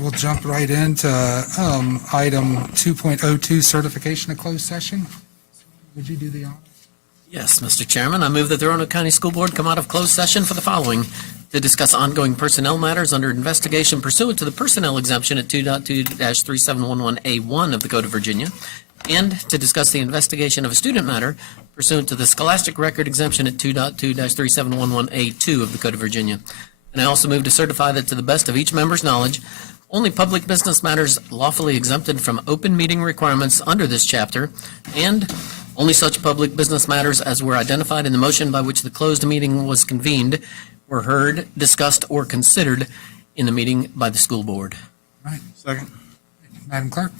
we'll jump right into item 2.02, certification of closed session. Would you do the honor? Yes, Mr. Chairman, I move that the Roanoke County School Board come out of closed session for the following: to discuss ongoing personnel matters under investigation pursuant to the personnel exemption at 2.2-3711A1 of the Code of Virginia, and to discuss the investigation of a student matter pursuant to the scholastic record exemption at 2.2-3711A2 of the Code of Virginia. And I also move to certify that to the best of each member's knowledge, only public business matters lawfully exempted from open meeting requirements under this chapter, and only such public business matters as were identified in the motion by which the closed meeting was convened were heard, discussed, or considered in the meeting by the school board. Right. Second. Madam Clerk?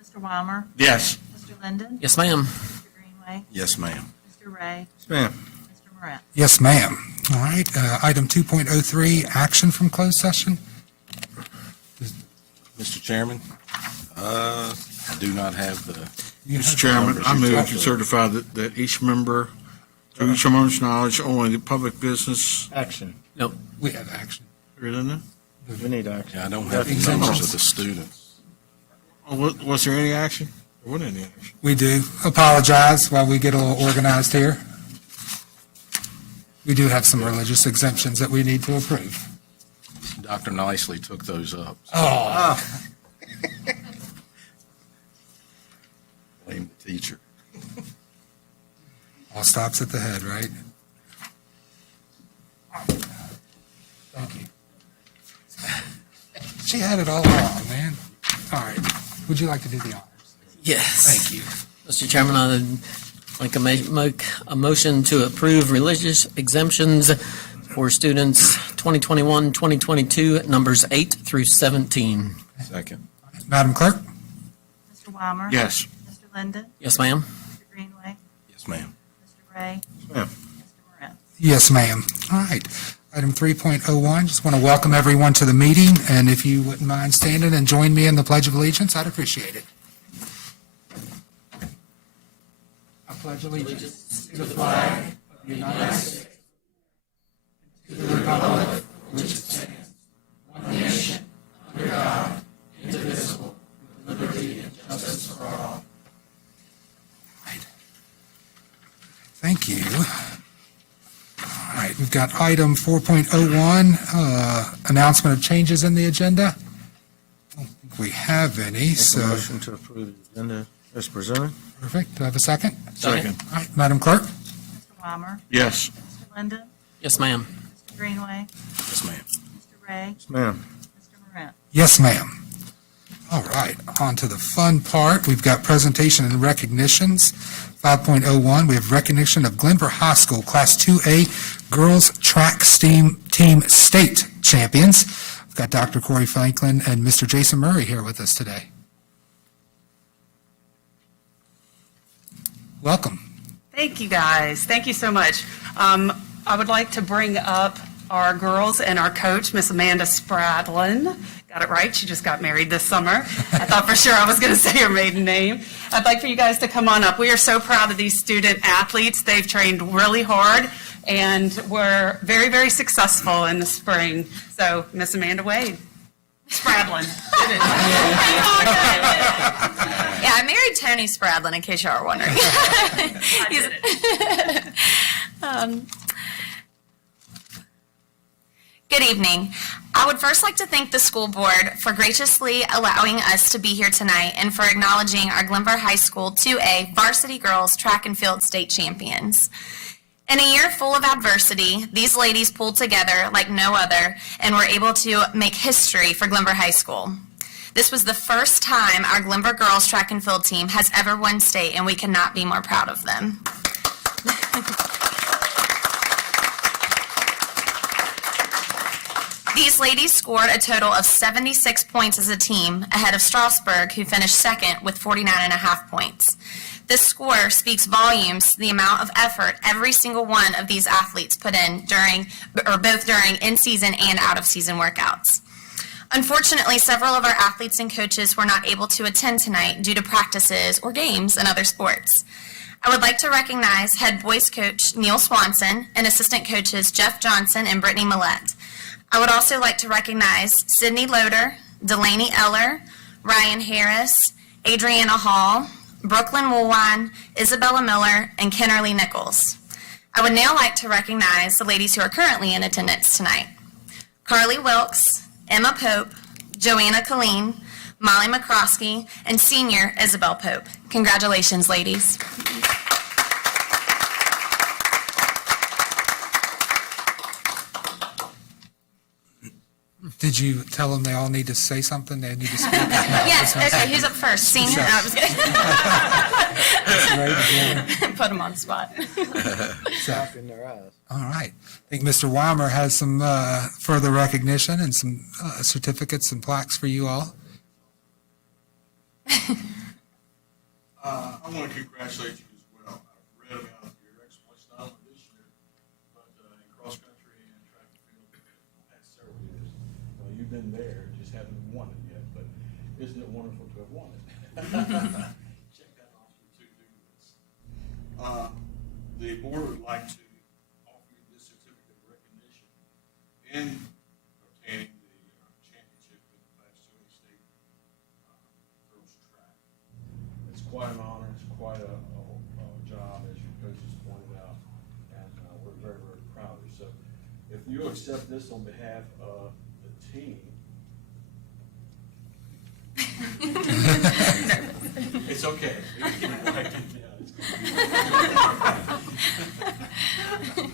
Mr. Weimer? Yes. Mr. Linden? Yes, ma'am. Mr. Greenway? Yes, ma'am. Mr. Ray? Yes, ma'am. Mr. Moran? Yes, ma'am. All right, item 2.03, action from closed session. Mr. Chairman, I do not have the. Mr. Chairman, I move to certify that each member, to each member's knowledge, only the public business. Action. No. We have action. Isn't it? We need action. Yeah, I don't have the numbers of the students. Oh, was there any action? There wasn't any action. We do apologize while we get a little organized here. We do have some religious exemptions that we need to approve. Dr. Nicely took those up. Oh, Blame the teacher. all stops at the head, right? Thank you. She had it all along, man. All right. Would you like to do the honors? Yes. Thank you. Mr. Chairman, I'd like to make a motion to approve religious exemptions for students 2021-2022, numbers 8 through 17. Second. Madam Clerk? Mr. Weimer? Yes. Mr. Linden? Yes, ma'am. Mr. Greenway? Yes, ma'am. Mr. Ray? Yes, ma'am. Mr. Moran? Yes, ma'am. All right. Item 3.01, just want to welcome everyone to the meeting, and if you wouldn't mind standing and join me in the Pledge of Allegiance, I'd appreciate it. I pledge allegiance to the flag of the United States, and to the republic for which it stands, one nation, under God, indivisible, with liberty and justice for all. Right. Thank you. All right, we've got item 4.01, announcement of changes in the agenda. I don't think we have any, Make a so, motion to approve the agenda as presented. perfect. Do I have a second? Second. All right, Madam Clerk? Mr. Weimer? Yes. Mr. Linden? Yes, ma'am. Mr. Greenway? Yes, ma'am. Mr. Ray? Yes, ma'am. Mr. Moran? Yes, ma'am. All right, on to the fun part. We've got presentation and recognitions. 5.01, we have recognition of Glenver High School Class 2A Girls Track Team State Champions. We've got Dr. Corey Franklin and Mr. Jason Murray here with us today. Welcome. Thank you, guys. Thank you so much. I would like to bring up our girls and our coach, Miss Amanda Spradlin. Got it right. She just got married this summer. I thought for sure I was going to say her maiden name. I'd like for you guys to come on up. We are so proud of these student athletes. They've trained really hard and were very, very successful in the spring. So, Miss Amanda Wade. Spradlin. Yeah, I married Tony Spradlin, in case you are wondering. Good evening. I would first like to thank the school board for graciously allowing us to be here tonight and for acknowledging our Glenver High School 2A varsity girls track and field state champions. In a year full of adversity, these ladies pulled together like no other and were able to make history for Glenver High School. This was the first time our Glenver girls track and field team has ever won state, and we cannot be more proud of them. These ladies scored a total of 76 points as a team, ahead of Strasburg, who finished second with 49.5 points. This score speaks volumes to the amount of effort every single one of these athletes put in both during in-season and out-of-season workouts. Unfortunately, several of our athletes and coaches were not able to attend tonight due to practices or games in other sports. I would like to recognize head boys coach Neil Swanson and assistant coaches Jeff Johnson and Brittany Millette. I would also like to recognize Sydney Loader, Delaney Eller, Ryan Harris, Adriana Hall, Brooklyn Woolwine, Isabella Miller, and Kennerly Nichols. I would now like to recognize the ladies who are currently in attendance tonight. Carly Wilkes, Emma Pope, Joanna Colleen, Molly McCroskey, and senior Isabel Pope. Congratulations, ladies. Did you tell them they all need to say something? They need to speak? Yes, okay, who's up first? Senior? No, I was Ready to begin? kidding. Put them on the spot. So, In their eyes. all right. I think Mr. Weimer has some further recognition and some certificates and plaques for you all. I want to congratulate you as well. I've read about your exploits not only this year, but in cross-country and track and field the past several years. You've been there, just haven't won it yet, but isn't it wonderful to have won it? Check that off your to-do list. The board would like to offer you this certificate of recognition in obtaining the championship in the Class 2A state girls track. It's quite an honor, it's quite a job, as your coaches pointed out, and we're very, very proud of you. So if you accept this on behalf of the team. It's okay. You can write it down. It's cool.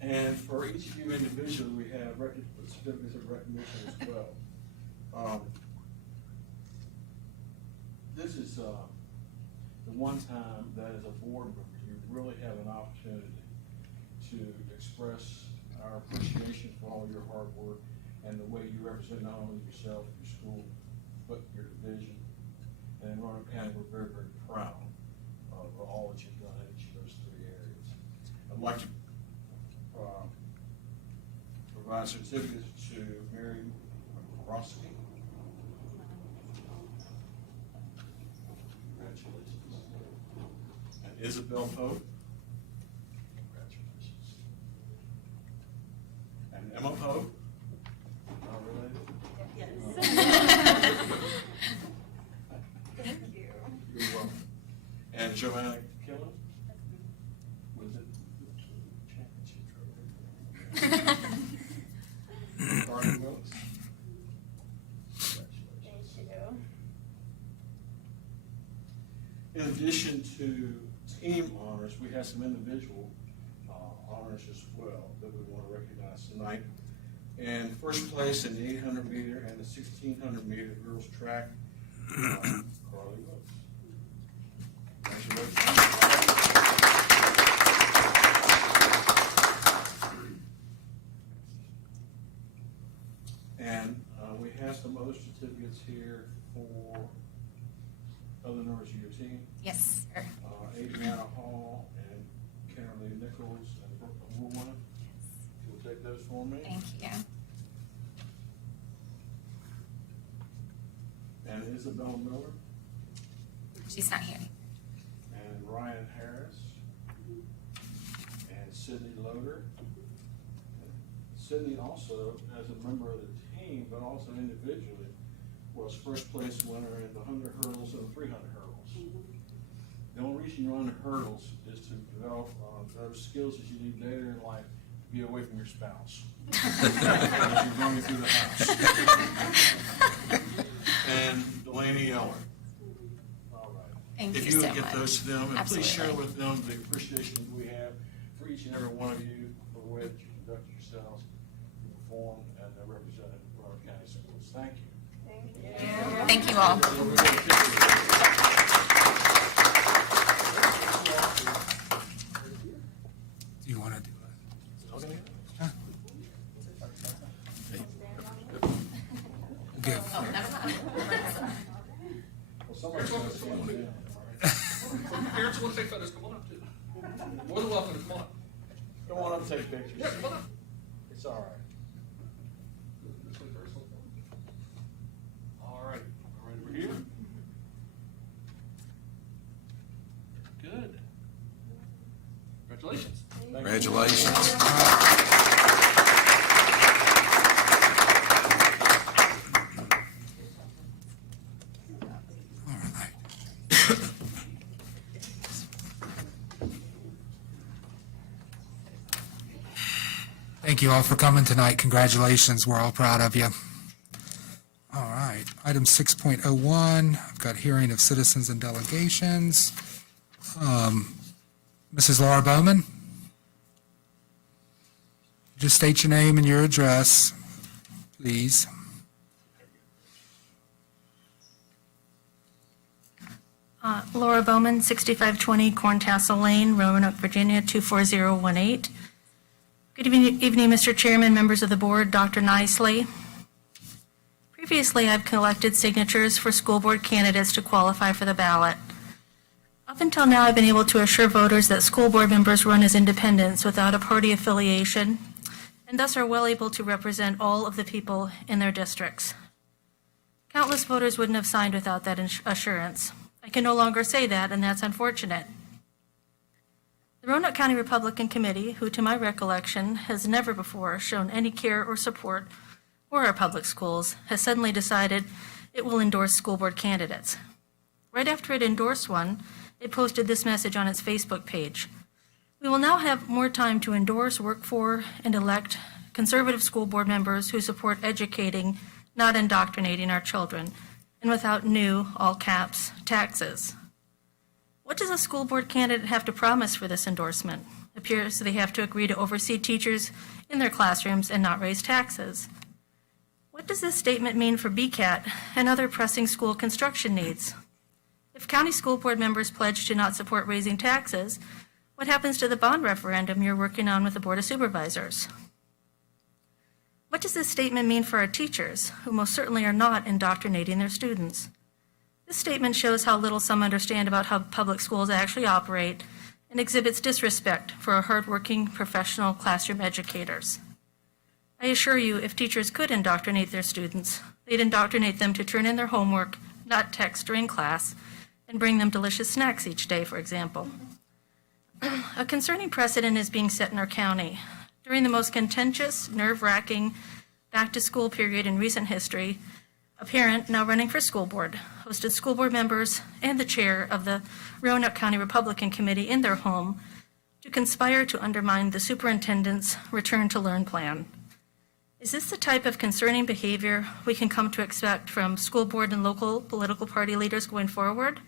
And for each of you individually, we have certificates of recognition as well. This is the one time that as a board member, you really have an opportunity to express our appreciation for all your hard work and the way you represent not only yourself, your school, but your division. And in Roanoke County, we're very, very proud of all that you've done in each of those three areas. I'd like to provide certificates to Mary McCroskey. Congratulations. And Isabel Pope. Congratulations. And Emma Pope. Not related? Yes. You're welcome. And Joanna Killen? Was it championship trophy? Carly Wilkes? Congratulations. In addition to team honors, we have some individual honors as well that we want to recognize tonight. And first place in the 800 meter and the 1600 meter girls track, Carly Wilkes. Congratulations. And we have some other certificates here for other members of your team. Yes, sir. Adriana Hall and Kennerly Nichols and Brooklyn Woolwine. You'll take those for me. Thank you. And Isabella Miller She's not here. and Ryan Harris and Sydney Loader. Sydney also, as a member of the team, but also individually, was first place winner in the 100 hurdles and the 300 hurdles. The only reason you run the hurdles is to develop those skills that you need later in life to be away from your spouse. As you're running through the house. And Delaney Eller. All right. Thank If you you so would get much. those to them, and please share Absolutely. with them the appreciation that we have for each and every one of you for the way that you conduct yourselves, you perform, and represented Roanoke County Schools. Thank you. Thank you all. Do you want to do it? Give. Well, somebody's going to slow it down, all right? Parents want to take photos, come on up too. More than welcome to come on up. Don't want to take pictures. Yeah, come on up. It's all right. This one first. All right, all right over here. Good. Congratulations. Congratulations. Thank you all for coming tonight. Congratulations. We're all proud of you. All right. Item 6.01, I've got hearing of citizens and delegations. Mrs. Laura Bowman? Just state your name and your address, please. Laura Bowman, 6520 Corntassel Lane, Roanoke, Virginia, 24018. Good evening, Mr. Chairman, members of the board, Dr. Nicely. Previously, I've collected signatures for school board candidates to qualify for the ballot. Up until now, I've been able to assure voters that school board members run as independents without a party affiliation, and thus are well able to represent all of the people in their districts. Countless voters wouldn't have signed without that assurance. I can no longer say that, and that's unfortunate. The Roanoke County Republican Committee, who to my recollection has never before shown any care or support for our public schools, has suddenly decided it will endorse school board candidates. Right after it endorsed one, it posted this message on its Facebook page. We will now have more time to endorse, work for, and elect conservative school board members who support educating, not indoctrinating our children, and without new, all caps, taxes. What does a school board candidate have to promise for this endorsement? It appears they have to agree to oversee teachers in their classrooms and not raise taxes. What does this statement mean for BCAT and other pressing school construction needs? If county school board members pledge to not support raising taxes, what happens to the bond referendum you're working on with the Board of Supervisors? What does this statement mean for our teachers, who most certainly are not indoctrinating their students? This statement shows how little some understand about how public schools actually operate and exhibits disrespect for our hardworking, professional classroom educators. I assure you, if teachers could indoctrinate their students, they'd indoctrinate them to turn in their homework, not text during class, and bring them delicious snacks each day, for example. A concerning precedent is being set in our county. During the most contentious, nerve-wracking back-to-school period in recent history, a parent, now running for school board, hosted school board members and the chair of the Roanoke County Republican Committee in their home to conspire to undermine the superintendent's return-to-learn plan. Is this the type of concerning behavior we can come to expect from school board and local political party leaders going forward?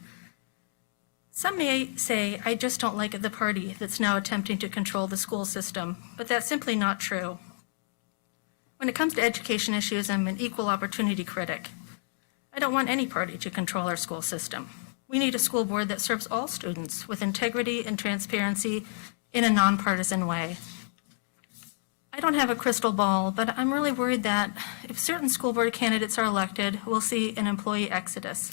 Some may say, I just don't like the party that's now attempting to control the school system, but that's simply not true. When it comes to education issues, I'm an equal opportunity critic. I don't want any party to control our school system. We need a school board that serves all students with integrity and transparency in a nonpartisan way. I don't have a crystal ball, but I'm really worried that if certain school board candidates are elected, we'll see an employee exodus.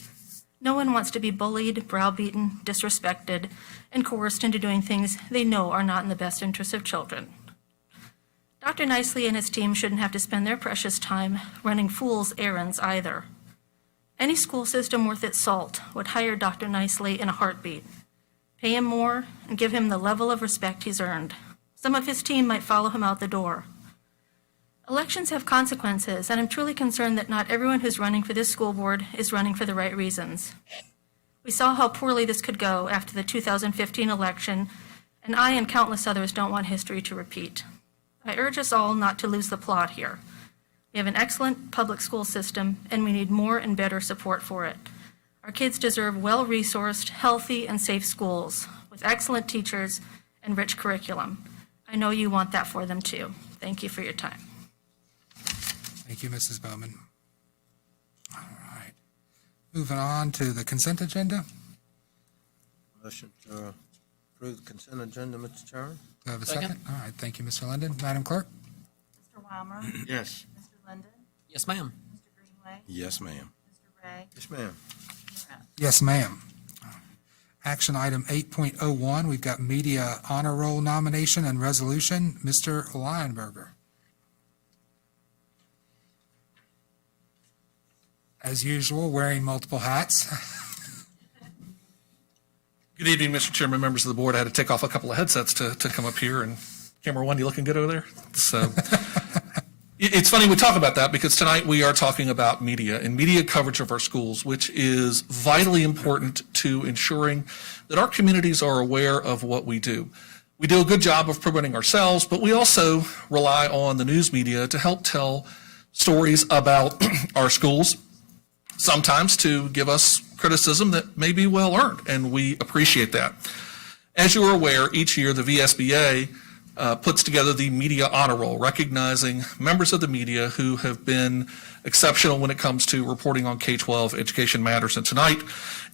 No one wants to be bullied, browbeaten, disrespected, and coerced into doing things they know are not in the best interest of children. Dr. Nicely and his team shouldn't have to spend their precious time running fool's errands either. Any school system worth its salt would hire Dr. Nicely in a heartbeat, pay him more, and give him the level of respect he's earned. Some of his team might follow him out the door. Elections have consequences, and I'm truly concerned that not everyone who's running for this school board is running for the right reasons. We saw how poorly this could go after the 2015 election, and I and countless others don't want history to repeat. I urge us all not to lose the plot here. We have an excellent public school system, and we need more and better support for it. Our kids deserve well-resourced, healthy, and safe schools with excellent teachers and rich curriculum. I know you want that for them too. Thank you for your time. Thank you, Mrs. Bowman. All right. Moving on to the consent agenda. Motion to approve the consent agenda, Mr. Chairman? Do I have a second? All right, thank you, Mr. Linden. Madam Clerk? Mr. Weimer? Yes. Mr. Linden? Yes, ma'am. Mr. Greenway? Yes, ma'am. Mr. Ray? Yes, ma'am. Mr. Morant? Yes, ma'am. Action item 8.01, we've got media honor roll nomination and resolution. Mr. Lionberger. As usual, wearing multiple hats. Good evening, Mr. Chairman, members of the board. I had to take off a couple of headsets to come up here, and camera one, you looking good over there? So it's funny we talk about that because tonight we are talking about media and media coverage of our schools, which is vitally important to ensuring that our communities are aware of what we do. We do a good job of promoting ourselves, but we also rely on the news media to help tell stories about our schools, sometimes to give us criticism that may be well earned, and we appreciate that. As you are aware, each year the VSBA puts together the Media Honor Roll, recognizing members of the media who have been exceptional when it comes to reporting on K-12 education matters. And tonight,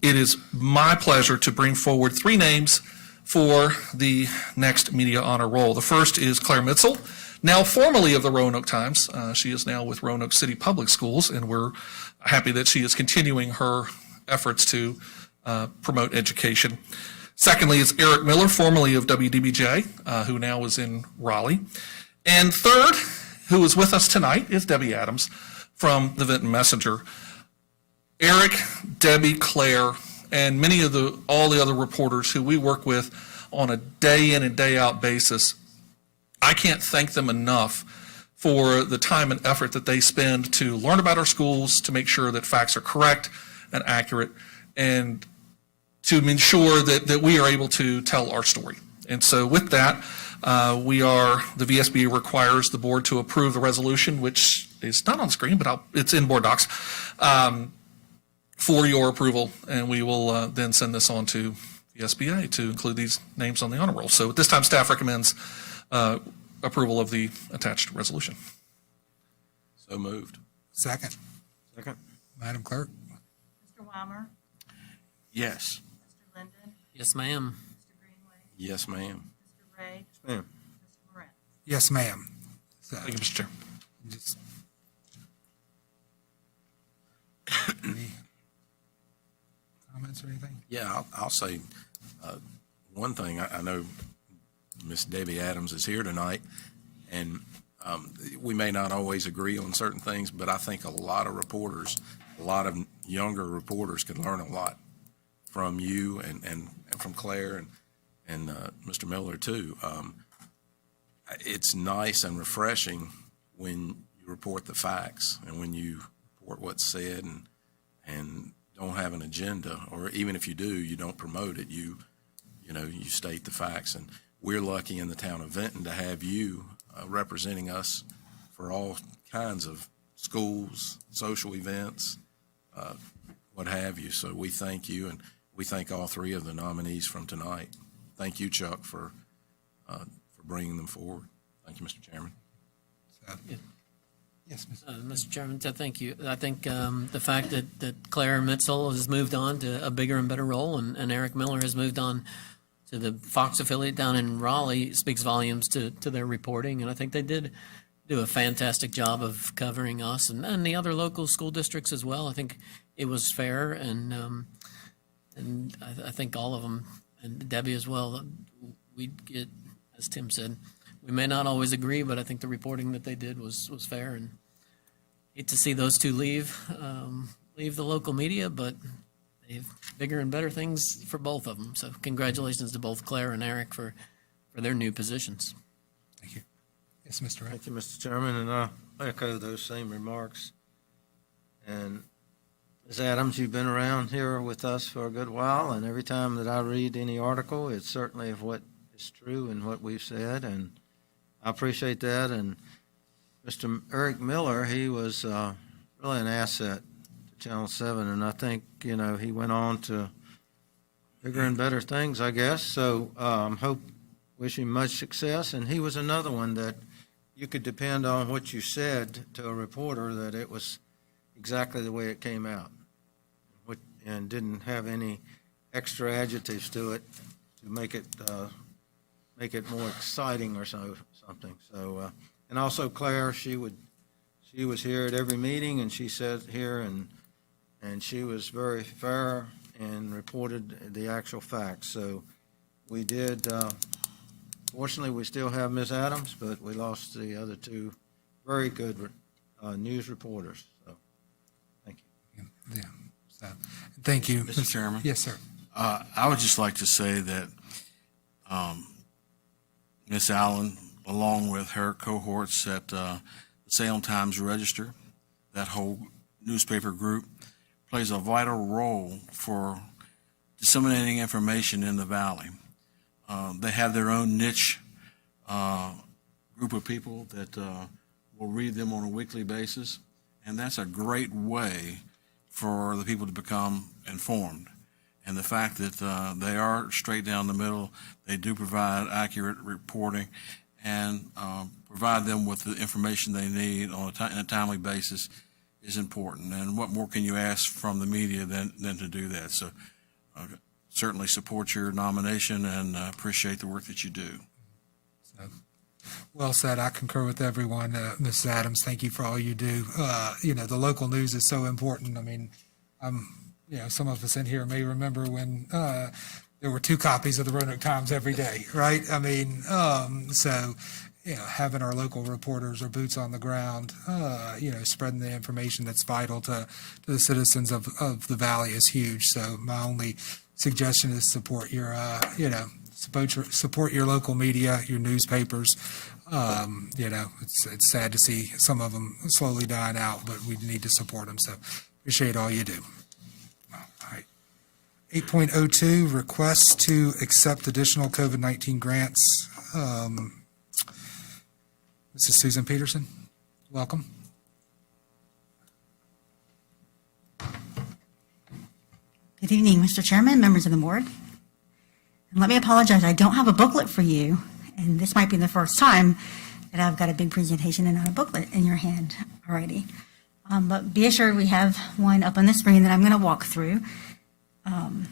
it is my pleasure to bring forward 3 names for the next Media Honor Roll. The first is Claire Mitzel, now formerly of the Roanoke Times. She is now with Roanoke City Public Schools, and we're happy that she is continuing her efforts to promote education. Secondly is Eric Miller, formerly of WDBJ, who now is in Raleigh. And third, who is with us tonight, is Debbie Adams from the Vinton Messenger. Eric, Debbie, Claire, and many of all the other reporters who we work with on a day in and day out basis, I can't thank them enough for the time and effort that they spend to learn about our schools, to make sure that facts are correct and accurate, and to ensure that we are able to tell our story. And so with that, the VSBA requires the board to approve the resolution, which is not on screen, but it's in board docs, for your approval, and we will then send this on to the SBA to include these names on the honor roll. So at this time, staff recommends approval of the attached resolution. So moved. Second. Second. Madam Clerk? Mr. Weimer? Yes. Mr. Linden? Yes, ma'am. Mr. Greenway? Yes, ma'am. Mr. Ray? Ma'am. Mr. Moran? Yes, ma'am. So, Thank you, Mr. Chair. just- Any comments or anything? Yeah, I'll say one thing. I know Miss Debbie Adams is here tonight, and we may not always agree on certain things, but I think a lot of reporters, a lot of younger reporters could learn a lot from you and from Claire and Mr. Miller too. It's nice and refreshing when you report the facts and when you report what's said and don't have an agenda, or even if you do, you don't promote it. You state the facts, and we're lucky in the town of Vinton to have you representing us for all kinds of schools, social events, what have you. So we thank you, and we thank all 3 of the nominees from tonight. Thank you, Chuck, for bringing them forward. Thank you, Mr. Chairman. So, yes, Ms. Mr. Chairman, thank you. I think the fact that Claire Mitzel has moved on to a bigger and better role, and Eric Miller has moved on to the Fox affiliate down in Raleigh speaks volumes to their reporting, and I think they did do a fantastic job of covering us and the other local school districts as well. I think it was fair, and I think all of them, and Debbie as well, we get, as Tim said, we may not always agree, but I think the reporting that they did was fair, and hate to see those 2 leave the local media, but they have bigger and better things for both of them. So congratulations to both Claire and Eric for their new positions. Thank you. Yes, Mr. Wright? Thank you, Mr. Chairman, and I echo those same remarks. And Ms. Adams, you've been around here with us for a good while, and every time that I read any article, it's certainly of what is true and what we've said, and I appreciate that. And Mr. Eric Miller, he was really an asset to Channel 7, and I think, he went on to bigger and better things, I guess. So wish him much success. And he was another one that you could depend on what you said to a reporter, that it was exactly the way it came out, and didn't have any extra adjectives to it to make it more exciting or something. So, and also Claire, she was here at every meeting, and she sat here, and she was very fair and reported the actual facts. So we did, fortunately, we still have Ms. Adams, but we lost the other 2 very good news reporters. So, thank you. Yeah. So, thank you. Mr. Chairman? Yes, sir. I would just like to say that Ms. Allen, along with her cohorts at the Salem Times Register, that whole newspaper group, plays a vital role for disseminating information in the Valley. They have their own niche group of people that will read them on a weekly basis, and that's a great way for the people to become informed. And the fact that they are straight down the middle, they do provide accurate reporting and provide them with the information they need on in a timely basis is important. And what more can you ask from the media than to do that? So certainly support your nomination and appreciate the work that you do. Well said. I concur with everyone. Mrs. Adams, thank you for all you do. The local news is so important. I mean, some of us in here may remember when there were 2 copies of the Roanoke Times every day, right? I mean, having our local reporters or boots on the ground, spreading the information that's vital to the citizens of the Valley is huge. So my only suggestion is support your, support your local media, your newspapers. It's sad to see some of them slowly dying out, but we need to support them. So appreciate all you do. All right. 8.02, requests to accept additional COVID-19 grants. Mrs. Susan Peterson, welcome. Good evening, Mr. Chairman, members of the board. And let me apologize, I don't have a booklet for you, and this might be the first time that I've got a big presentation and not a booklet in your hand already. But be assured we have one up on the screen that I'm going to walk through. Grab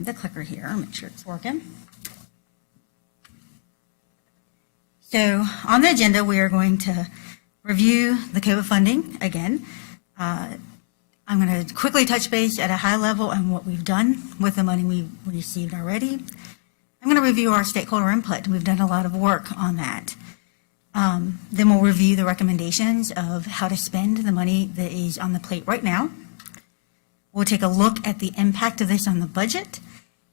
the clicker here, make sure it's working. So on the agenda, we are going to review the COVID funding again. I'm going to quickly touch base at a high level on what we've done with the money we've received already. I'm going to review our stakeholder input. We've done a lot of work on that. Then we'll review the recommendations of how to spend the money that is on the plate right now. We'll take a look at the impact of this on the budget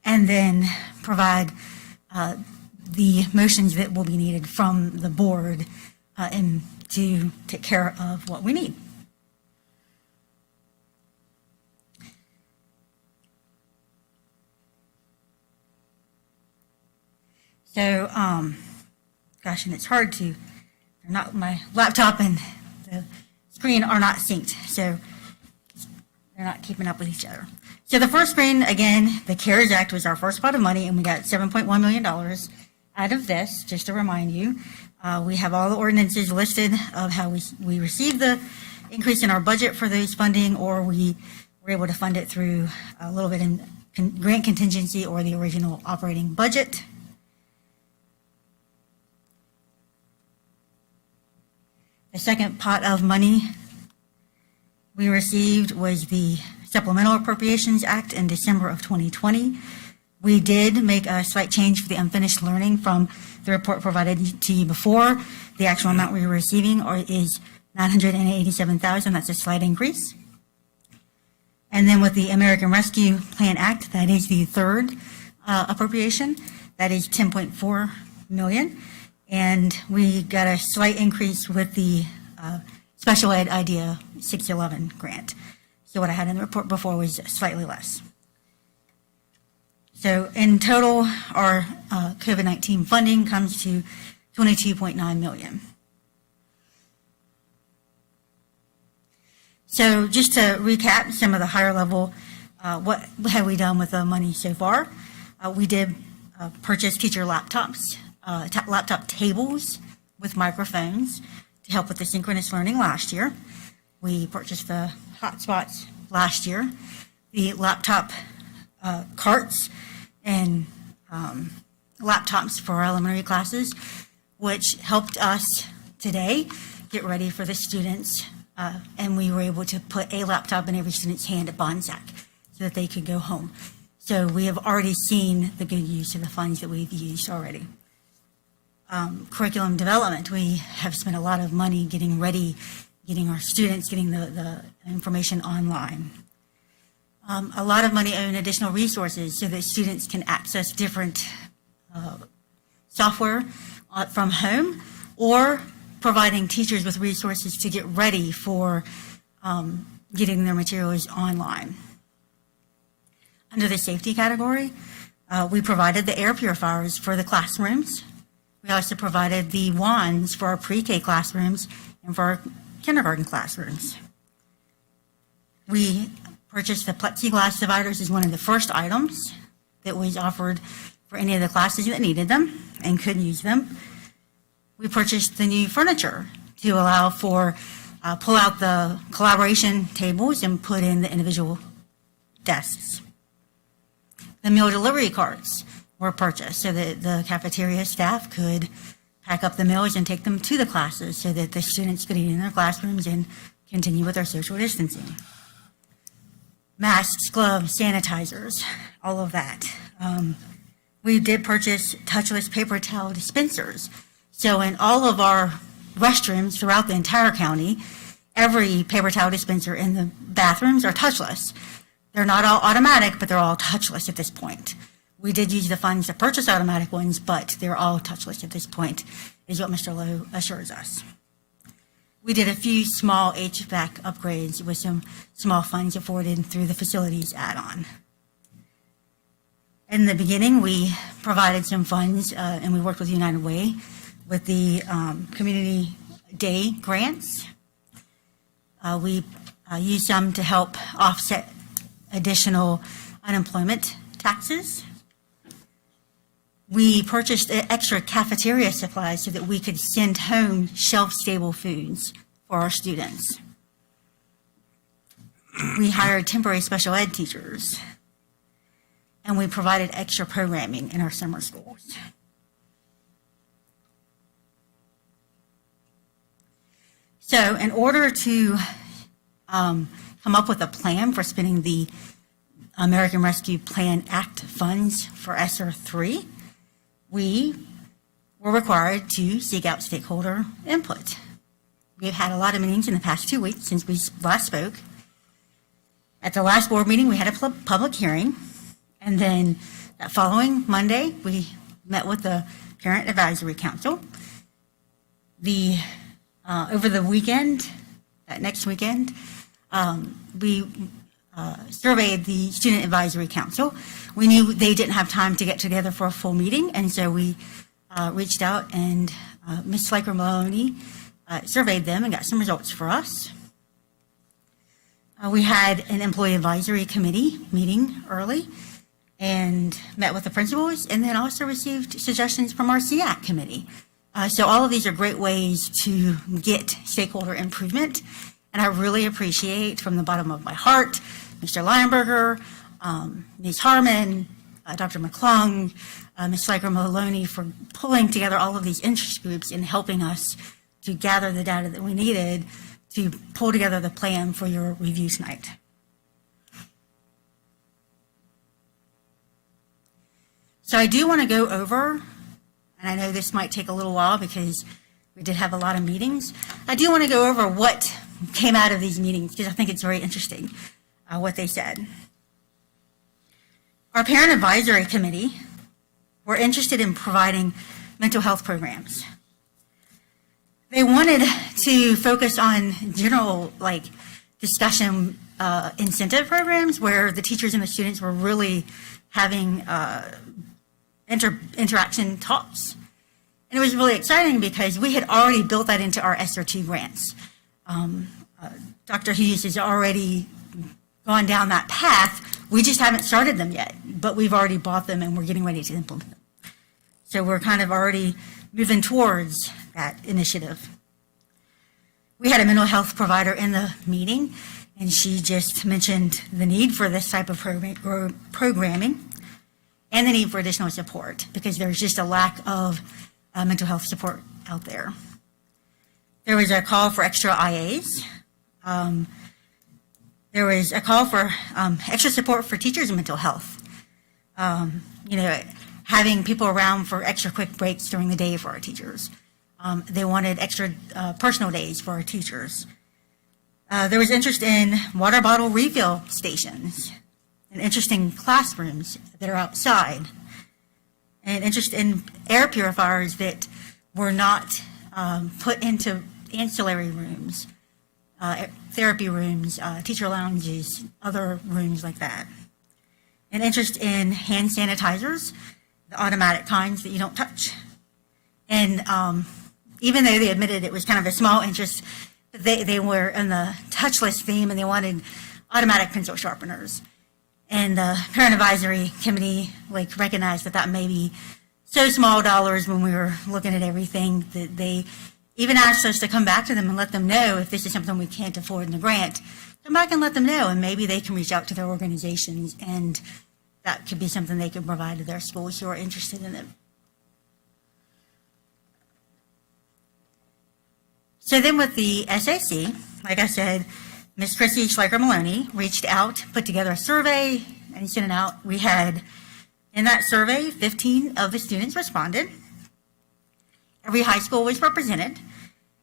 and then provide the motions that will be needed from the board and to take care of what we need. So, gosh, and it's hard to, my laptop and the screen are not synced, so they're not keeping up with each other. So the first screen, again, the CARES Act was our first pot of money, and we got $7.1 million out of this, just to remind you. We have all the ordinances listed of how we received the increase in our budget for those funding, or we were able to fund it through a little bit in grant contingency or the original operating budget. The second pot of money we received was the Supplemental Appropriations Act in December of 2020. We did make a slight change for the unfinished learning from the report provided to you before. The actual amount we were receiving is $987,000. That's a slight increase. And then with the American Rescue Plan Act, that is the third appropriation. That is $10.4 million. And we got a slight increase with the Special Ed Idea 611 grant. So what I had in the report before was slightly less. So in total, our COVID-19 funding comes to $22.9 million. So just to recap some of the higher level, what have we done with the money so far? We did purchase teacher laptops, laptop tables with microphones to help with the synchronous learning last year. We purchased the hotspots last year, the laptop carts and laptops for our elementary classes, which helped us today get ready for the students. And we were able to put a laptop in every student's hand at Bonsack so that they could go home. So we have already seen the good use of the funds that we've used already. Curriculum development, we have spent a lot of money getting ready, getting our students, getting the information online. A lot of money on additional resources so that students can access different software from home, or providing teachers with resources to get ready for getting their materials online. Under the safety category, We provided the air purifiers for the classrooms. We also provided the wands for our pre-K classrooms and for our kindergarten classrooms. We purchased the plexiglass dividers as one of the first items that was offered for any of the classes that needed them and could use them. We purchased the new furniture to allow for pull out the collaboration tables and put in the individual desks. The meal delivery carts were purchased so that the cafeteria staff could pack up the meals and take them to the classes so that the students could eat in their classrooms and continue with their social distancing. Masks, gloves, sanitizers, all of that. We did purchase touchless paper towel dispensers. So in all of our restrooms throughout the entire county, every paper towel dispenser in the bathrooms are touchless. They're not all automatic, but they're all touchless at this point. We did use the funds to purchase automatic ones, but they're all touchless at this point, is what Mr. Lowe assures us. We did a few small HVAC upgrades with some small funds afforded through the facilities add-on. In the beginning, we provided some funds, and we worked with United Way with the Community Day grants. We used some to help offset additional unemployment taxes. We purchased extra cafeteria supplies so that we could send home shelf-stable foods for our students. We hired temporary special ed teachers, and we provided extra programming in our summer schools. So in order to come up with a plan for spending the American Rescue Plan Act funds for ESSER 3, we were required to seek out stakeholder input. We've had a lot of meetings in the past 2 weeks since we last spoke. At the last board meeting, we had a public hearing, and then that following Monday, we met with the Parent Advisory Council. Over the weekend, that next weekend, we surveyed the Student Advisory Council. We knew they didn't have time to get together for a full meeting, and so we reached out, and Ms. Slaker Maloney surveyed them and got some results for us. We had an Employee Advisory Committee meeting early and met with the principals, and then also received suggestions from our SEAC committee. So all of these are great ways to get stakeholder improvement, and I really appreciate from the bottom of my heart Mr. Leinberger, Ms. Harmon, Dr. McClung, Ms. Slaker Maloney for pulling together all of these interest groups and helping us to gather the data that we needed to pull together the plan for your review tonight. So I do want to go over, and I know this might take a little while because we did have a lot of meetings. I do want to go over what came out of these meetings because I think it's very interesting what they said. Our Parent Advisory Committee were interested in providing mental health programs. They wanted to focus on general discussion incentive programs where the teachers and the students were really having interaction talks. And it was really exciting because we had already built that into our ESSER 2 grants. Dr. Hughes has already gone down that path. We just haven't started them yet, but we've already bought them and we're getting ready to implement them. So we're kind of already moving towards that initiative. We had a mental health provider in the meeting, and she just mentioned the need for this type of programming and the need for additional support because there's just a lack of mental health support out there. There was a call for extra IAs. There was a call for extra support for teachers in mental health. Having people around for extra quick breaks during the day for our teachers. They wanted extra personal days for our teachers. There was interest in water bottle refill stations and interest in classrooms that are outside and interest in air purifiers that were not put into ancillary rooms, therapy rooms, teacher lounges, other rooms like that. an interest in hand sanitizers, the automatic kinds that you don't touch. And even though they admitted it was kind of a small interest, they were in the touchless theme and they wanted automatic pencil sharpeners. And the parent advisory committee recognized that may be so small dollars when we were looking at everything that they even asked us to come back to them and let them know if this is something we can't afford in the grant. Come back and let them know, and maybe they can reach out to their organizations, and that could be something they could provide to their schools who are interested in it. So then with the SAC, like I said, Ms. Chrissy Schleicher-Maloney reached out, put together a survey, and sent it out. We had, in that survey, 15 of the students responded. Every high school was represented,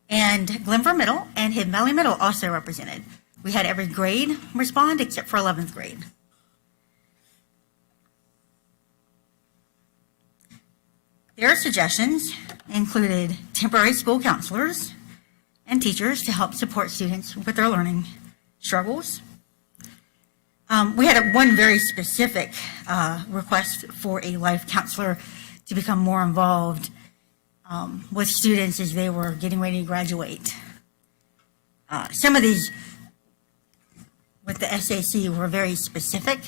and Glenver Middle and Hidden Valley Middle also represented. We had every grade respond except for 11th grade. Their suggestions included temporary school counselors and teachers to help support students with their learning struggles. We had one very specific request for a life counselor to become more involved with students as they were getting ready to graduate. Some of these with the SAC were very specific,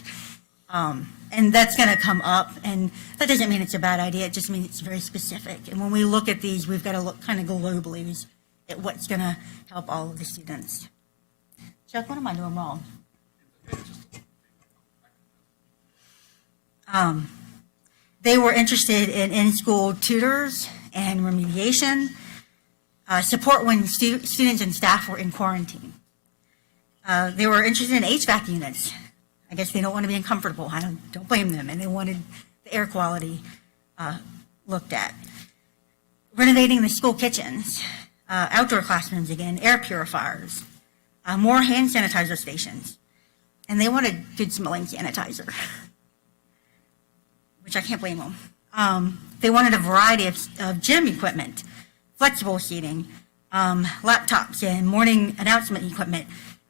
and that's going to come up, and that doesn't mean it's a bad idea, it just means it's very specific. And when we look at these, we've got to look kind of globally at what's going to help all of the students. Chuck, what am I doing wrong? They were interested in-school tutors and remediation, support when students and staff were in quarantine. They were interested in HVAC units. I guess they don't want to be uncomfortable. I don't blame them. And they wanted the air quality looked at. Renovating the school kitchens, outdoor classrooms again, air purifiers, more hand sanitizer stations. And they wanted good smelling sanitizer, which I can't blame them. They wanted a variety of gym equipment, flexible seating, laptops, and morning announcement equipment.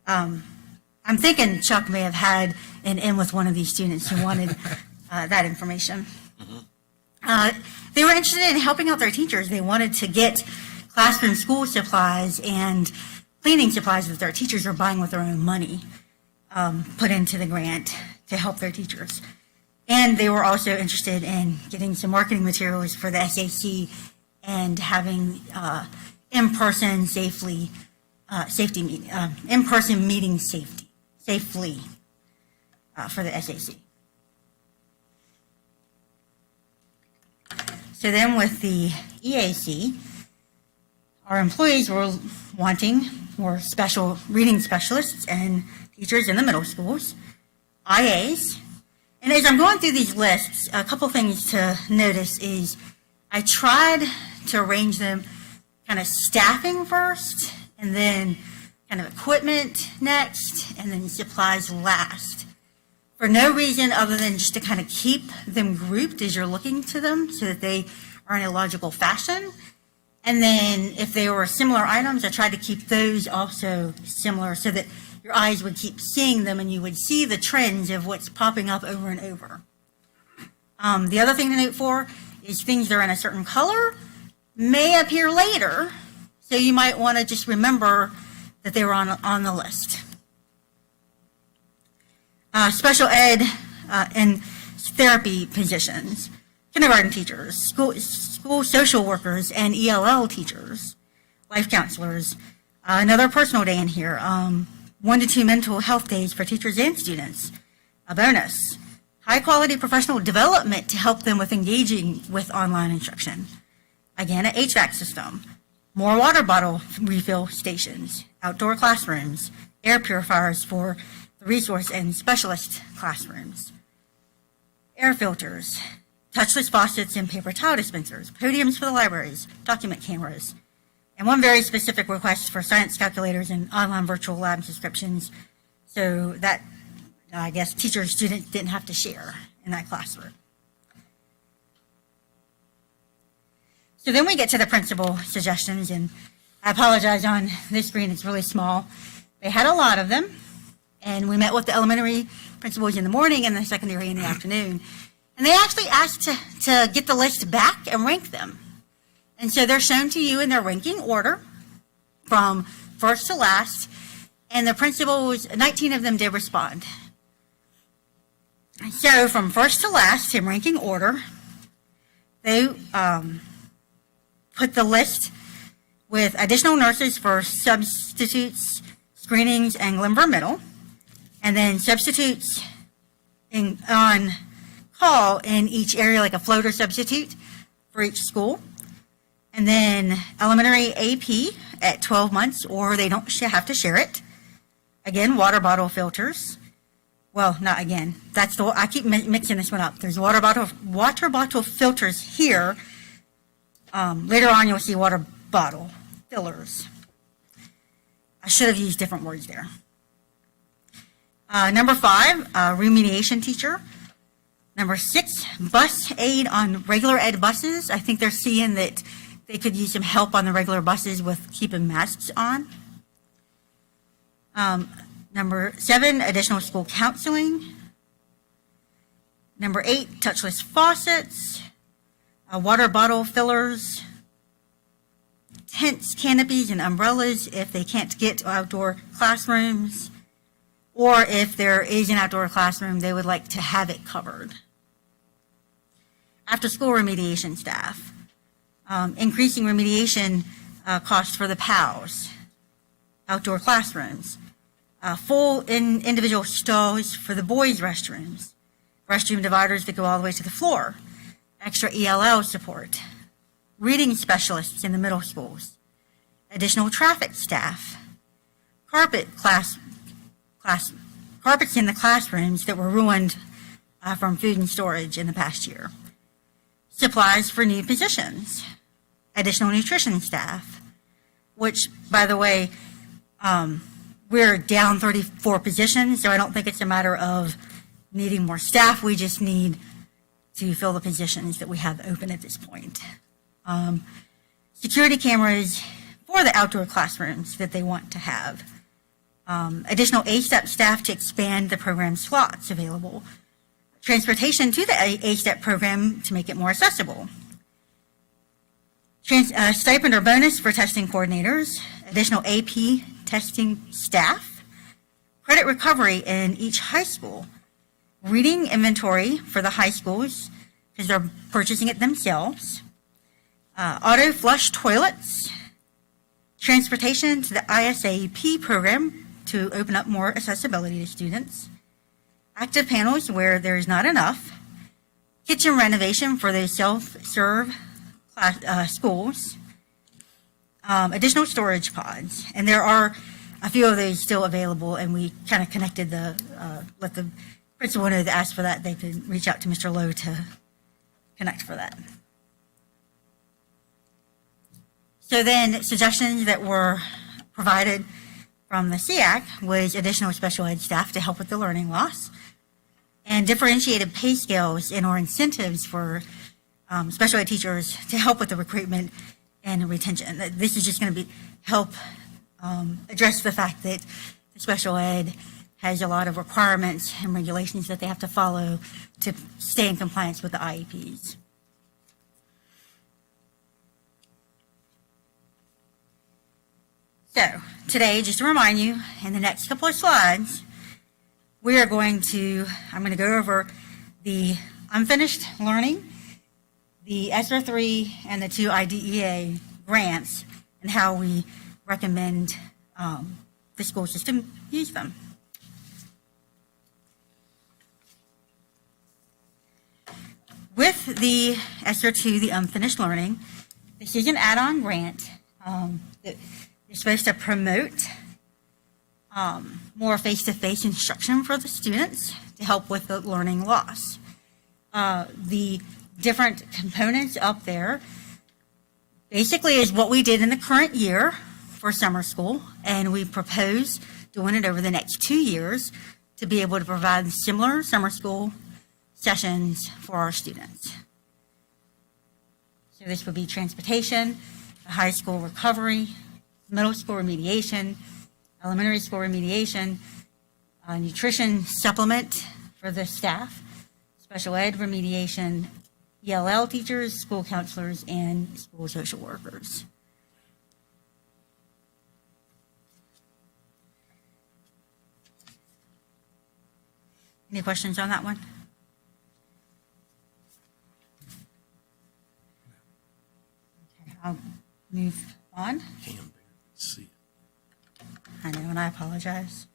I'm thinking Chuck may have had an in with one of these students who wanted that information. They were interested in helping out their teachers. They wanted to get classroom school supplies and cleaning supplies that their teachers are buying with their own money put into the grant to help their teachers. And they were also interested in getting some marketing materials for the SAC and having in-person in-person meetings safely for the SAC. So then with the EAC, our employees were wanting more special reading specialists and teachers in the middle schools, IAs. And as I'm going through these lists, a couple things to notice is I tried to arrange them kind of staffing first, and then kind of equipment next, and then supplies last. For no reason other than just to kind of keep them grouped as you're looking to them so that they are in a logical fashion. And then if they were similar items, I tried to keep those also similar so that your eyes would keep seeing them and you would see the trends of what's popping up over and over. The other thing to note for is things that are in a certain color may appear later, so you might want to just remember that they were on the list. Special ed and therapy positions, kindergarten teachers, school social workers, and ELL teachers, life counselors. Another personal day in here, 1 to 2 mental health days for teachers and students, a bonus. High quality professional development to help them with engaging with online instruction. Again, an HVAC system, more water bottle refill stations, outdoor classrooms, air purifiers for the resource and specialist classrooms, air filters, touchless faucets and paper towel dispensers, podiums for the libraries, document cameras, and one very specific request for science calculators and online virtual lab subscriptions so that, I guess, teachers, students didn't have to share in that classroom. So then we get to the principal suggestions, and I apologize on this screen, it's really small. They had a lot of them, And we met with the elementary principals in the morning and the secondary in the afternoon. And they actually asked to get the list back and rank them. And so they're shown to you in their ranking order from first to last. And the principals, 19 of them did respond. So from first to last in ranking order, they put the list with additional nurses for substitutes, screenings, and Glenver Middle, and then substitutes on call in each area, like a floater substitute for each school, and then elementary AP at 12 months, or they don't have to share it. Again, water bottle filters. Well, not again. That's the I keep mixing this one up. There's water bottle filters here. Later on, you'll see water bottle fillers. I should have used different words there. Number 5, remediation teacher. Number 6, bus aid on regular ed buses. I think they're seeing that they could use some help on the regular buses with keeping masks on. Number 7, additional school counseling. Number 8, touchless faucets, water bottle fillers, tents, canopies, and umbrellas if they can't get to outdoor classrooms, or if there is an outdoor classroom, they would like to have it covered. After-school remediation staff, increasing remediation costs for the PALs, outdoor classrooms, full individual stalls for the boys' restrooms, restroom dividers that go all the way to the floor, extra ELL support, reading specialists in the middle schools, additional traffic staff, carpets in the classrooms that were ruined from food and storage in the past year, supplies for new positions, additional nutrition staff, which, by the way, we're down 34 positions, so I don't think it's a matter of needing more staff. We just need to fill the positions that we have open at this point. Security cameras for the outdoor classrooms that they want to have. Additional ASTEP staff to expand the program slots available. Transportation to the ASTEP program to make it more accessible. Stipend or bonus for testing coordinators. Additional AP testing staff. Credit recovery in each high school. Reading inventory for the high schools because they're purchasing it themselves. Auto flush toilets. Transportation to the ISAP program to open up more accessibility to students. Active panels where there's not enough. Kitchen renovation for those self-serve schools. Additional storage pods. And there are a few of those still available, and we kind of connected let the principal know that asked for that. They could reach out to Mr. Lowe to connect for that. So then suggestions that were provided from the SEAC was additional special ed staff to help with the learning loss, and differentiated pay scales and or incentives for special ed teachers to help with the recruitment and retention. This is just going to help address the fact that the special ed has a lot of requirements and regulations that they have to follow to stay in compliance with the IEPs. So today, just to remind you, in the next couple of slides, I'm going to go over the unfinished learning, the ESSER 3, and the 2 IDEA grants, and how we recommend the school system use them. With the ESSER 2, the unfinished learning, this is an add-on grant that is supposed to promote more face-to-face instruction for the students to help with the learning loss. The different components up there basically is what we did in the current year for summer school, and we propose doing it over the next 2 years to be able to provide similar summer school sessions for our students. So this would be transportation, high school recovery, middle school remediation, elementary school remediation, a nutrition supplement for the staff, special ed, remediation, ELL teachers, school counselors, and school social workers. Any questions on that one? Okay, I'll move on. Can't barely see it. I know, and I apologize.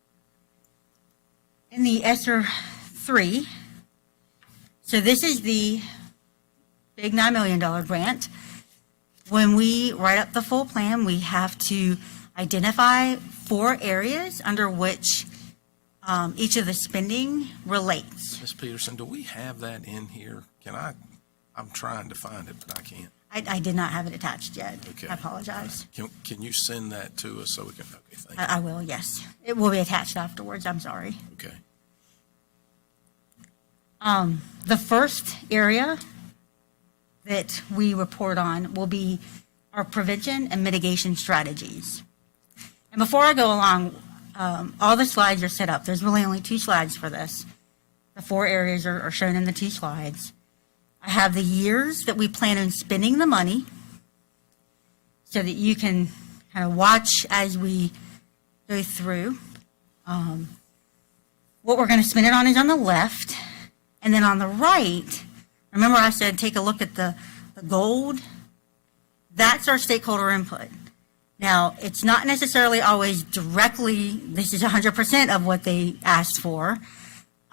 In the ESSER 3, so this is the big $9 million grant. When we write up the full plan, we have to identify 4 areas under which each of the spending relates. Ms. Peterson, do we have that in here? I'm trying to find it, but I can't. I did not have it attached yet. Okay. I apologize. Can you send that to us so we can, okay, thank you. I will, yes. It will be attached afterwards, I'm sorry. Okay. The first area that we report on will be our prevention and mitigation strategies. And before I go along, all the slides are set up. There's really only 2 slides for this. The 4 areas are shown in the 2 slides. I have the years that we plan on spending the money so that you can kind of watch as we go through. What we're going to spend it on is on the left. And then on the right, remember I said take a look at the gold? That's our stakeholder input. Now, it's not necessarily always directly, this is 100% of what they asked for,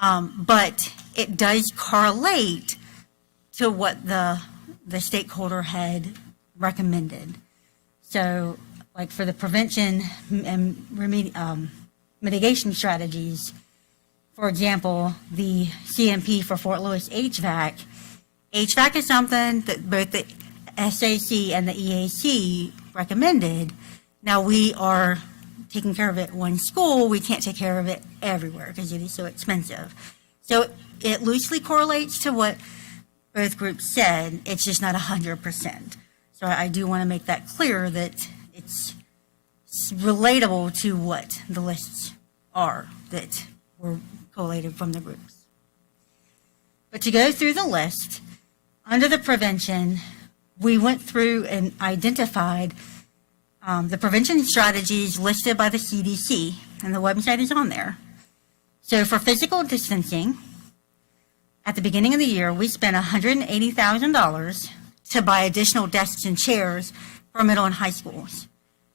but it does correlate to what the stakeholder had recommended. So, like for the prevention and mitigation strategies, for example, the CMP for Fort Lewis HVAC is something that both the SAC and the EAC recommended. Now we are taking care of it in one school. We can't take care of it everywhere because it is so expensive. So it loosely correlates to what both groups said. It's just not 100%. So I do want to make that clear that it's relatable to what the lists are that were collated from the groups. But to go through the list, under the prevention, we went through and identified the prevention strategies listed by the CDC, and the website is on there. So for physical distancing, at the beginning of the year, we spent $180,000 to buy additional desks and chairs for middle and high schools.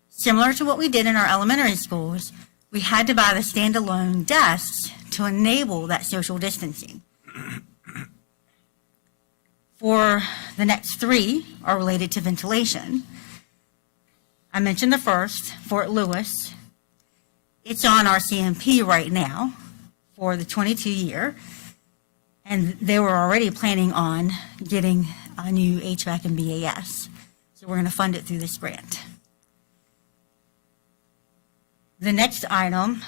Similar to what we did in our elementary schools, we had to buy the standalone desks to enable that social distancing. For the next 3 are related to ventilation. I mentioned the first, Fort Lewis. It's on our CMP right now for the 22 year, and they were already planning on getting a new HVAC and BAS. So we're going to fund it through this grant. The next item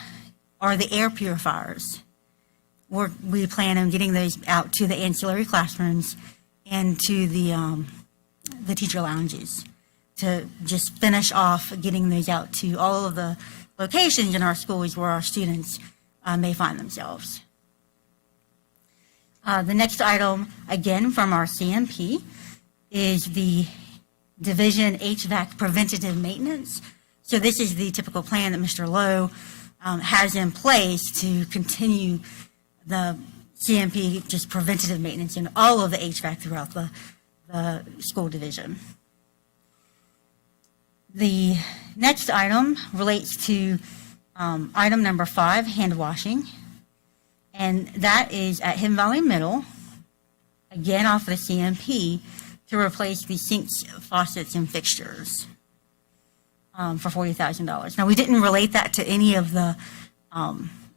are the air purifiers. We plan on getting those out to the ancillary classrooms and to the teacher lounges to just finish off getting those out to all of the locations in our schools where our students may find themselves. The next item, again from our CMP, is the Division HVAC preventative maintenance. So this is the typical plan that Mr. Lowe has in place to continue the CMP, just preventative maintenance in all of the HVAC throughout the school division. The next item relates to item number 5, hand washing. And that is at Hidden Valley Middle, again off of the CMP, to replace the sinks, faucets, and fixtures for $40,000. Now, we didn't relate that to any of the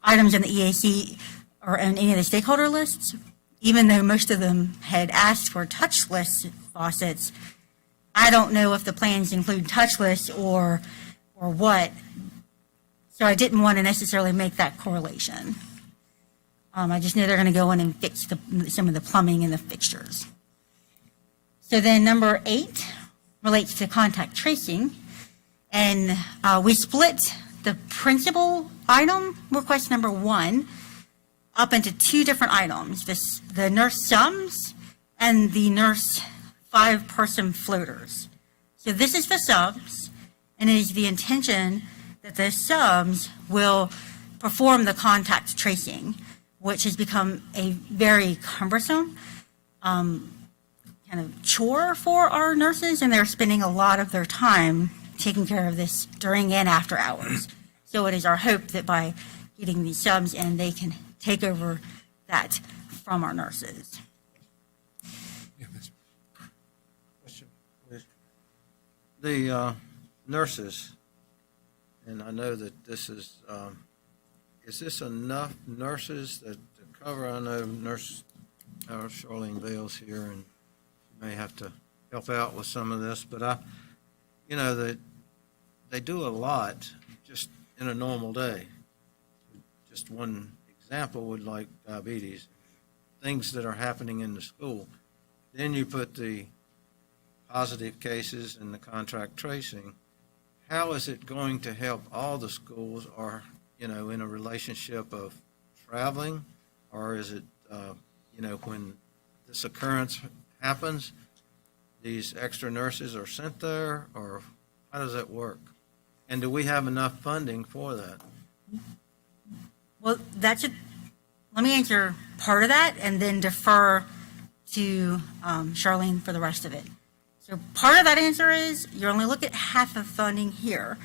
items in the EAC or in any of the stakeholder lists, even though most of them had asked for touchless faucets. I don't know if the plans include touchless or what, so I didn't want to necessarily make that correlation. I just know they're going to go in and fix some of the plumbing and the fixtures. So then number 8 relates to contact tracing, and we split the principal item, request number 1, up into 2 different items, the nurse sums and the nurse 5-person floaters. So this is the subs, and it is the intention that the subs will perform the contact tracing, which has become a very cumbersome kind of chore for our nurses, and they're spending a lot of their time taking care of this during and after hours. So it is our hope that by getting these subs in, they can take over that from our nurses. The nurses, and I know that this is this enough nurses that to cover? I know Nurse Charlene Bales here, and she may have to help out with some of this, but they do a lot just in a normal day. Just one example would like diabetes, things that are happening in the school. Then you put the positive cases and the contract tracing. How is it going to help all the schools, or, in a relationship of traveling? Or is it, when this occurrence happens, these extra nurses are sent there, or how does that work? And do we have enough funding for that? Well, let me answer part of that and then defer to Charlene for the rest of it. So part of that answer is you only look at half of funding here,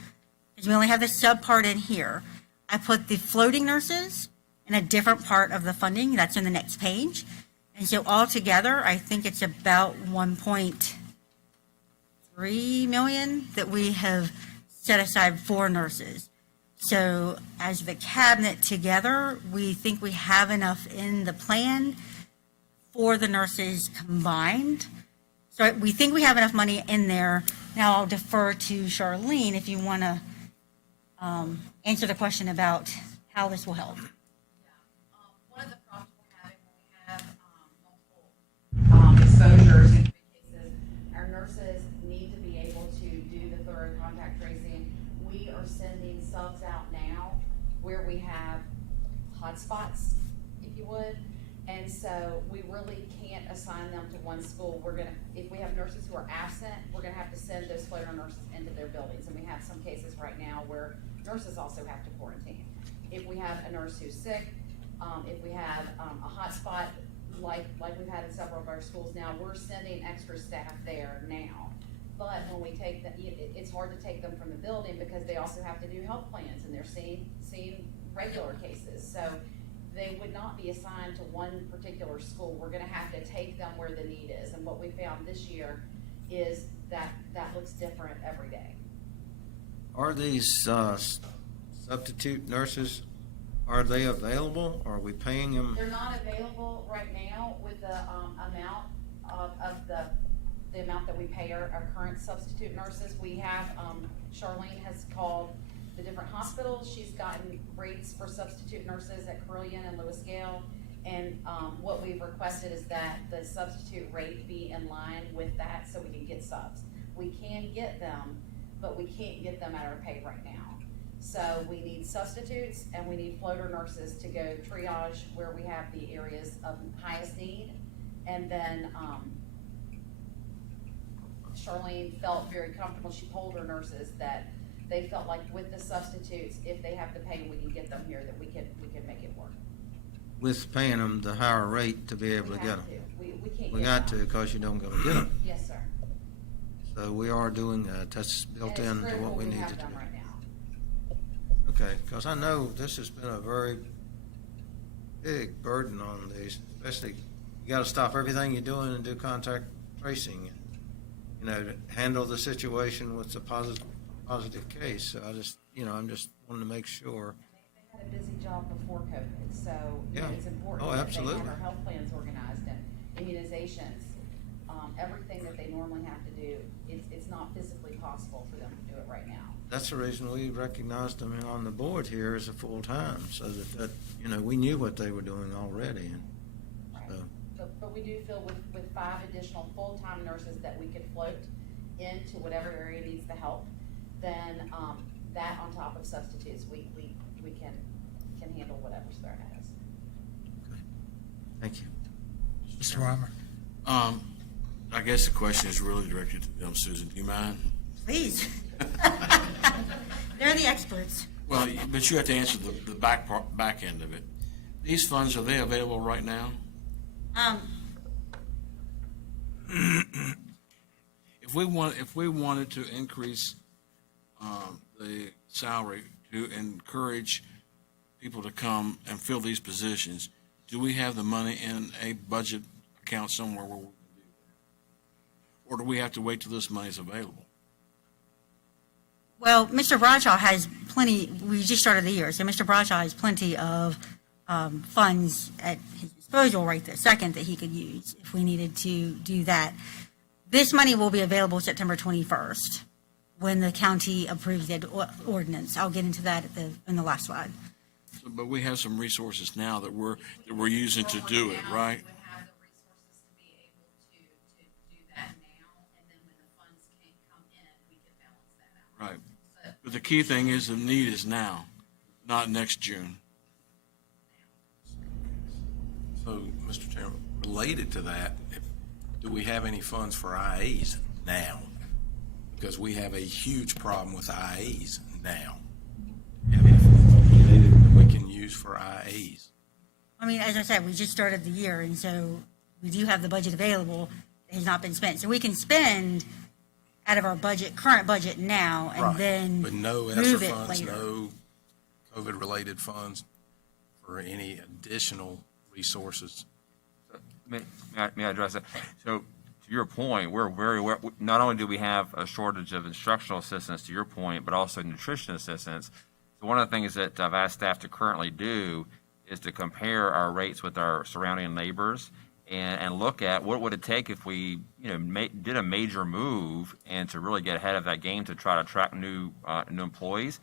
because we only have the sub part in here. I put the floating nurses in a different part of the funding. That's in the next page. And so altogether, I think it's about 1.3 million that we have set aside for nurses. So as the cabinet together, we think we have enough in the plan for the nurses combined. So we think we have enough money in there. Now I'll defer to Charlene if you want to answer the question about how this will help. One of the problems we're having when we have multiple exposures in cases, our nurses need to be able to do the thorough contact tracing. We are sending subs out now where we have hotspots, if you would. And so we really can't assign them to one school. If we have nurses who are absent, we're gonna have to send those floater nurses into their buildings. And we have some cases right now where nurses also have to quarantine. If we have a nurse who's sick, if we have a hotspot, like we've had in several of our schools now, we're sending extra staff there now. But when we take them, it's hard to take them from the building because they also have to do health plans and they're seeing regular cases. So they would not be assigned to one particular school. We're gonna have to take them where the need is. And what we found this year is that looks different every day. Are these substitute nurses, are they available? Are we paying them? They're not available right now with the amount of the amount that we pay our current substitute nurses. We have, Charlene has called the different hospitals. She's gotten rates for substitute nurses at Carilion and Lewis Gale. And what we've requested is that the substitute rate be in line with that so we can get subs. We can get them, but we can't get them at our pay right now. So we need substitutes and we need floater nurses to go triage where we have the areas of highest need. And then Charlene felt very comfortable. She told her nurses that they felt like with the substitutes, if they have to pay and we can get them here, that we can make it work. With paying them the higher rate to be able to get them? We can't We get got them. to, because you don't go to get them. Yes, sir. So we are doing that. That's built And it's into what critical we need have to do. them right now. Okay, because I know this has been a very big burden on these, especially, you got to stop everything you're doing and do contact tracing. Handle the situation with the positive case. So I'm just wanting to make sure. They had a busy job before COVID, so Yeah. it's important Oh, that they absolutely. have our health plans organized and immunizations. Everything that they normally have to do, it's not physically possible for them to do it right now. That's the reason we recognized them on the board here as a full-time, so that we knew what they were doing already. And so, But we do feel with 5 additional full-time nurses that we could float into whatever area needs the help, then that on top of substitutes, we can handle whatever's thrown at us. Thank you. Mr. Weimer? I guess the question is really directed to them, Susan. Do you mind? Please. They're the experts. Well, but you have to answer the back end of it. These funds, are they available right now? If we wanted to increase the salary to encourage people to come and fill these positions, do we have the money in a budget account somewhere where we can do that? Or do we have to wait till this money is available? Well, Mr. Bradshaw has plenty, we just started the year, so Mr. Bradshaw has plenty of funds at his disposal right this second that he could use if we needed to do that. This money will be available September 21st when the county approves the ordinance. I'll get into that in the last slide. So, but we have some resources now that we're using to do it, right? We would have the resources to be able to do that now, and then when the funds can't come in, we can balance that out. Right. But the key thing is the need is now, not next June. So, Mr. Chairman, related to that, do we have any funds for IAs now? Because we have a huge problem with IAs now. Do we have any funds that we can use for IAs? I mean, as I said, we just started the year, and so we do have the budget available that has not been spent. So we can spend out of our budget, current budget now, and Right. then But no ESSER move it funds, later. no COVID-related funds for any additional resources? May I address that? So, to your point, we're very aware, not only do we have a shortage of instructional assistants, to your point, but also nutrition assistants. So one of the things that I've asked staff to currently do is to compare our rates with our surrounding neighbors and look at what would it take if we, did a major move and to really get ahead of that game to try to attract new employees.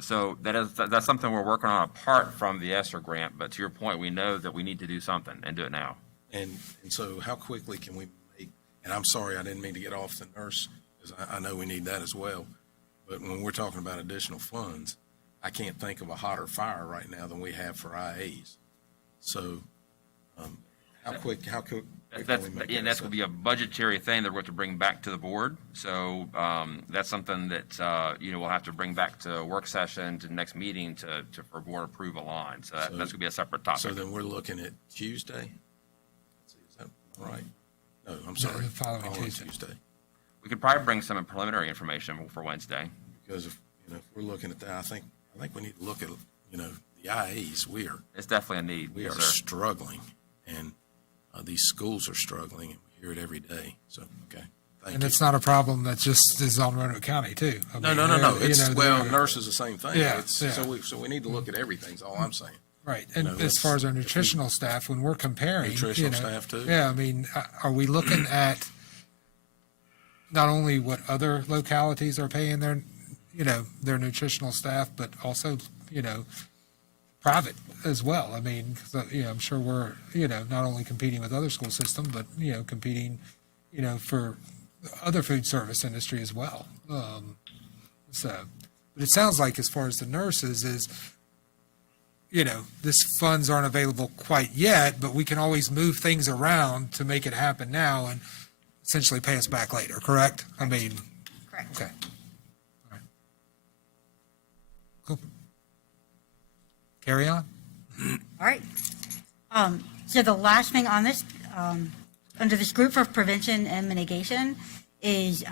So that's something we're working on apart from the ESSER grant, but to your point, we know that we need to do something and do it now. And so how quickly can we make, and I'm sorry, I didn't mean to get off the nurse, because I know we need that as well. But when we're talking about additional funds, I can't think of a hotter fire right now than we have for IAs. So how quick can we make That's that? going to be a budgetary thing that we're going to bring back to the board. So that's something that, we'll have to bring back to work session, to the next meeting for board approval on. So that's going to be a separate topic. So then we're looking at Tuesday? Is that right? No, I'm sorry. The following All on Tuesday. We could probably bring some preliminary information for Wednesday. Because if we're looking at that, I think we need to look at, the IAs. It's definitely a need. We Yes, are sir. struggling, and these schools are struggling, and we hear it every day. So, okay, thank And you. it's not a problem that just is on Roanoke County, too. I No. mean, It's, they're- nurses the same thing. Yeah, It's, yeah. So we need to look at everything, is all I'm saying. Right, and know, as far as our if we- nutritional staff, when we're comparing. Nutritional staff, too. Yeah, I mean, are we looking at not only what other localities are paying their nutritional staff, but also, private as well? I mean, 'cause, I'm sure we're, not only competing with other school systems, but, competing, for other food service industry as well. But it sounds like as far as the nurses is, this funds aren't available quite yet, but we can always move things around to make it happen now and essentially pay us back later, correct? I mean, Correct. okay. All right. Cool. Carry on. All right. So the last thing on this, under this group for prevention and mitigation is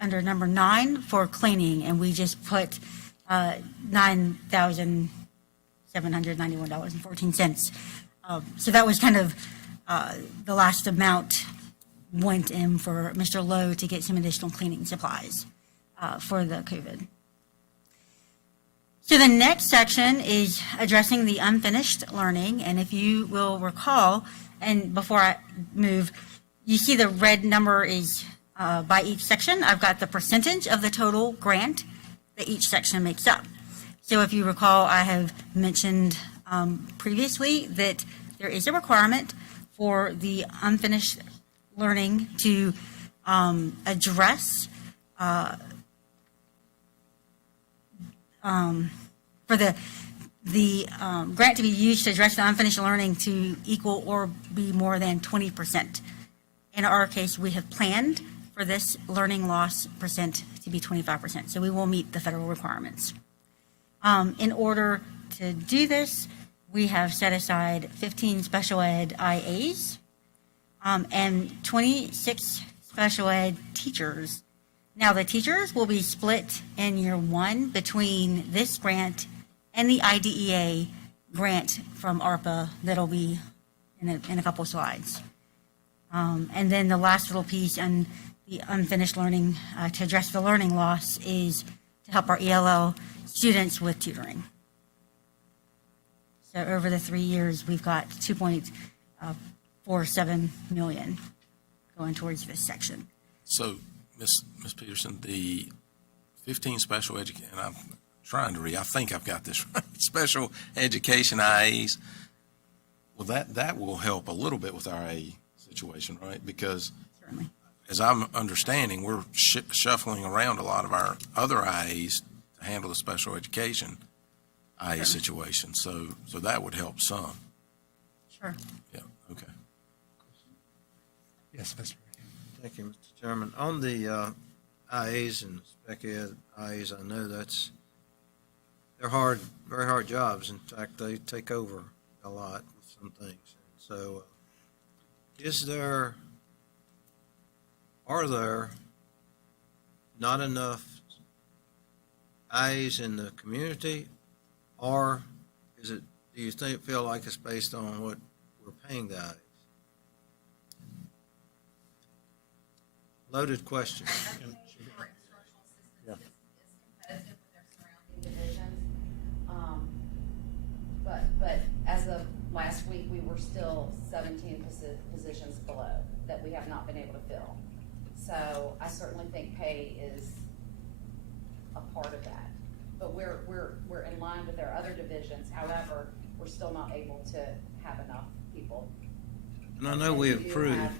under number 9 for cleaning, and we just put $9,791.14. So that was kind of the last amount went in for Mr. Lowe to get some additional cleaning supplies for the COVID. So the next section is addressing the unfinished learning, and if you will recall, and before I move, you see the red number is by each section. I've got the percentage of the total grant that each section makes up. So if you recall, I have mentioned previously that there is a requirement for the unfinished learning to address for the grant to be used to address the unfinished learning to equal or be more than 20%. In our case, we have planned for this learning loss percent to be 25%, so we will meet the federal requirements. In order to do this, we have set aside 15 special ed IAs and 26 special ed teachers. Now, the teachers will be split in year one between this grant and the IDEA grant from ARPA that'll be in a couple slides. And then the last little piece on the unfinished learning to address the learning loss is to help our ELL students with tutoring. So over the 3 years, we've got 2.47 million going towards this section. So, Ms. Peterson, the 15 special education, and I'm trying to read, I think I've got this right, special education IAs, well, that will help a little bit with our IA situation, right? Because Certainly. as I'm understanding, we're shuffling around a lot of our other IAs to handle the special education IA situation. So that would help some. Sure. Yeah, okay. Yes, Mr. Thank you, Mr. Chairman. On the IAs and spec ed IAs, I know they're hard, very hard jobs. In fact, they take over a lot with some things. So are there not enough IAs in the community, or do you feel like it's based on what we're paying the IAs? Loaded question. But as of last week, we were still 17 positions below that we have not been able to fill. So I certainly think pay is a part of that. But we're in line with our other divisions. However, we're still not able to have enough people. And I know we do approved. have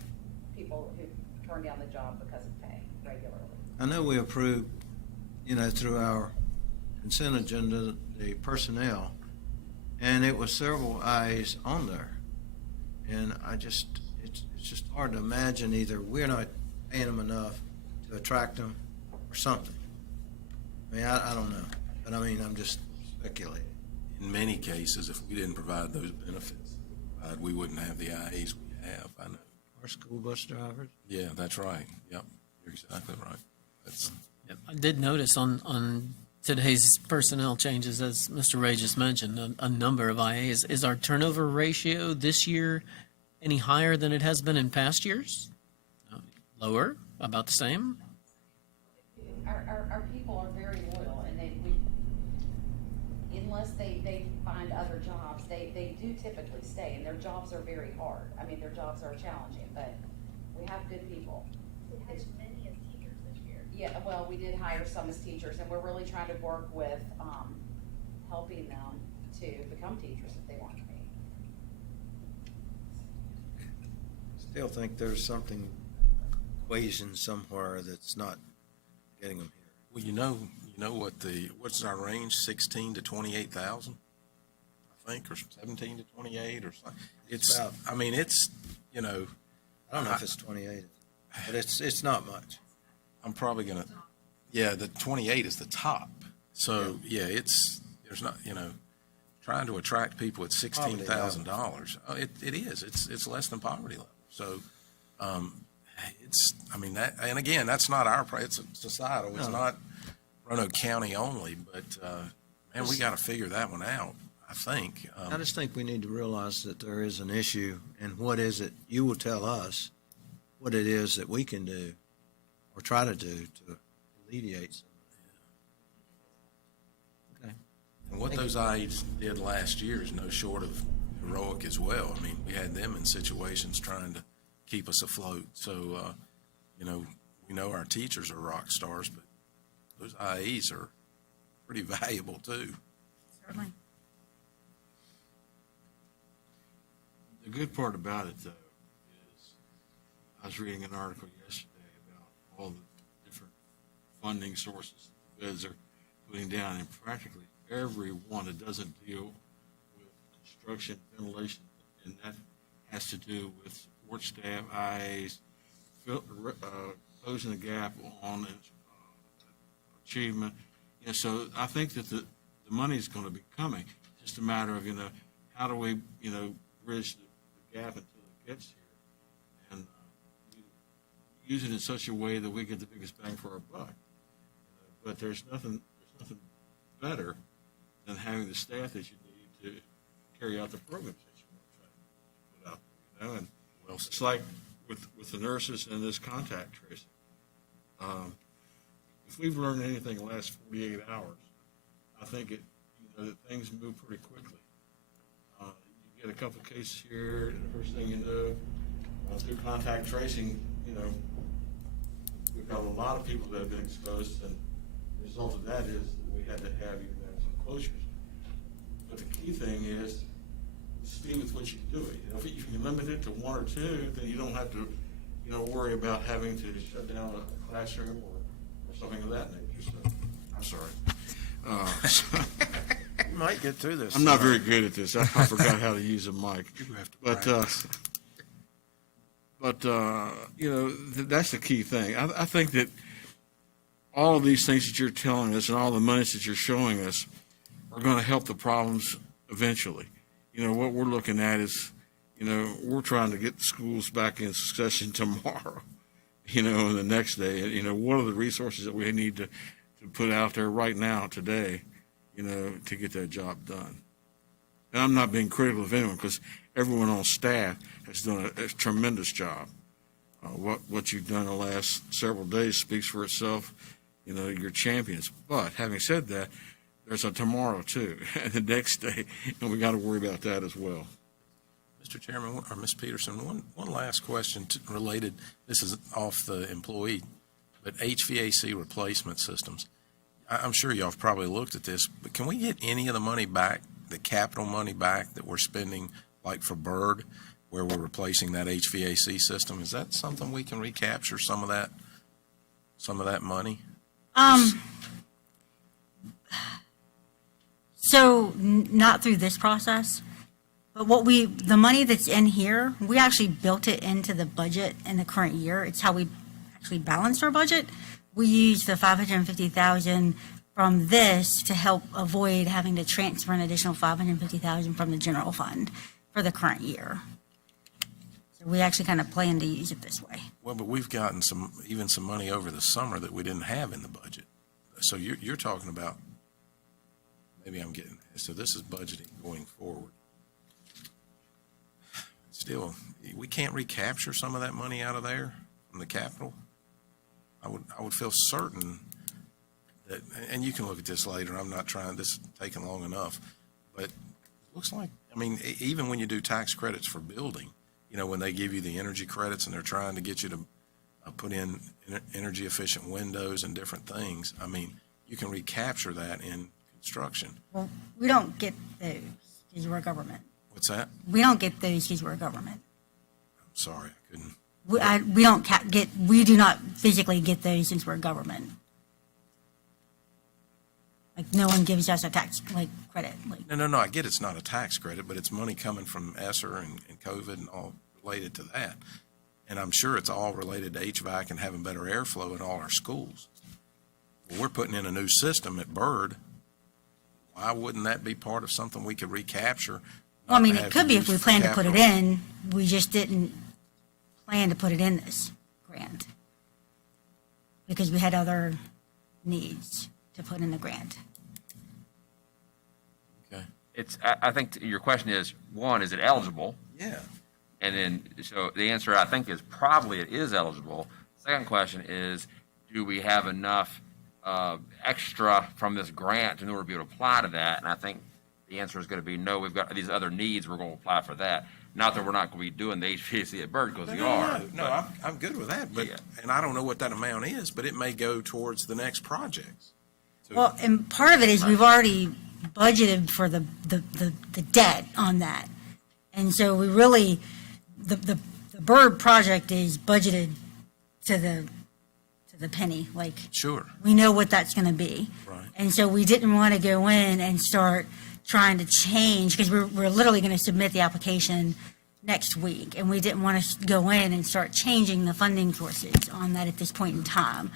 people who turn down the job because of pay regularly. I know we approved, through our consent agenda, the personnel, and it was several eyes on there. And it's just hard to imagine either we're not paying them enough to attract them or something. I mean, I don't know, but I'm just speculating. In many cases, if we didn't provide those benefits, we wouldn't have the IAs we have, I know. Our school bus drivers? Yeah, that's right. Yep, you're exactly right. That's, Yep, I did notice on today's personnel changes, as Mr. Ray just mentioned, a number of IAs. Is our turnover ratio this year any higher than it has been in past years? Lower? About the same? Our people are very loyal, and unless they find other jobs, they do typically stay, and their jobs are very hard. I mean, their jobs are challenging, but we have good people. We had many as teachers this year. Yeah, well, we did hire some as teachers, and we're really trying to work with helping them to become teachers if they want to be. Still think there's something, equation somewhere that's not getting them here. well, what's our range, 16 to 28,000? I think, or 17 to 28 or something. It's, about- I mean, it's, I don't know if it's 28, but it's not much. I'm probably gonna, yeah, the 28 is the top. So, yeah, there's not, trying to attract people at $16,000. Oh, it is. It's less than poverty level. So, and again, that's not it's societal. It's not Roanoke County only, but, man, we gotta figure that one out, I think. I just think we need to realize that there is an issue, and what is it, you will tell us what it is that we can do or try to do to alleviate some of it. Okay. And what those IEs did last year is no short of heroic as well. I mean, we had them in situations trying to keep us afloat. So, we know our teachers are rock stars, but those IEs are pretty valuable too. Certainly. The good part about it, though, is I was reading an article yesterday about all the different funding sources. Because putting down, and practically every one that doesn't deal with construction, ventilation, and that has to do with support staff, IAs, closing the gap on achievement. Yeah, so I think that the money is going to be coming. It's just a matter of, how do we, bridge the gap until it gets here and use it in such a way that we get the biggest bang for our buck. But there's nothing better than having the staff that you need to carry out the programs that you want to try to put out there, and it's like with the nurses and this contact tracing. If we've learned anything in the last 48 hours, I think that things move pretty quickly. You get a couple cases here, and the first thing you know, through contact tracing, we've got a lot of people that have been exposed, and the result of that is that we had to have some closures. But the key thing is speed with which you do it. If you limit it to one or two, then you don't have to, worry about having to shut down a classroom or something of that nature. So, I'm sorry. You might get through this. I'm not very good at this. I forgot how to use a mic. But that's the key thing. I think that all of these things that you're telling us and all the monies that you're showing us are going to help the problems eventually. What we're looking at is, we're trying to get the schools back in session tomorrow, and the next day. What are the resources that we need to put out there right now, today, to get that job done? And I'm not being critical of anyone, because everyone on staff has done a tremendous job. What you've done the last several days speaks for itself. You're champions. But having said that, there's a tomorrow too, and the next day, and we got to worry about that as well. Mr. Chairman, or Ms. Peterson, one last question related, this is off the employee, but HVAC replacement systems. I'm sure y'all have probably looked at this, but can we get any of the money back, the capital money back that we're spending, like for Byrd, where we're replacing that HVAC system? Is that something we can recapture, some of that money? So not through this process, but the money that's in here, we actually built it into the budget in the current year. It's how we actually balanced our budget. We used the $550,000 from this to help avoid having to transfer an additional $550,000 from the general fund for the current year. So we actually kind of plan to use it this way. Well, but we've gotten some money over the summer that we didn't have in the budget. So you're talking about, maybe I'm getting, so this is budgeting going forward. Still, we can't recapture some of that money out of there from the capital? I would feel certain that, and you can look at this later, I'm not trying, this is taking long enough, but it looks like, even when you do tax credits for building, when they give you the energy credits and they're trying to get you to put in energy efficient windows and different things, you can recapture that in construction. Well, we don't get those because we're a government. What's that? We don't get those because we're a government. I'm sorry, I couldn't. We do not physically get those since we're a government. Like, no one gives us a tax, credit. No, I get it's not a tax credit, but it's money coming from ESSER and COVID and all related to that. And I'm sure it's all related to HVAC and having better airflow in all our schools. Well, we're putting in a new system at Byrd. Why wouldn't that be part of something we could recapture? Well, it could be if we planned to put it in. We just didn't plan to put it in this grant because we had other needs to put in the grant. Okay. I think your question is, one, is it eligible? Yeah. And then, so the answer, I think, is probably it is eligible. Second question is, do we have enough extra from this grant in order to be able to apply to that? And I think the answer is going to be no, we've got these other needs, we're going to apply for that. Not that we're not going to be doing the HVAC at Byrd, because we are. No, I'm good with that, but, and I don't know what that amount is, but it may go towards the next projects. So, Well, and part of it is we've already budgeted for the debt on that. And so we really, the Byrd project is budgeted to the penny. Sure. We know what that's going to be. Right. And so we didn't want to go in and start trying to change, because we're literally going to submit the application next week, and we didn't want to go in and start changing the funding sources on that at this point in time.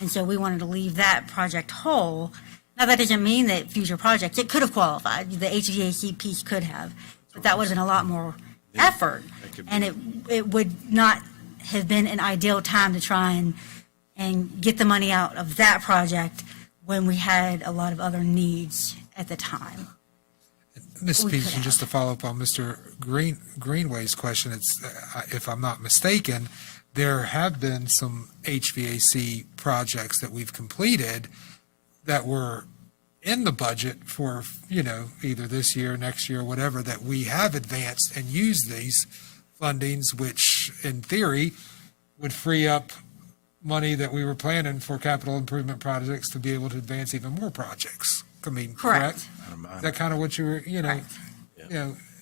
And so we wanted to leave that project whole. Now, that doesn't mean that future projects, it could have qualified, the HVAC piece could have, but that would have been a lot more effort, and it would not have been an ideal time to try and get the money out of that project when we had a lot of other needs at the time. Ms. We could Peterson, just to have. follow up on Mr. Greenway's question, it's, if I'm not mistaken, there have been some HVAC projects that we've completed that were in the budget for, either this year, next year, whatever, that we have advanced and used these fundings, which in theory would free up money that we were planning for capital improvement projects to be able to advance even more projects. I mean, correct? Is that kind of what you were,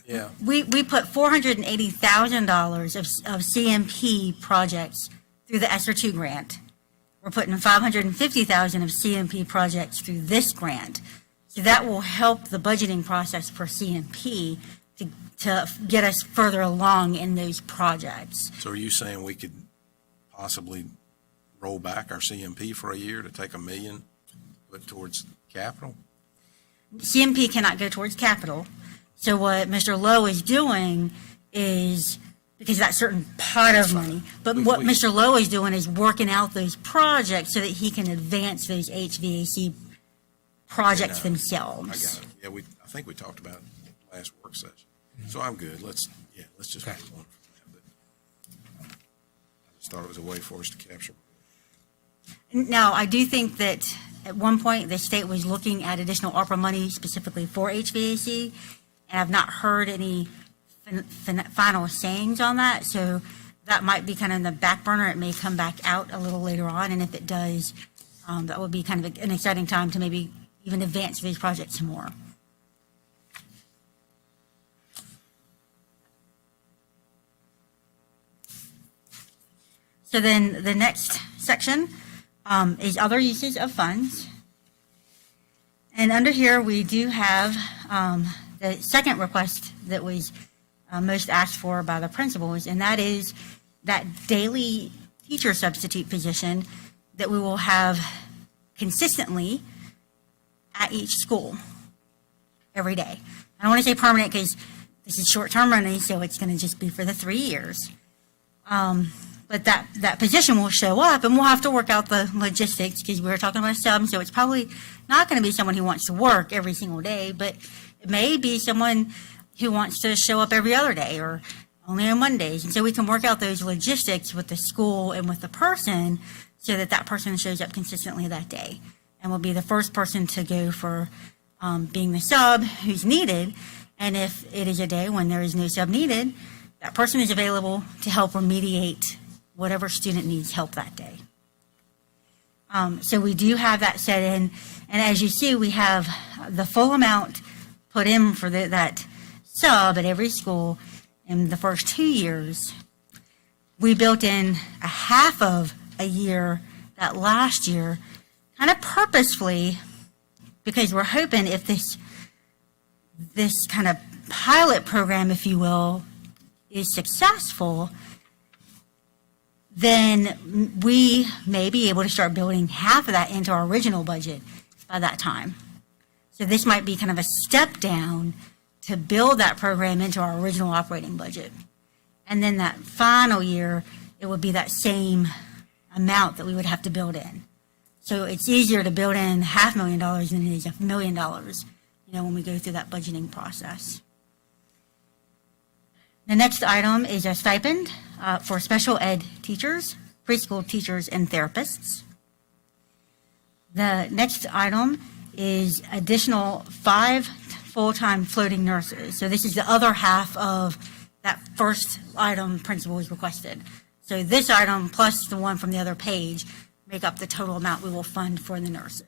Yeah. We put $480,000 of CMP projects through the ESSER 2 grant. We're putting $550,000 of CMP projects through this grant. So that will help the budgeting process for CMP to get us further along in those projects. So are you saying we could possibly roll back our CMP for a year to take $1 million, put towards capital? CMP cannot go towards capital. So what Mr. Lowe is doing is, because that's certain pot of money, but what Mr. Lowe is doing is working out those projects so that he can advance those HVAC projects themselves. I got it. Yeah, I think we talked about it last work session. So I'm good. Let's just move on from that. But I just thought it was a way for us to capture. Now, I do think that at one point, the state was looking at additional ARPA money specifically for HVAC, and I've not heard any final sayings on that, so that might be kind of in the back burner. It may come back out a little later on, and if it does, that would be kind of an exciting time to maybe even advance these projects some more. So then the next section is other uses of funds. And under here, we do have the second request that was most asked for by the principals, and that is that daily teacher substitute position that we will have consistently at each school every day. I don't want to say permanent because this is short-term money, so it's going to just be for the 3 years. But that position will show up, and we'll have to work out the logistics because we were talking about a sub, so it's probably not going to be someone who wants to work every single day, but it may be someone who wants to show up every other day or only on Mondays. And so we can work out those logistics with the school and with the person so that that person shows up consistently that day and will be the first person to go for being the sub who's needed. And if it is a day when there is no sub needed, that person is available to help remediate whatever student needs help that day. So we do have that set in, and as you see, we have the full amount put in for that sub at every school in the first 2 years. We built in a half of a year that last year, kind of purposefully, because we're hoping if this kind of pilot program, if you will, is successful, then we may be able to start building half of that into our original budget by that time. So this might be kind of a step down to build that program into our original operating budget. And then that final year, it would be that same amount that we would have to build in. So it's easier to build in $500,000 than it is $1 million, when we go through that budgeting process. The next item is a stipend for special ed teachers, preschool teachers, and therapists. The next item is additional 5 full-time floating nurses. So this is the other half of that first item principal was requested. So this item plus the one from the other page make up the total amount we will fund for the nurses.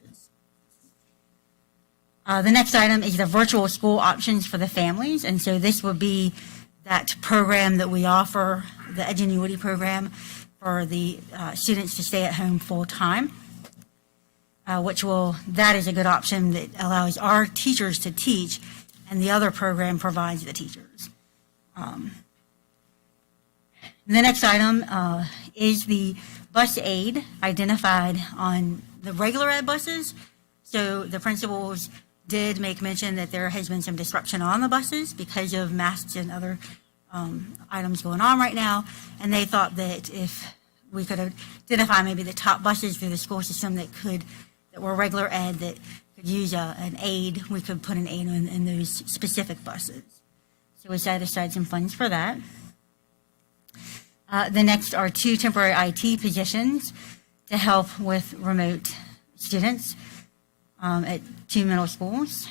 The next item is the virtual school options for the families. And so this would be that program that we offer, the Edgenuity program, for the students to stay at home full time. that is a good option that allows our teachers to teach, and the other program provides the teachers. The next item is the bus aid identified on the regular ed buses. So the principals did make mention that there has been some disruption on the buses because of masks and other items going on right now. And they thought that if we could identify maybe the top buses through the school system that were regular ed, that could use an aid, we could put an aid in those specific buses. So we set aside some funds for that. The next are 2 temporary IT positions to help with remote students at 2 middle schools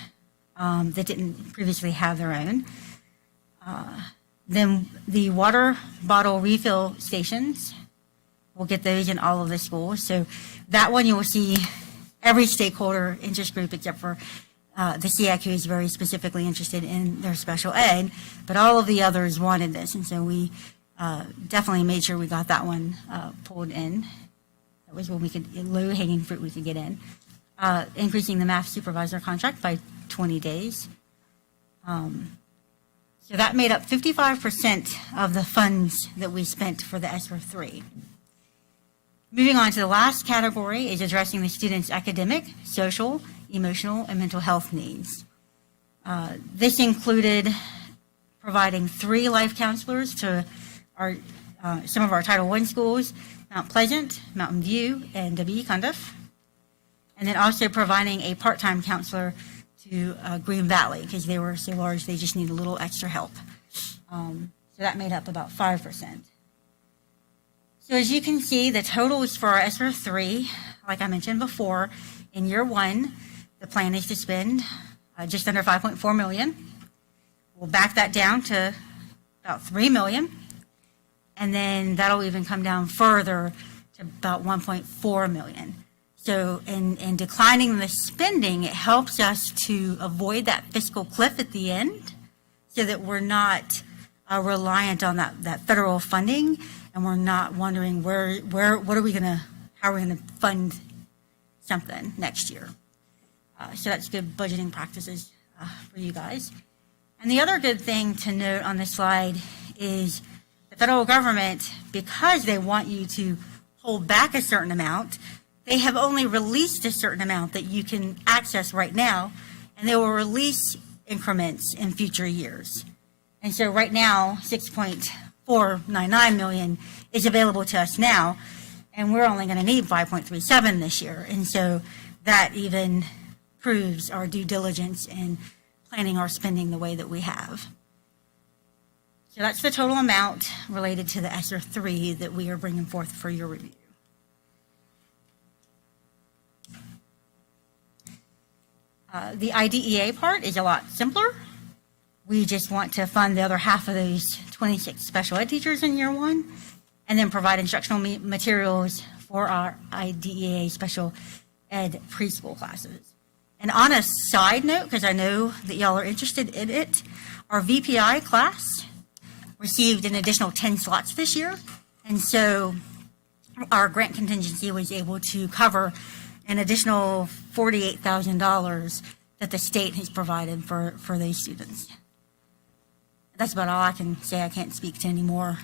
that didn't previously have their own. Then the water bottle refill stations, we'll get those in all of the schools. So that one you will see every stakeholder interest group except for the SEAC, who is very specifically interested in their special ed, but all of the others wanted this, and so we definitely made sure we got that one pulled in. That was when we could, low-hanging fruit we could get in. Increasing the math supervisor contract by 20 days. So that made up 55% of the funds that we spent for the ESSER 3. Moving on to the last category is addressing the students' academic, social, emotional, and mental health needs. This included providing 3 life counselors to some of our Title I schools, Mount Pleasant, Mountain View, and W.E. Cundiff. And then also providing a part-time counselor to Green Valley, because they were so large, they just need a little extra help. So that made up about 5%. So as you can see, the totals for our ESSER 3, like I mentioned before, in year 1, the plan is to spend just under $5.4 million. We'll back that down to about $3 million. And then that'll even come down further to about $1.4 million. So in declining the spending, it helps us to avoid that fiscal cliff at the end so that we're not reliant on that federal funding, and we're not wondering how are we going to fund something next year. So that's good budgeting practices for you guys. And the other good thing to note on this slide is the federal government, because they want you to hold back a certain amount, they have only released a certain amount that you can access right now, and they will release increments in future years. And so right now, $6.499 million is available to us now, and we're only going to need 5.37 this year. And so that even proves our due diligence in planning our spending the way that we have. So that's the total amount related to the ESSER 3 that we are bringing forth for your review. The IDEA part is a lot simpler. We just want to fund the other half of those 26 special ed teachers in year 1, and then provide instructional materials for our IDEA special ed preschool classes. And on a side note, because I know that y'all are interested in it, our VPI class received an additional 10 slots this year, and so our grant contingency was able to cover an additional $48,000 that the state has provided for those students. That's about all I can say. I can't speak to any more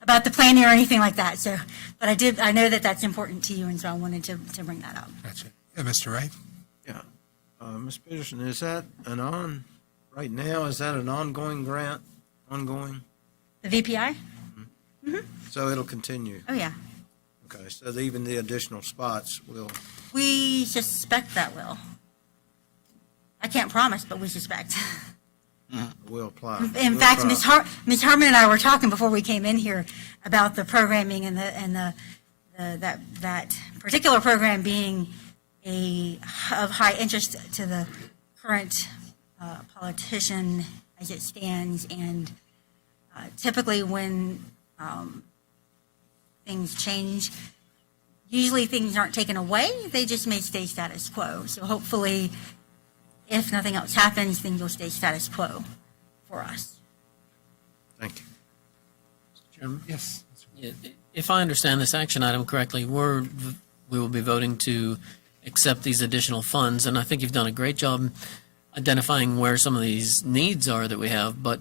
about the planning or anything like that. So, but I know that that's important to you, and so I wanted to bring that up. Gotcha. Yeah, Mr. Wright? Yeah. Ms. Peterson, is that right now, is that an ongoing grant? Ongoing? The VPI? Mm-hmm. So it'll continue? Oh, yeah. Okay, so even the additional spots will... We suspect that will. I can't promise, but we suspect. Will apply. In fact, Ms. Harmon and I were talking before we came in here about the programming and that particular program being of high interest to the current politician as it stands, and typically when things change, usually things aren't taken away, they just may stay status quo. So hopefully, if nothing else happens, things will stay status quo for us. Thank you. Mr. Chairman? Yes. If I understand this action item correctly, we will be voting to accept these additional funds, and I think you've done a great job identifying where some of these needs are that we have, but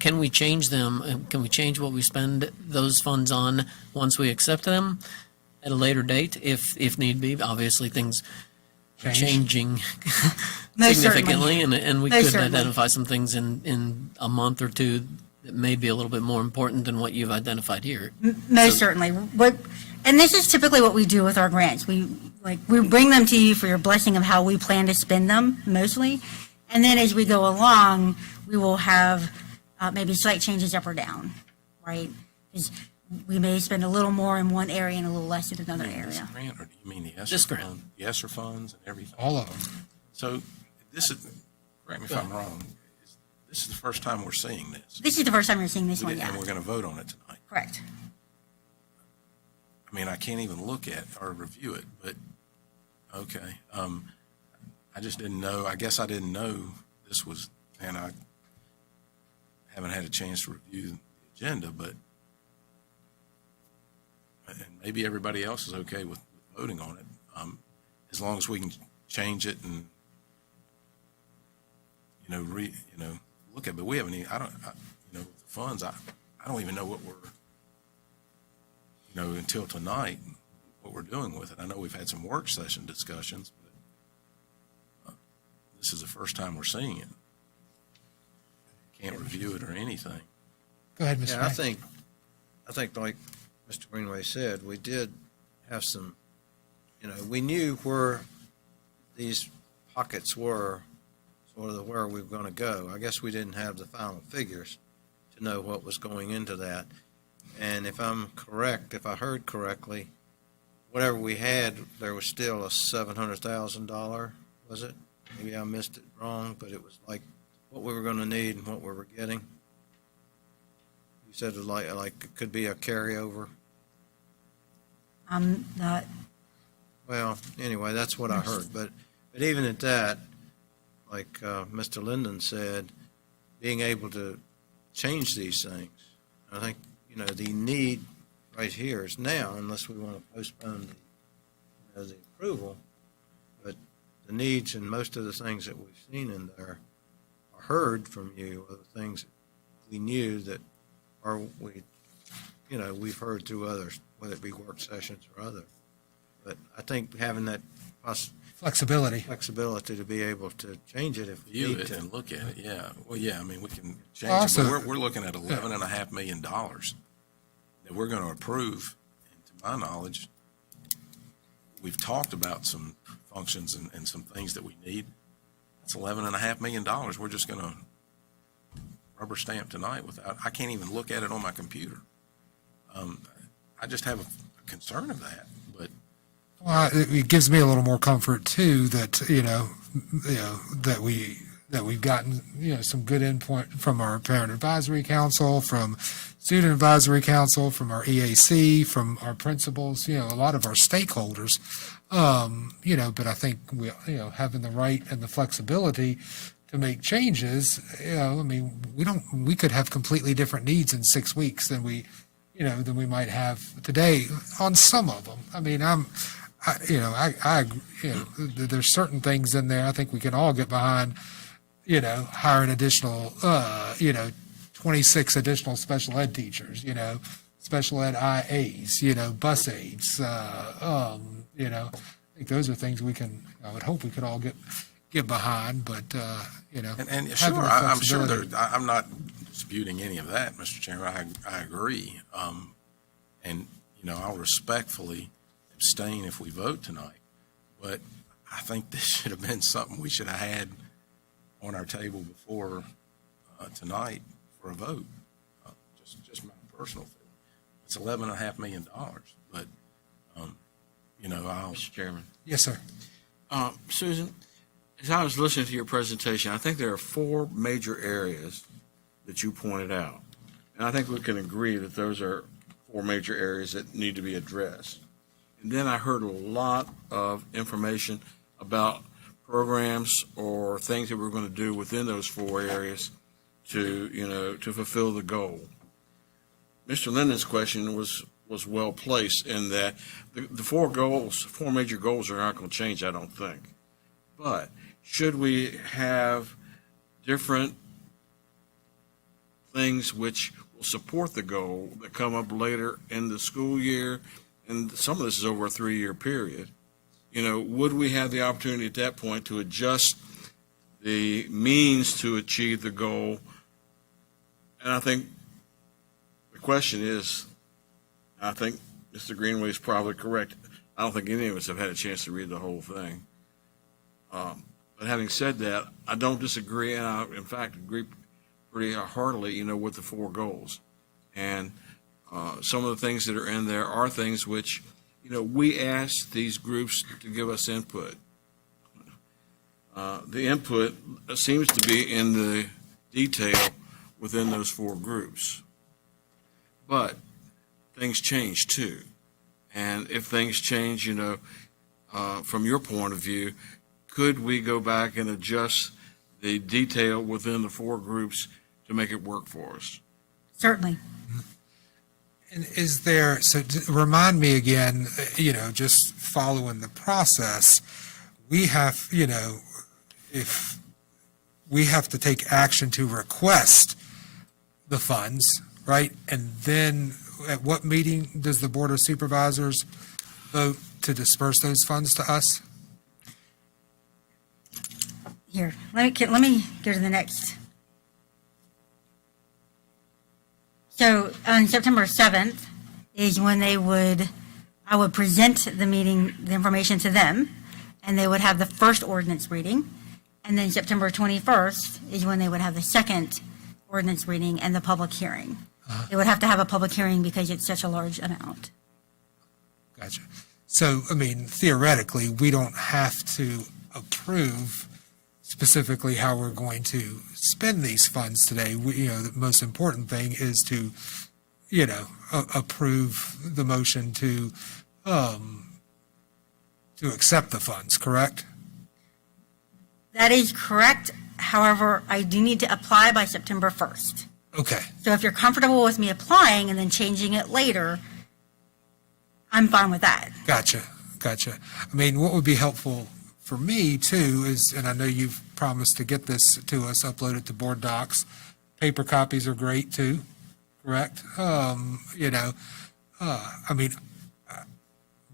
can we change them? Can we change what we spend those funds on once we accept them at a later date, if need be? Obviously, things are changing Most significantly, and we Most could certainly. identify some things in a month or two that may be a little bit more important than what you've identified here. Most certainly. And this is typically what we do with our grants. We bring them to you for your blessing of how we plan to spend them mostly. And then as we go along, we will have maybe slight changes up or down, right? 'Cause we may spend a little more in one area and a little less in another area. Grant, or do you mean the ESSER This grant. fund? The ESSER funds and everything? All of them. So this is, correct me if I'm wrong, this is the first time we're seeing this. This is the first time you're seeing this one, yeah. And we're going to vote on it tonight. Correct. I mean, I can't even look at or review it, but, okay. I just didn't know, I guess I didn't know this was, and I haven't had a chance to review the agenda, but, and maybe everybody else is okay with voting on it, as long as we can change it and, look at, but we haven't even, with the funds, I don't even know what we're, until tonight, what we're doing with it. I know we've had some work session discussions, but this is the first time we're seeing it. Can't review it or anything. Go ahead, Mr. Yeah, May. I think like Mr. Greenway said, we did have some, we knew where these pockets were, sort of where we were going to go. I guess we didn't have the final figures to know what was going into that. And if I'm correct, if I heard correctly, whatever we had, there was still a $700,000, was it? Maybe I missed it wrong, but it was like what we were going to need and what we were getting. You said it like it could be a carryover. I'm not, Well, anyway, that's what I heard. But even at that, like Mr. Linden said, being able to change these things, I think, the need right here is now, unless we want to postpone the approval. But the needs and most of the things that we've seen in there or heard from you are the things that we knew that we've heard through others, whether it be work sessions or other. But I think having that Flexibility. to be able to change it if we View need it to. and look at it, yeah. Well, yeah, I mean, we can change it, Also- but we're looking at $11.5 million that we're going to approve. And to my knowledge, we've talked about some functions and some things that we need. That's $11.5 million. We're just going to rubber stamp tonight without, I can't even look at it on my computer. I just have a concern of that, but Well, it gives me a little more comfort too that that we've gotten some good input from our parent advisory council, from student advisory council, from our EAC, from our principals, a lot of our stakeholders. But I think we having the right and the flexibility to make changes. We could have completely different needs in 6 weeks than we might have today on some of them. I mean, there's certain things in there I think we can all get behind, hiring additional, 26 additional special ed teachers, special ed IAs, bus aides, I think those are things I would hope we could all get behind, but, And having sure, the I'm sure flexibility. I'm not disputing any of that, Mr. Chairman. I agree. And, I'll respectfully abstain if we vote tonight. But I think this should have been something we should have had on our table before tonight for a vote. Just my personal feeling. It's $11.5 million, but, I'll. Mr. Chairman. Yes, sir. Susan, as I was listening to your presentation, I think there are 4 major areas that you pointed out. And I think we can agree that those are 4 major areas that need to be addressed. And then I heard a lot of information about programs or things that we're going to do within those 4 areas to fulfill the goal. Mr. Linden's question was was well placed in that the four major goals are not going to change, I don't think. But should we have different things which will support the goal that come up later in the school year, and some of this is over a 3-year period, would we have the opportunity at that point to adjust the means to achieve the goal? And I think the question is, I think Mr. Greenway is probably correct. I don't think any of us have had a chance to read the whole thing. But having said that, I don't disagree, and I, in fact, agree pretty heartily, with the 4 goals. And some of the things that are in there are things which, we asked these groups to give us input. The input seems to be in the detail within those 4 groups. But things change too. And if things change, from your point of view, could we go back and adjust the detail within the 4 groups to make it work for us? Certainly. And is there, remind me again, just following the process, we have, if we have to take action to request the funds, right? And then at what meeting does the Board of Supervisors vote to disperse those funds to us? Here, let me go to the next. So on September 7th is when I would present the information to them, and they would have the first ordinance reading. And then September 21st is when they would have the second ordinance reading and the public hearing. They would have to have a public hearing because it's such a large amount. Gotcha. So, theoretically, we don't have to approve specifically how we're going to spend these funds today. The most important thing is to, approve the motion to accept the funds, correct? That is correct. However, I do need to apply by September 1st. Okay. So if you're comfortable with me applying and then changing it later, I'm fine with that. Gotcha. What would be helpful for me too is, and I know you've promised to get this to us, uploaded to board docs. Paper copies are great too, correct?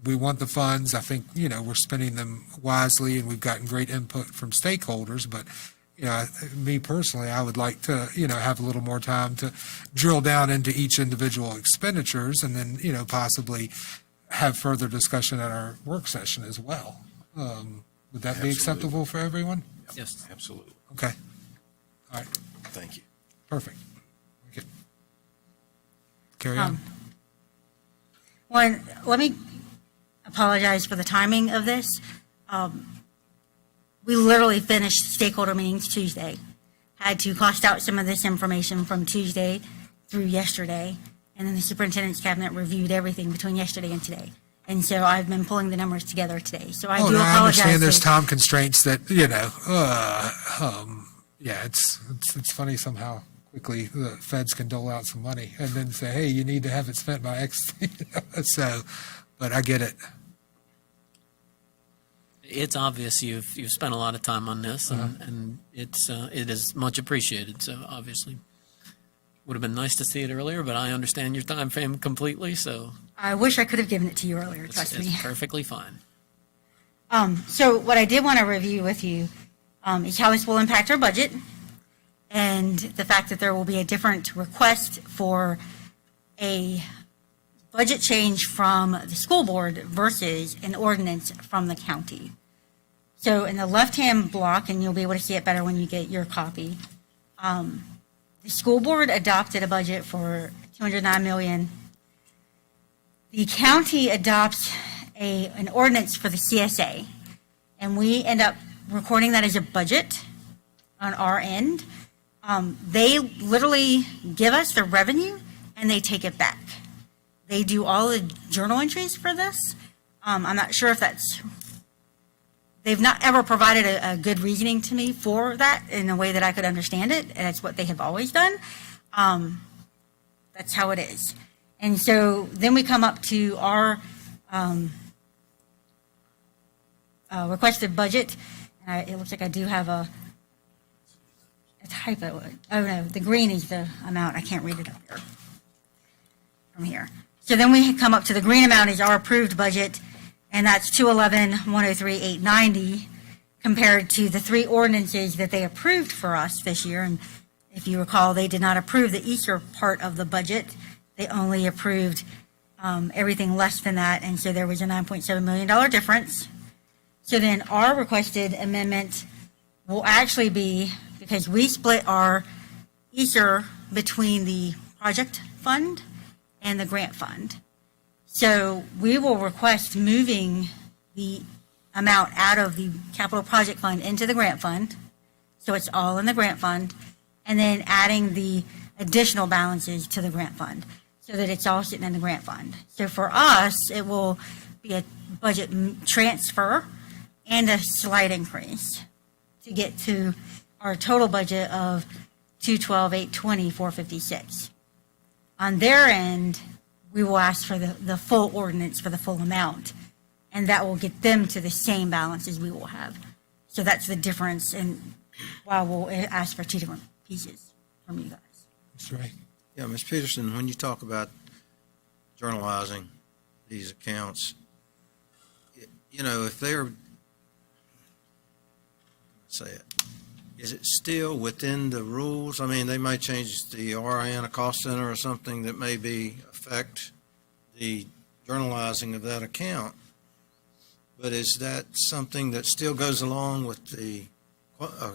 We want the funds. I think, we're spending them wisely and we've gotten great input from stakeholders, but me personally, I would like to, have a little more time to drill down into each individual expenditures and then, possibly have further discussion at our work session as well. Would that be acceptable for everyone? Yes. Absolutely. Okay. All right. Thank you. Perfect. Okay. Carry on. One, let me apologize for the timing of this. We literally finished stakeholder meetings Tuesday. Had to cost out some of this information from Tuesday through yesterday, and then the superintendent's cabinet reviewed everything between yesterday and today. And so I've been pulling the numbers together today. So I do apologize. I understand there's time constraints that, it's funny somehow quickly the feds can dole out some money and then say, hey, you need to have it spent by X. But I get it. It's obvious you've spent a lot of time on this, and it is much appreciated. So obviously, would have been nice to see it earlier, but I understand your time frame completely. So I wish I could have given it to you earlier. Trust me. It's perfectly fine. So what I did want to review with you is how this will impact our budget, and the fact that there will be a different request for a budget change from the school board versus an ordinance from the county. So in the left-hand block, and you'll be able to see it better when you get your copy, the school board adopted a budget for $209 million. The county adopts an ordinance for the CSA, and we end up recording that as a budget on our end. They literally give us the revenue, and they take it back. They do all the journal entries for this. I'm not sure if they've not ever provided a good reasoning to me for that in a way that I could understand it, and it's what they have always done. That's how it is. And so then we come up to our requested budget. It looks like I do have a typo. Oh, no, the green is the amount. I can't read it up there from here. So then we come up to the green amount is our approved budget, and that's 211,103,890 compared to the 3 ordinances that they approved for us this year. And if you recall, they did not approve the Easter part of the budget. They only approved everything less than that, and so there was a $9.7 million difference. So then our requested amendment will actually be, because we split our Easter between the project fund and the grant fund. So we will request moving the amount out of the capital project fund into the grant fund. So it's all in the grant fund, and then adding the additional balances to the grant fund so that it's all sitting in the grant fund. So for us, it will be a budget transfer and a slight increase to get to our total budget of 212,820, 456. On their end, we will ask for the full ordinance for the full amount, and that will get them to the same balance as we will have. So that's the difference, and why we'll ask for 2 different pieces from you guys. That's right. Yeah, Ms. Peterson, when you talk about journalizing these accounts, you know, if they're, say it, is it still within the rules? I mean, they might change the RN, a cost center or something that may affect the journalizing of that account. But is that something that still goes along with the, I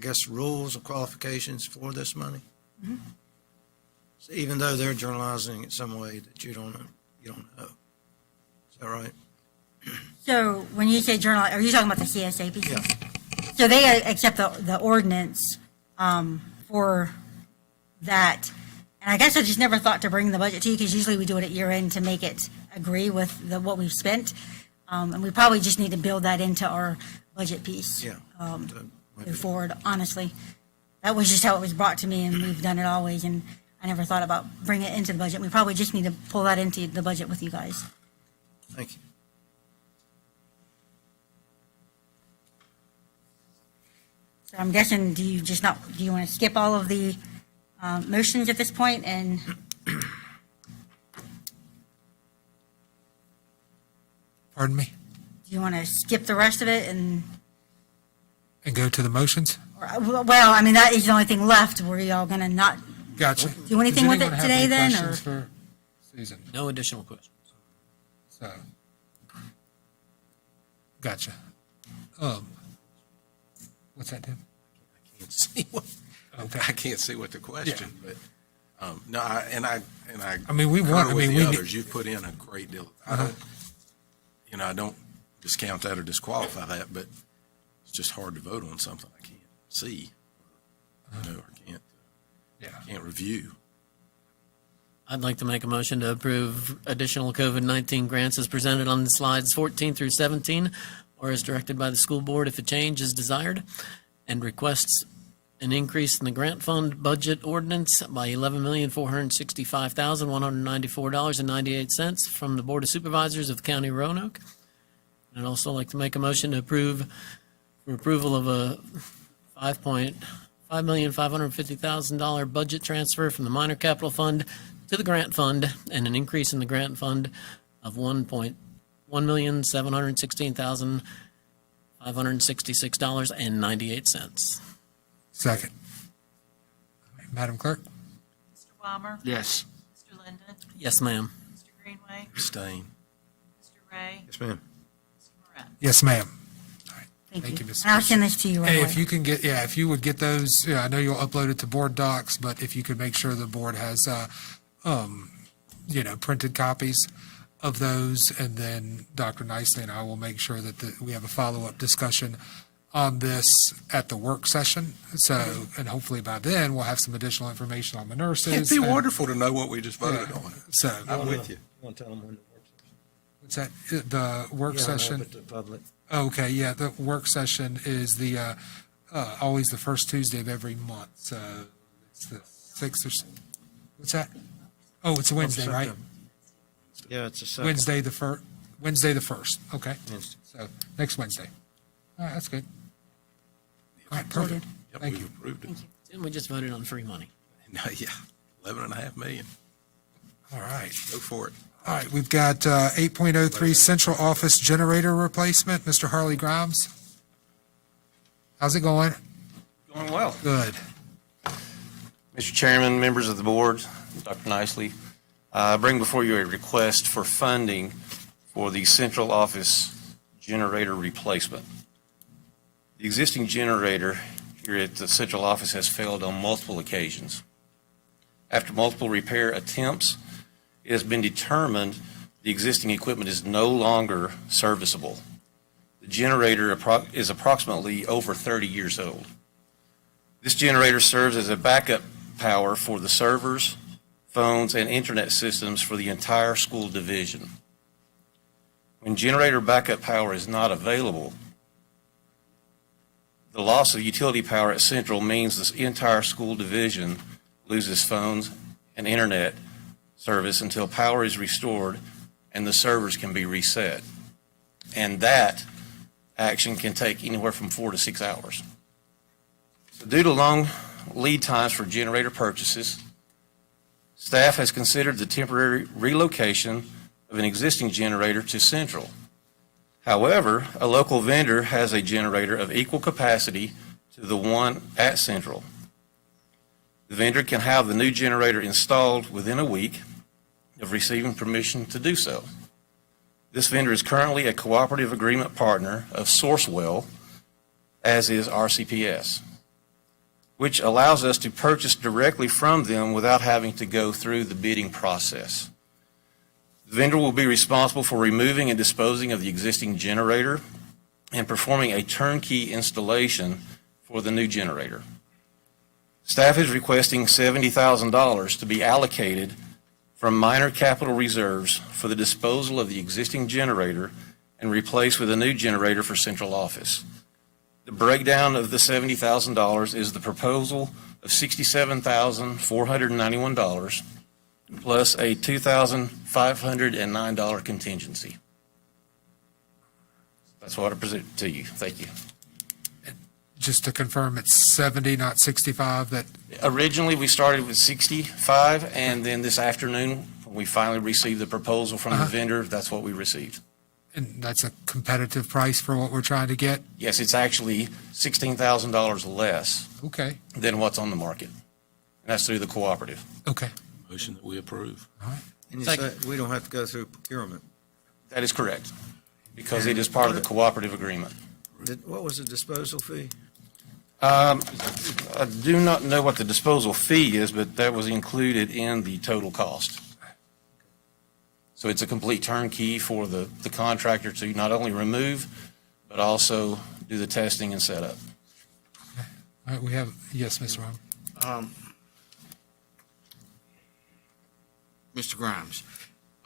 guess, rules or qualifications for this money? Mm-hmm. So even though they're journalizing it some way that you don't know. Is that right? So when you say journal, are you talking about the CSA piece? Yeah. So they accept the ordinance for that. And I guess I just never thought to bring the budget to you, because usually we do it at year end to make it agree with what we've spent. And we probably just need to build that into our budget piece. Yeah. Move forward, honestly. That was just how it was brought to me, and we've done it always, and I never thought about bringing it into the budget. We probably just need to pull that into the budget with you guys. Thank you. So I'm guessing, do you want to skip all of the motions at this point and? Pardon me? Do you want to skip the rest of it and? And go to the motions? Well, I mean, that is the only thing left. Were y'all going to not Gotcha. do anything Does with it anyone have today any then, or? questions for Susan? No additional questions. So, gotcha. What's that, Tim? Can't see what, Okay. I can't see what the question, but, no, I mean, we want- concur I with mean, the we- others. You've put in a great deal. I don't discount that or disqualify that, but it's just hard to vote on something I can't see, or can't review. I'd like to make a motion to approve additional COVID-19 grants as presented on the slides 14 through 17, or as directed by the school board if a change is desired, and requests an increase in the grant fund budget ordinance by $11,465,194.98 from the Board of Supervisors of the County of Roanoke. And I'd also like to make a motion to approve for approval of a $5,550,000 budget transfer from the minor capital fund to the grant fund, and an increase in the grant fund of $1,716,566.98. Second. Madam Clerk? Mr. Weimer? Yes. Mr. Linden? Yes, ma'am. Mr. Greenway? Abstain. Mr. Ray? Yes, ma'am. Mr. Moran? Yes, ma'am. Thank you. Ms. And I'll send this to you right Hey, away. if you can get, if you would get those, I know you'll upload it to board docs, but if you could make sure the board has, printed copies of those, and then Dr. Nicely and I will make sure that we have a follow-up discussion on this at the work session. So, and hopefully by then, we'll have some additional information on the nurses. It'd be and- wonderful to know what we just voted Yeah. on. So, I'm with you. You want to tell them when the work session? what's that, the work session? Open to the public. Okay, yeah, the work session is always the first Tuesday of every month, so it's the 6th or, what's that? Oh, it's a Wednesday, right? Yeah, it's a second. Wednesday the 1st, okay. Wednesday. So, next Wednesday. All right, that's good. All right, perfect. Yep, Thank we've you. approved it. And we just voted on free money. No, yeah, 11.5 million. All right. Go for it. All right, we've got 8.03 central office generator replacement. Mr. Harley Grimes? How's it going? Going well. Good. Mr. Chairman, members of the board, Dr. Nicely, I bring before you a request for funding for the central office generator replacement. The existing generator here at the central office has failed on multiple occasions. After multiple repair attempts, it has been determined the existing equipment is no longer serviceable. The generator is approximately over 30 years old. This generator serves as a backup power for the servers, phones, and internet systems for the entire school division. When generator backup power is not available, the loss of utility power at Central means this entire school division loses phones and internet service until power is restored and the servers can be reset. And that action can take anywhere from 4 to 6 hours. So due to long lead times for generator purchases, staff has considered the temporary relocation of an existing generator to Central. However, a local vendor has a generator of equal capacity to the one at Central. The vendor can have the new generator installed within a week of receiving permission to do so. This vendor is currently a cooperative agreement partner of Sourcewell, as is RCPS, which allows us to purchase directly from them without having to go through the bidding process. The vendor will be responsible for removing and disposing of the existing generator and performing a turnkey installation for the new generator. Staff is requesting $70,000 to be allocated from minor capital reserves for the disposal of the existing generator and replaced with a new generator for central office. The breakdown of the $70,000 is the proposal of $67,491 plus a $2,509 contingency. That's what I present to you. Thank you. Just to confirm, it's 70, not 65, that, Originally, we started with 65, and then this afternoon, when we finally received the proposal from the vendor, that's what we received. and that's a competitive price for what we're trying to get? Yes, it's actually $16,000 less Okay, than what's on the market. And that's through the cooperative. okay. Motion that we approve. And you say we don't have to go through procurement. That is correct, because it is part of the cooperative agreement. What was the disposal fee? I do not know what the disposal fee is, but that was included in the total cost. So it's a complete turnkey for the contractor to not only remove, but also do the testing and setup. All right, we have, yes, Mr. Ron. Mr. Grimes,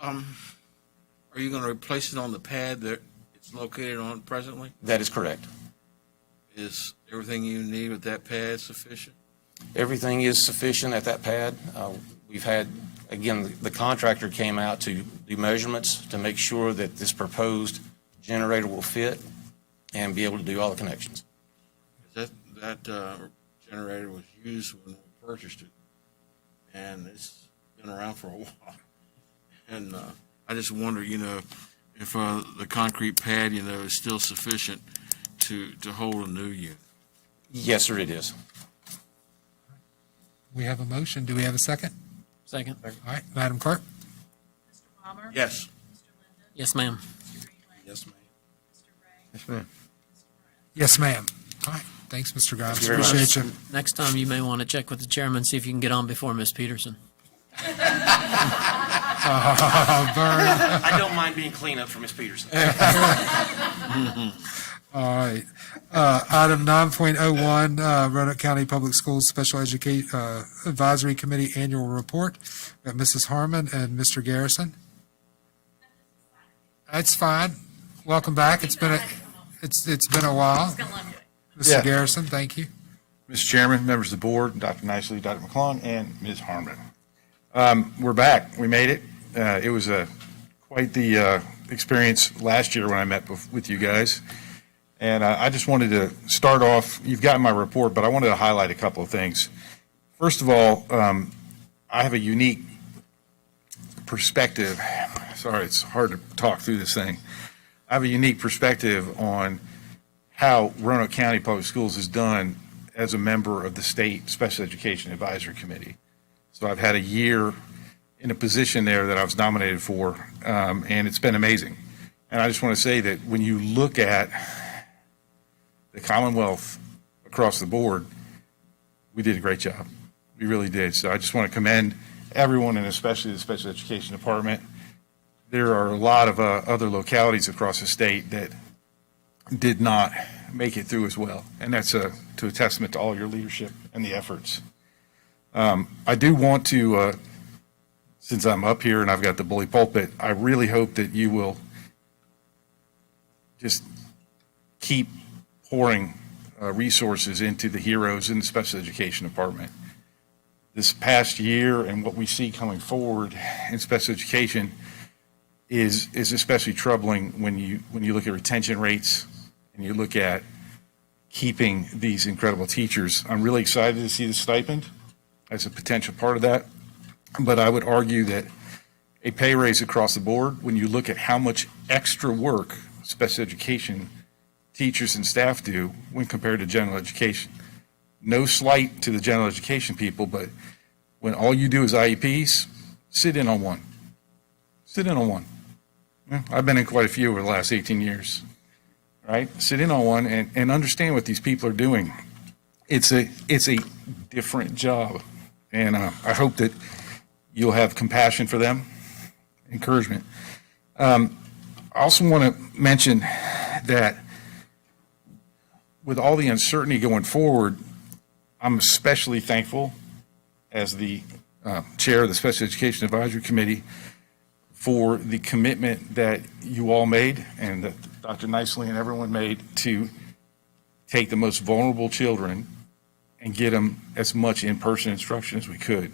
are you going to replace it on the pad that it's located on presently? That is correct. Is everything you need with that pad sufficient? Everything is sufficient at that pad. We've had, again, the contractor came out to do measurements to make sure that this proposed generator will fit and be able to do all the connections. That generator was used when we purchased it, and it's been around for a while. And I just wonder, if the concrete pad, is still sufficient to hold a new unit. Yes, sir, it is. We have a motion. Do we have a second? Second. All right, Madam Clerk? Mr. Palmer? Yes. Yes, ma'am. Yes, ma'am. Yes, ma'am. Yes, ma'am. All right, thanks, Mr. Grimes. you very much. Appreciate you. Next time, you may want to check with the chairman, see if you can get on before Ms. Peterson. I don't mind being cleanup for Ms. Peterson. All right. Item 9.01, Roanoke County Public Schools Special Education Advisory Committee Annual Report. We have Mrs. Harmon and Mr. Garrison. That's fine. Welcome back. It's been a while. Mr. Garrison, thank you. Mr. Chairman, members of the board, Dr. Nicely, Dr. McClung, and Ms. Harmon. We're back. We made it. It was quite the experience last year when I met with you guys. And I just wanted to start off, you've gotten my report, but I wanted to highlight a couple of things. First of all, I have a unique perspective. Sorry, it's hard to talk through this thing. I have a unique perspective on how Roanoke County Public Schools is done as a member of the State Special Education Advisory Committee. So I've had a year in a position there that I was nominated for, and it's been amazing. And I just want to say that when you look at the Commonwealth across the board, we did a great job. We really did. So I just want to commend everyone, and especially the Special Education Department. There are a lot of other localities across the state that did not make it through as well. And that's to a testament to all your leadership and the efforts. I do want to, since I'm up here and I've got the bully pulpit, I really hope that you will just keep pouring resources into the heroes in the Special Education Department. This past year and what we see coming forward in special education is especially troubling when you look at retention rates and you look at keeping these incredible teachers. I'm really excited to see the stipend as a potential part of that, but I would argue that a pay raise across the board, when you look at how much extra work special education teachers and staff do when compared to general education. No slight to the general education people, but when all you do is IEPs, sit in on one. Sit in on one. I've been in quite a few over the last 18 years, right? Sit in on one and understand what these people are doing. It's a different job, and I hope that you'll have compassion for them, encouragement. I also want to mention that with all the uncertainty going forward, I'm especially thankful as the chair of the Special Education Advisory Committee for the commitment that you all made and that Dr. Nicely and everyone made to take the most vulnerable children and get them as much in-person instruction as we could.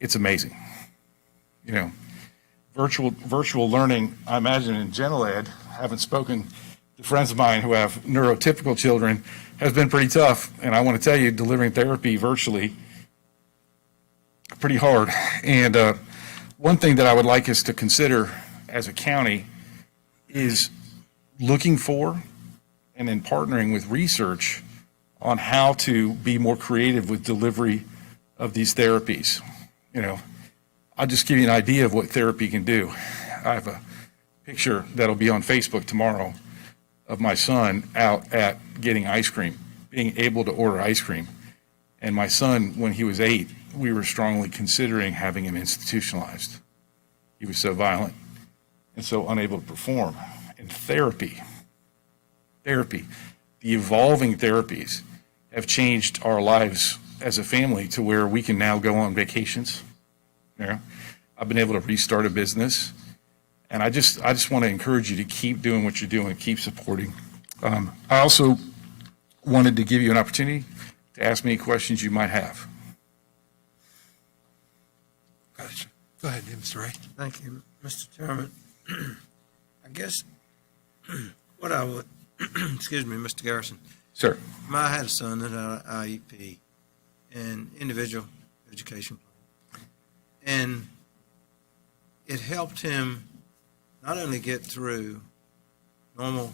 It's amazing. You know, virtual learning, I imagine in general ed, having spoken to friends of mine who have neurotypical children, has been pretty tough. And I want to tell you, delivering therapy virtually, pretty hard. And one thing that I would like us to consider as a county is looking for and then partnering with research on how to be more creative with delivery of these therapies. You know, I'll just give you an idea of what therapy can do. I have a picture that'll be on Facebook tomorrow of my son out at getting ice cream, being able to order ice cream. And my son, when he was 8, we were strongly considering having him institutionalized. He was so violent and so unable to perform. And therapy, the evolving therapies have changed our lives as a family to where we can now go on vacations. You know, I've been able to restart a business. And I just want to encourage you to keep doing what you're doing, keep supporting. I also wanted to give you an opportunity to ask me any questions you might have. Gotcha. Go ahead, Mr. Ray. Thank you, Mr. Chairman. I guess what I would, excuse me, Mr. Garrison. Sir. I had a son that had an IEP and individual education plan. And it helped him not only get through normal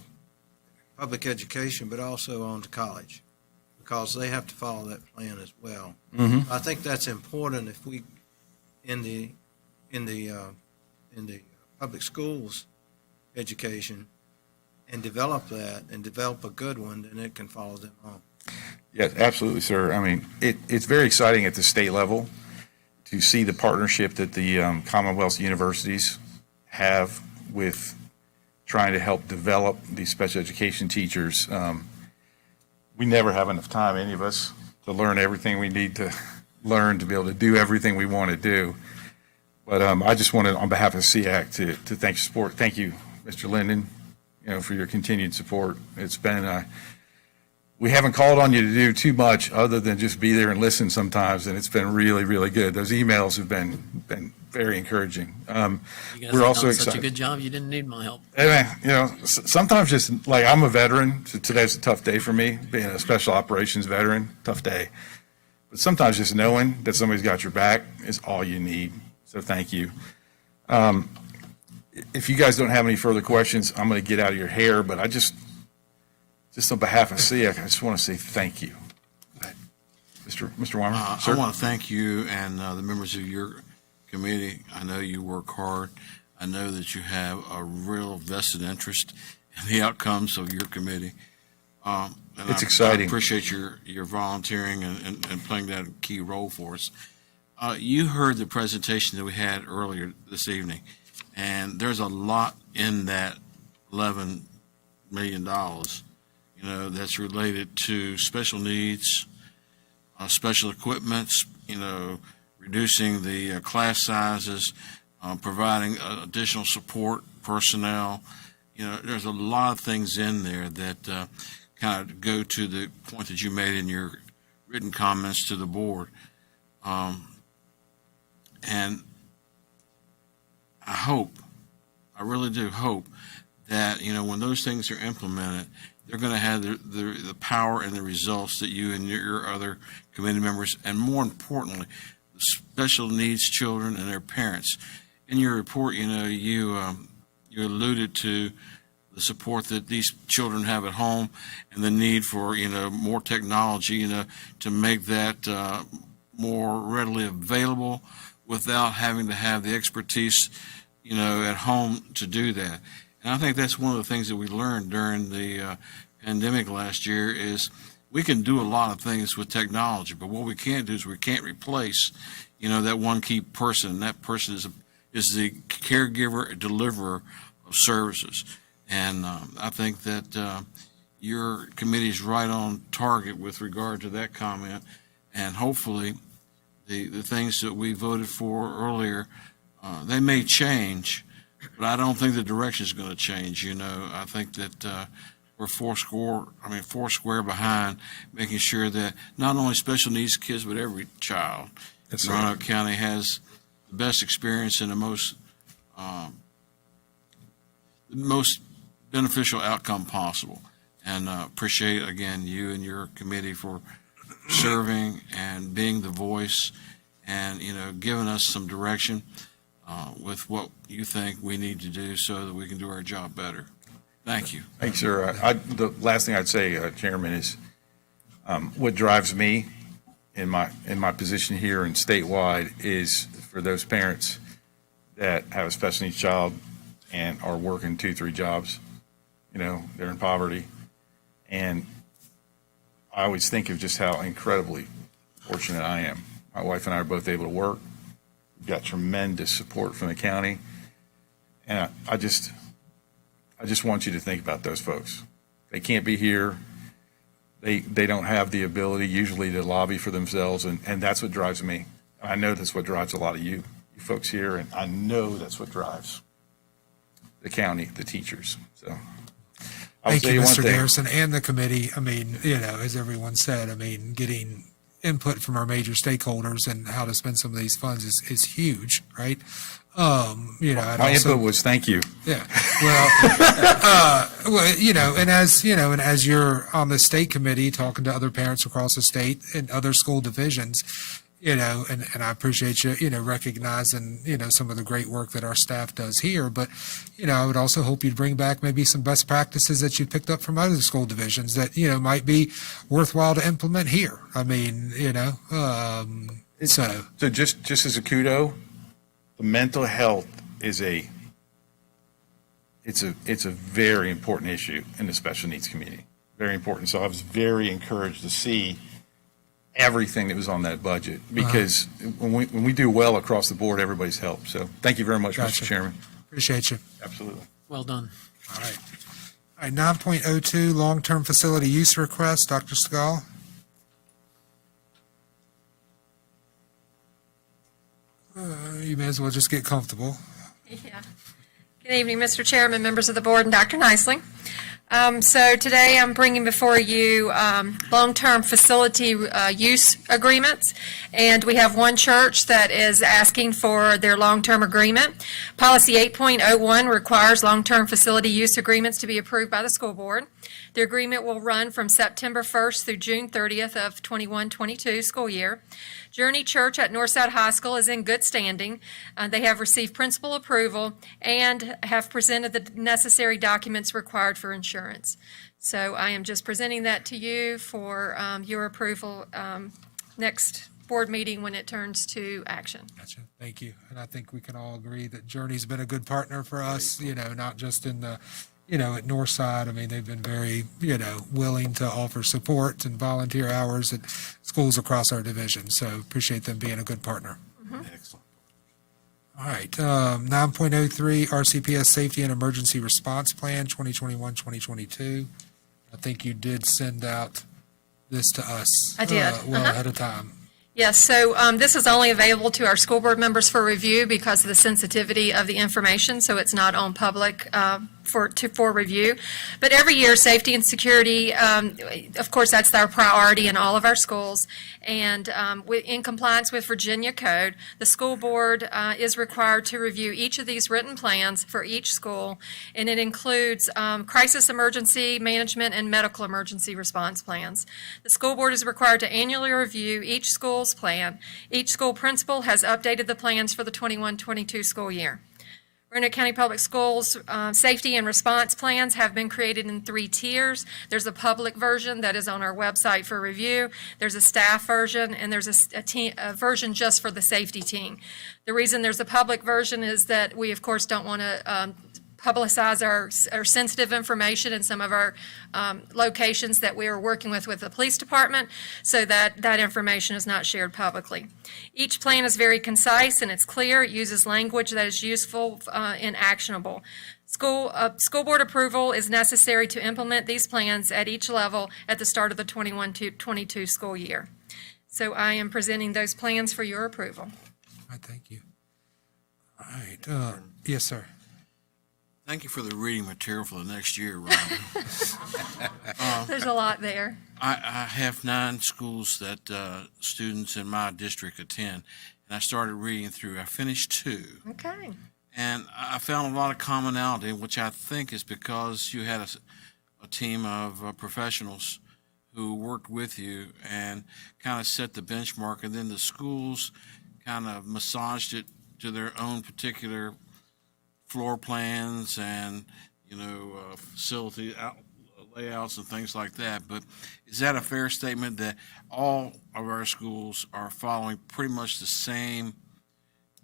public education, but also on to college, because they have to follow that plan as well. Mm-hmm. I think that's important if we, in the public schools education, and develop that and develop a good one, then it can follow them on. Yes, absolutely, sir. I mean, it's very exciting at the state level to see the partnership that the Commonwealth universities have with trying to help develop these special education teachers. We never have enough time, any of us, to learn everything we need to learn to be able to do everything we want to do. But I just wanted, on behalf of SEAC, to thank your support. Thank you, Mr. Linden, for your continued support. It's been we haven't called on you to do too much other than just be there and listen sometimes, and it's been really, really good. Those emails have been very encouraging. You guys We're have also done such a excited. good job, you didn't need my help. Hey, man, sometimes just like I'm a veteran, so today's a tough day for me, being a special operations veteran, tough day. But sometimes just knowing that somebody's got your back is all you need. So thank you. If you guys don't have any further questions, I'm going to get out of your hair, but I just on behalf of SEAC, I just want to say thank you. Mr. Weimer, I want to thank you and the members of your committee. I know you work hard. I know that you have a real vested interest in the outcomes of your committee. And It's exciting. I appreciate your volunteering and playing that key role for us. You heard the presentation that we had earlier this evening, and there's a lot in that $11 million, that's related to special needs, special equipment, reducing the class sizes, providing additional support personnel. There's a lot of things in there that kind of go to the point that you made in your written comments to the board. And I really do hope that, when those things are implemented, they're going to have the power and the results that you and your other committee members, and more importantly, the special needs children and their parents. In your report, you alluded to the support that these children have at home and the need for, more technology, to make that more readily available without having to have the expertise, at home to do that. And I think that's one of the things that we learned during the pandemic last year is we can do a lot of things with technology, but what we can't do is we can't replace, that one key person. And that person is the caregiver, deliverer of services. And I think that your committee is right on target with regard to that comment. And hopefully the things that we voted for earlier, they may change, but I don't think the direction is going to change. I think that we're four square behind making sure that not only special needs kids, but every child in Roanoke County has the best experience and the most beneficial outcome possible. And appreciate, again, you and your committee for serving and being the voice and, giving us some direction with what you think we need to do so that we can do our job better. Thank you. Thanks, sir. The last thing I'd say, Chairman, is what drives me in my position here and statewide is for those parents that have a special needs child and are working 2-3 jobs. They're in poverty. And I always think of just how incredibly fortunate I am. My wife and I are both able to work. We've got tremendous support from the county. And I just want you to think about those folks. They can't be here. They don't have the ability usually to lobby for themselves, and that's what drives me. I know that's what drives a lot of you folks here, and I know that's what drives the county, the teachers. So I'll Thank say you, one Mr. thing. Garrison, and the committee. As everyone said, getting input from our major stakeholders and how to spend some of these funds is huge, right? My input was thank you. Yeah. And as you're on the state committee talking to other parents across the state and other school divisions, and I appreciate you, recognizing, some of the great work that our staff does here. But, I would also hope you'd bring back maybe some best practices that you picked up from other school divisions that, might be worthwhile to implement here. So just as a kudo, the mental health is it's a very important issue in the special needs community. Very important. So I was very encouraged to see everything that was on that budget because when we do well across the board, everybody's helped. So thank you very much, Gotcha. Mr. Chairman. Appreciate you. Absolutely. Well done. All right, 9.02, long-term facility use request. Dr. Scall? You may as well just get comfortable. Yeah. Good evening, Mr. Chairman, members of the board, and Dr. Nicely. So today I'm bringing before you long-term facility use agreements, and we have one church that is asking for their long-term agreement. Policy 8.01 requires long-term facility use agreements to be approved by the school board. The agreement will run from September 1st through June 30th of 21-22 school year. Journey Church at Northside High School is in good standing. They have received principal approval and have presented the necessary documents required for insurance. So I am just presenting that to you for your approval next board meeting when it turns to action. Gotcha. Thank you. And I think we can all agree that Journey's been a good partner for us, not just in the, at Northside. I mean, they've been very, willing to offer support and volunteer hours at schools across our division. So appreciate them being a good partner. Excellent. All right, 9.03 RCPS Safety and Emergency Response Plan 2021-2022. I think you did send out this to us. I did. Well ahead of time. Yes, so this is only available to our school board members for review because of the sensitivity of the information, so it's not on public for review. But every year, safety and security, of course, that's our priority in all of our schools. And in compliance with Virginia Code, the school board is required to review each of these written plans for each school, and it includes crisis emergency management and medical emergency response plans. The school board is required to annually review each school's plan. Each school principal has updated the plans for the 21-22 school year. Roanoke County Public Schools safety and response plans have been created in 3 tiers. There's a public version that is on our website for review. There's a staff version, and there's a version just for the safety team. The reason there's a public version is that we, of course, don't want to publicize our sensitive information in some of our locations that we are working with the police department, so that information is not shared publicly. Each plan is very concise and it's clear. It uses language that is useful and actionable. School board approval is necessary to implement these plans at each level at the start of the 21-22 school year. So I am presenting those plans for your approval. All right, thank you. All right, yes, sir. Thank you for the reading material for the next year, Ron. There's a lot there. I have 9 schools that students in my district attend, and I started reading through. I finished 2. Okay. And I found a lot of commonality, which I think is because you had a team of professionals who worked with you and kind of set the benchmark, and then the schools kind of massaged it to their own particular floor plans and, facility layouts and things like that. But is that a fair statement that all of our schools are following pretty much the same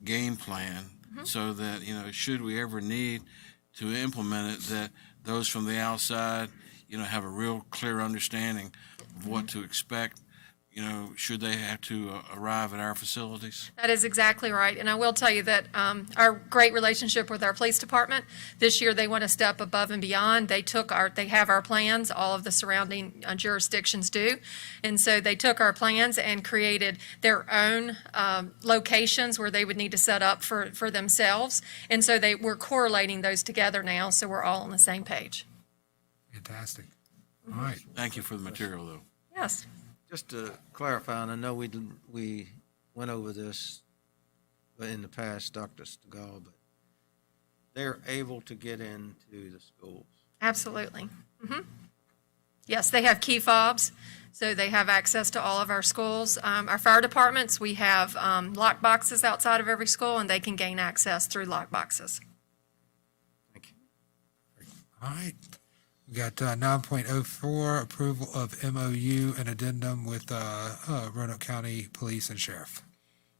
game plan, so that, should we ever need to implement it, that those from the outside, have a real clear understanding of what to expect, should they have to arrive at our facilities? That is exactly right. And I will tell you that our great relationship with our police department, this year they went a step above and beyond. They have our plans, all of the surrounding jurisdictions do. And so they took our plans and created their own locations where they would need to set up for themselves. And so we're correlating those together now, so we're all on the same page. Fantastic. All right. Thank you for the material, though. Yes. Just to clarify, and I know we went over this in the past, Dr. Stegall, but they're able to get into the schools. Absolutely. Yes, they have key fobs, so they have access to all of our schools. Our fire departments, we have lock boxes outside of every school, and they can gain access through lock boxes. Thank you. All right. We got 9.04, approval of MOU and addendum with Roanoke County Police and Sheriff.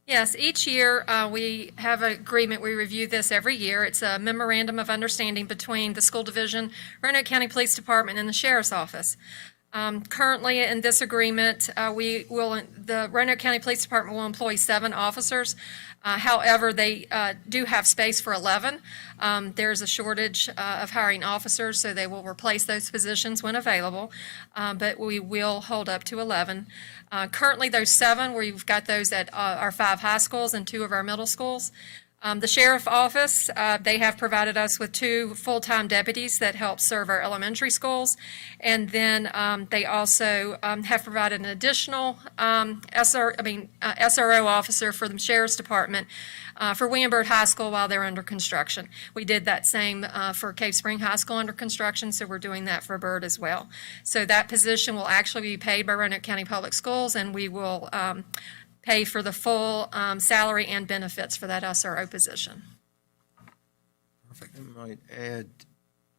Yes, each year we have an agreement. We review this every year. It's a memorandum of understanding between the school division, Roanoke County Police Department, and the Sheriff's Office. Currently, in this agreement, the Roanoke County Police Department will employ 7 officers. However, they do have space for 11. There's a shortage of hiring officers, so they will replace those positions when available, but we will hold up to 11. Currently, those 7, we've got those at our 5 high schools and 2 of our middle schools. The sheriff office, they have provided us with 2 full-time deputies that help serve our elementary schools. And then they also have provided an additional SRO officer for the sheriff's department for William Byrd High School while they're under construction. We did that same for Cave Spring High School under construction, so we're doing that for Byrd as well. So that position will actually be paid by Roanoke County Public Schools, and we will pay for the full salary and benefits for that SRO position. I might add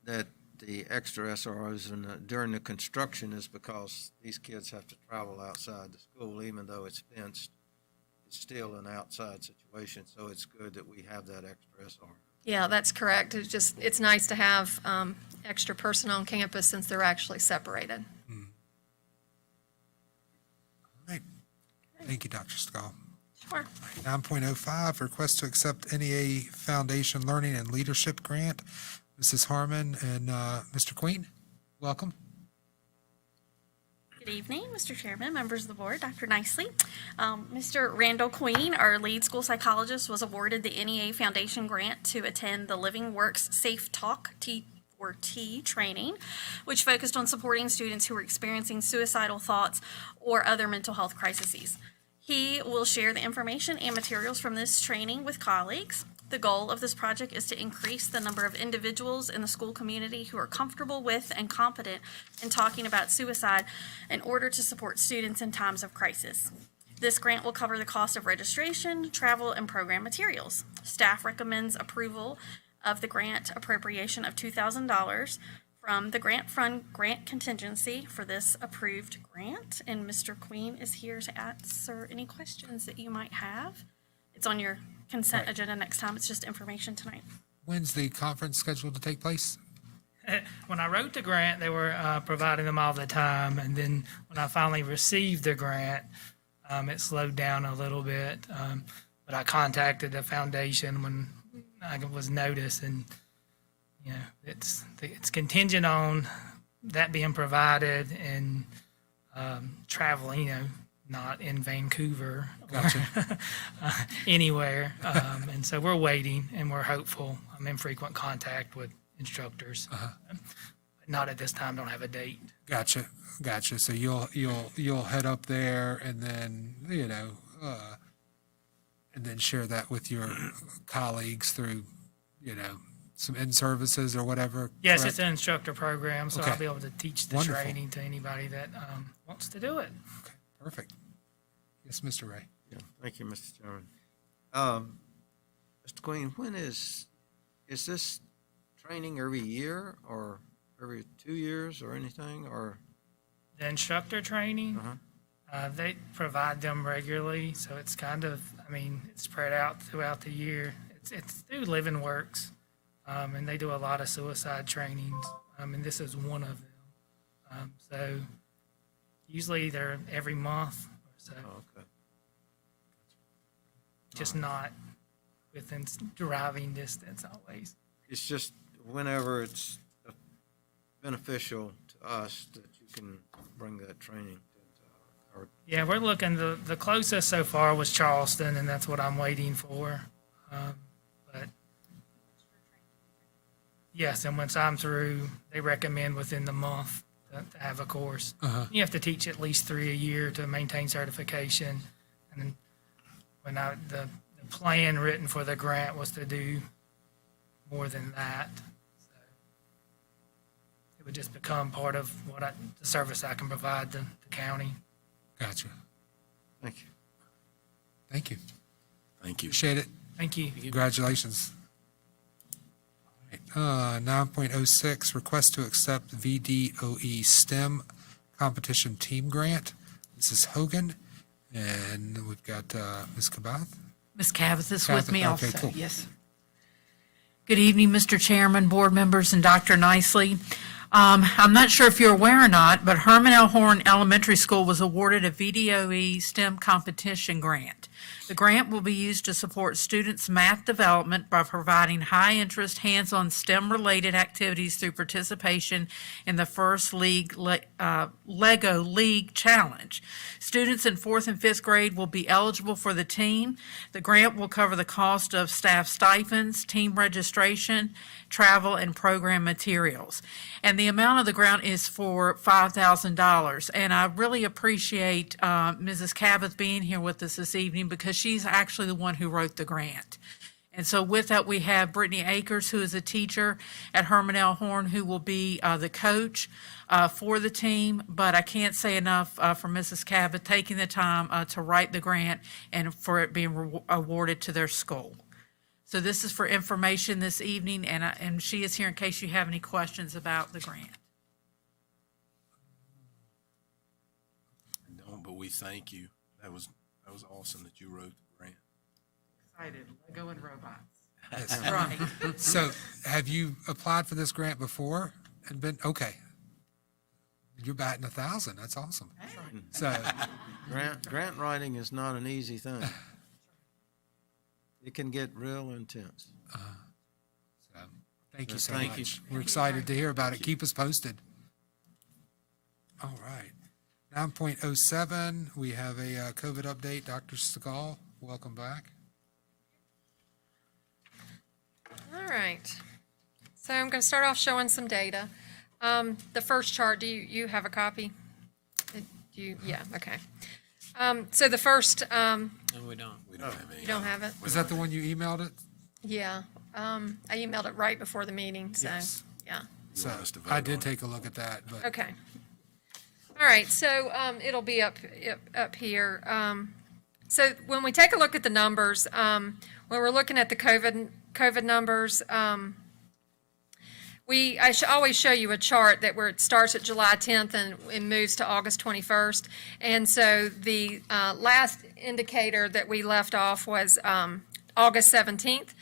that the extra SROs during the construction is because these kids have to travel outside the school, even though it's fenced. It's still an outside situation, so it's good that we have that extra SRO. Yeah, that's correct. It's nice to have extra personnel on campus since they're actually separated. Thank you, Dr. Stahl. Sure. 9.05, request to accept NEA Foundation Learning and Leadership Grant. Mrs. Harmon and Mr. Queen, welcome. Good evening, Mr. Chairman, members of the board, Dr. Nicely. Mr. Randall Queen, our lead school psychologist, was awarded the NEA Foundation grant to attend the Living Works Safe Talk T4T training, which focused on supporting students who were experiencing suicidal thoughts or other mental health crises. He will share the information and materials from this training with colleagues. The goal of this project is to increase the number of individuals in the school community who are comfortable with and competent in talking about suicide in order to support students in times of crisis. This grant will cover the cost of registration, travel, and program materials. Staff recommends approval of the grant appropriation of $2,000 from the grant fund grant contingency for this approved grant. And Mr. Queen is here to answer any questions that you might have. It's on your consent agenda next time. It's just information tonight. When's the conference scheduled to take place? When I wrote the grant, they were providing them all the time, and then when I finally received the grant, it slowed down a little bit. But I contacted the foundation when I was noticed, and you know, it's contingent on that being provided and traveling. You know, not in Vancouver Gotcha. or anywhere. And so we're waiting and we're hopeful. I'm in frequent contact with instructors. Not at this time, don't have a date. Gotcha. So you'll head up there and then, and then share that with your colleagues through, some in-services or whatever. Yes, correct? it's an instructor program, so Okay. I'll be able to teach the Wonderful. training to anybody that wants to do it. Okay, perfect. Yes, Mr. Ray. Yeah, thank you, Mr. Chairman. Mr. Queen, when is this training every year or every 2 years or anything, or? The instructor training, they provide them regularly, so it's kind of, it's spread out throughout the year. It's through Living Works, and they do a lot of suicide trainings, and this is one of them. So usually they're every month or so. Okay. Just not within driving distance always. It's just whenever it's beneficial to us that you can bring that training. Yeah, we're looking, the closest so far was Charleston, and that's what I'm waiting for. But yes, and once I'm through, they recommend within the month to have a course. You have to teach at least 3 a year to maintain certification. And then when the plan written for the grant was to do more than that. So it would just become part of the service I can provide the county. Gotcha. Thank you. Thank you. Thank you. Appreciate it. Thank you. Congratulations. 9.06, request to accept VDOE STEM Competition Team Grant. This is Hogan, and we've got Ms. Kabath. Ms. Cavith is with me also, Okay, cool. yes. Good evening, Mr. Chairman, board members, and Dr. Nicely. I'm not sure if you're aware or not, but Herman L. Horn Elementary School was awarded a VDOE STEM competition grant. The grant will be used to support students' math development by providing high-interest, hands-on STEM-related activities through participation in the first Lego League Challenge. Students in 4th and 5th grade will be eligible for the team. The grant will cover the cost of staff stipends, team registration, travel, and program materials. And the amount of the grant is for $5,000. And I really appreciate Mrs. Cabot being here with us this evening because she's actually the one who wrote the grant. And so with that, we have Brittany Akers, who is a teacher at Herman L. Horn, who will be the coach for the team. But I can't say enough for Mrs. Cabot taking the time to write the grant and for it being awarded to their school. So this is for information this evening, and she is here in case you have any questions about the grant. No, but we thank you. That was awesome that you wrote the grant. Excited, Lego and robots. Yes. Right. So have you applied for this grant before and been, okay. You're batting 1,000. That's awesome. So Grant writing is not an easy thing. It can get real intense. so thank you so Thank you. much. We're excited to hear about it. Keep us posted. All right. 9.07, we have a COVID update. Dr. Segal, welcome back. All right. So I'm going to start off showing some data. The first chart, do you have a copy? Yeah, okay. So the first, No, we don't. We don't have any. you don't have it? Is that the one you emailed it? Yeah. I emailed it right before the meeting, so, Yes. yeah. You So want us to vote I on did it? take a look at that, but Okay. All right, so it'll be up here. So when we take a look at the numbers, when we're looking at the COVID numbers, I always show you a chart where it starts at July 10th and moves to August 21st. And so the last indicator that we left off was August 17th.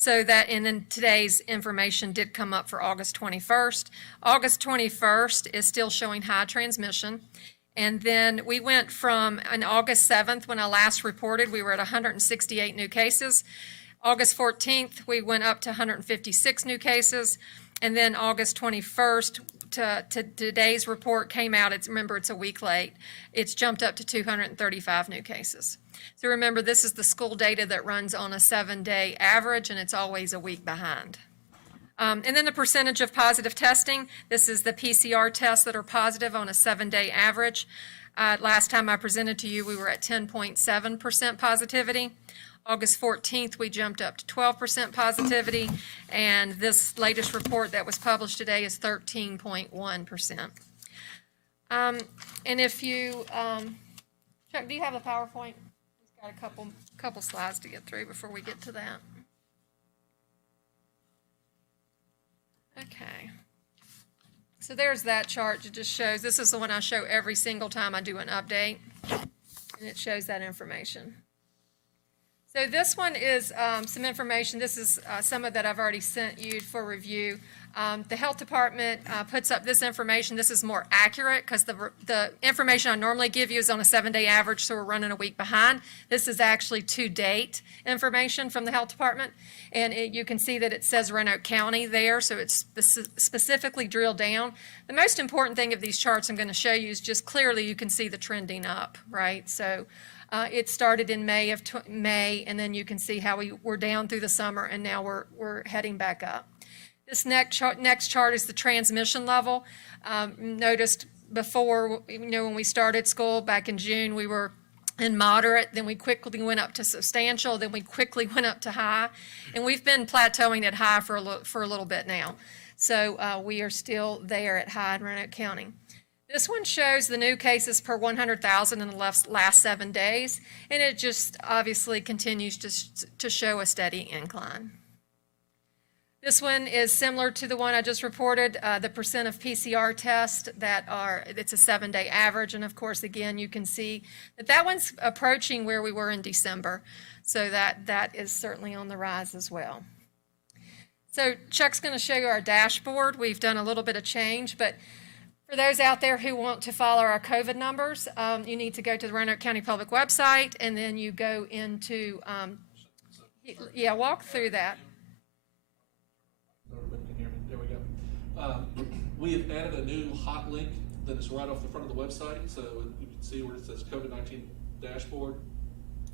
So that, and then today's information did come up for August 21st. August 21st is still showing high transmission. And then we went from, on August 7th, when I last reported, we were at 168 new cases. August 14th, we went up to 156 new cases. And then August 21st, to today's report came out, remember, it's a week late. It's jumped up to 235 new cases. So remember, this is the school data that runs on a 7-day average, and it's always a week behind. And then the percentage of positive testing. This is the PCR tests that are positive on a 7-day average. Last time I presented to you, we were at 10.7% positivity. August 14th, we jumped up to 12% positivity, and this latest report that was published today is 13.1%. And if you, Chuck, do you have the PowerPoint? We've got a couple slides to get through before we get to that. Okay. So there's that chart. It just shows, this is the one I show every single time I do an update, and it shows that information. So this one is some information. This is some of that I've already sent you for review. The health department puts up this information. This is more accurate because the information I normally give you is on a 7-day average, so we're running a week behind. This is actually to-date information from the health department, and you can see that it says Roanoke County there, so it's specifically drilled down. The most important thing of these charts I'm going to show you is just clearly you can see the trending up, right? So it started in May, and then you can see how we were down through the summer, and now we're heading back up. This next chart is the transmission level. Noticed before, when we started school back in June, we were in moderate, then we quickly went up to substantial, then we quickly went up to high, and we've been plateauing at high for a little bit now. So we are still there at high in Roanoke County. This one shows the new cases per 100,000 in the last 7 days, and it just obviously continues to show a steady incline. This one is similar to the one I just reported, the percent of PCR tests it's a 7-day average, and of course, again, you can see that one's approaching where we were in December, so that is certainly on the rise as well. So Chuck's going to show you our dashboard. We've done a little bit of change, but for those out there who want to follow our COVID numbers, you need to go to the Roanoke County Public website, and then you go into, walk through that. There we go. We have added a new hot link that is right off the front of the website, so you can see where it says COVID-19 dashboard.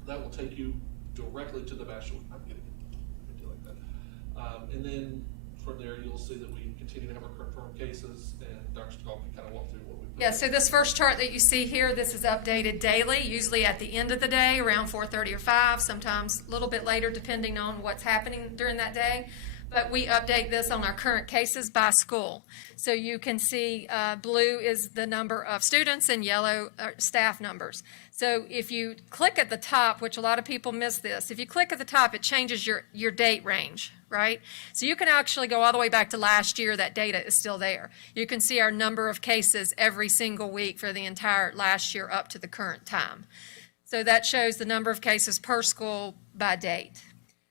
That will take you directly to the dashboard. I'm getting it. Do like that. And then from there, you'll see that we continue to have our confirmed cases, and Dr. Stahl can kind of walk through what we've done. Yeah, so this first chart that you see here, this is updated daily, usually at the end of the day, around 4:30 or 5, sometimes a little bit later, depending on what's happening during that day. But we update this on our current cases by school. So you can see blue is the number of students and yellow are staff numbers. So if you click at the top, which a lot of people miss this, if you click at the top, it changes your date range, right? So you can actually go all the way back to last year. That data is still there. You can see our number of cases every single week for the entire last year up to the current time. So that shows the number of cases per school by date.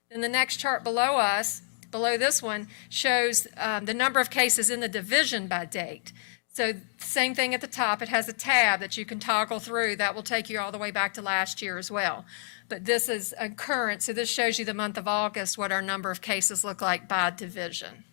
Then the next chart below us, below this one, shows the number of cases in the division by date. So same thing at the top, it has a tab that you can toggle through that will take you all the way back to last year as well. But this is a current, so this shows you the month of August, what our number of cases look like by division.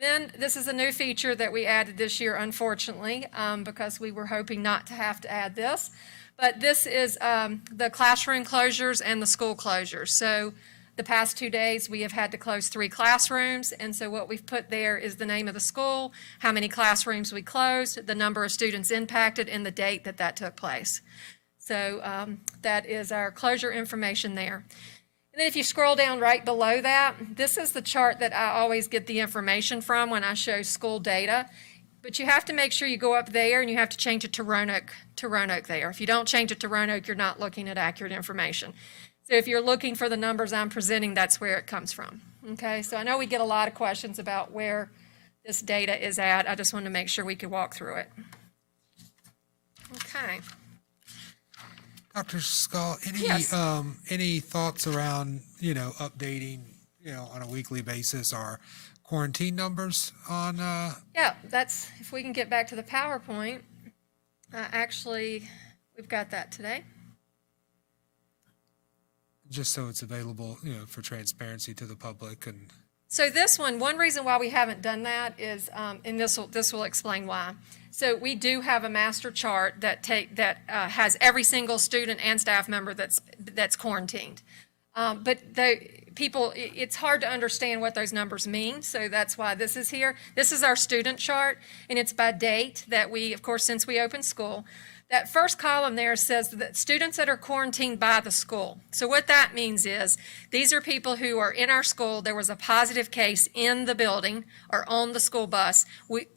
Then this is a new feature that we added this year, unfortunately, because we were hoping not to have to add this. But this is the classroom closures and the school closures. So the past 2 days, we have had to close 3 classrooms, and so what we've put there is the name of the school, how many classrooms we closed, the number of students impacted, and the date that that took place. So that is our closure information there. And then if you scroll down right below that, this is the chart that I always get the information from when I show school data. But you have to make sure you go up there and you have to change it to Roanoke there. If you don't change it to Roanoke, you're not looking at accurate information. So if you're looking for the numbers I'm presenting, that's where it comes from. Okay, so I know we get a lot of questions about where this data is at. I just wanted to make sure we could walk through it. Okay. Dr. Skull, Yes. any thoughts around, updating, on a weekly basis our quarantine numbers on, Yeah, that's, if we can get back to the PowerPoint, actually, we've got that today. just so it's available, for transparency to the public and. So this one reason why we haven't done that is, and this will explain why. So we do have a master chart that has every single student and staff member that's quarantined. But it's hard to understand what those numbers mean, so that's why this is here. This is our student chart, and it's by date that we, of course, since we opened school. That first column there says that students that are quarantined by the school. So what that means is these are people who are in our school. There was a positive case in the building or on the school bus.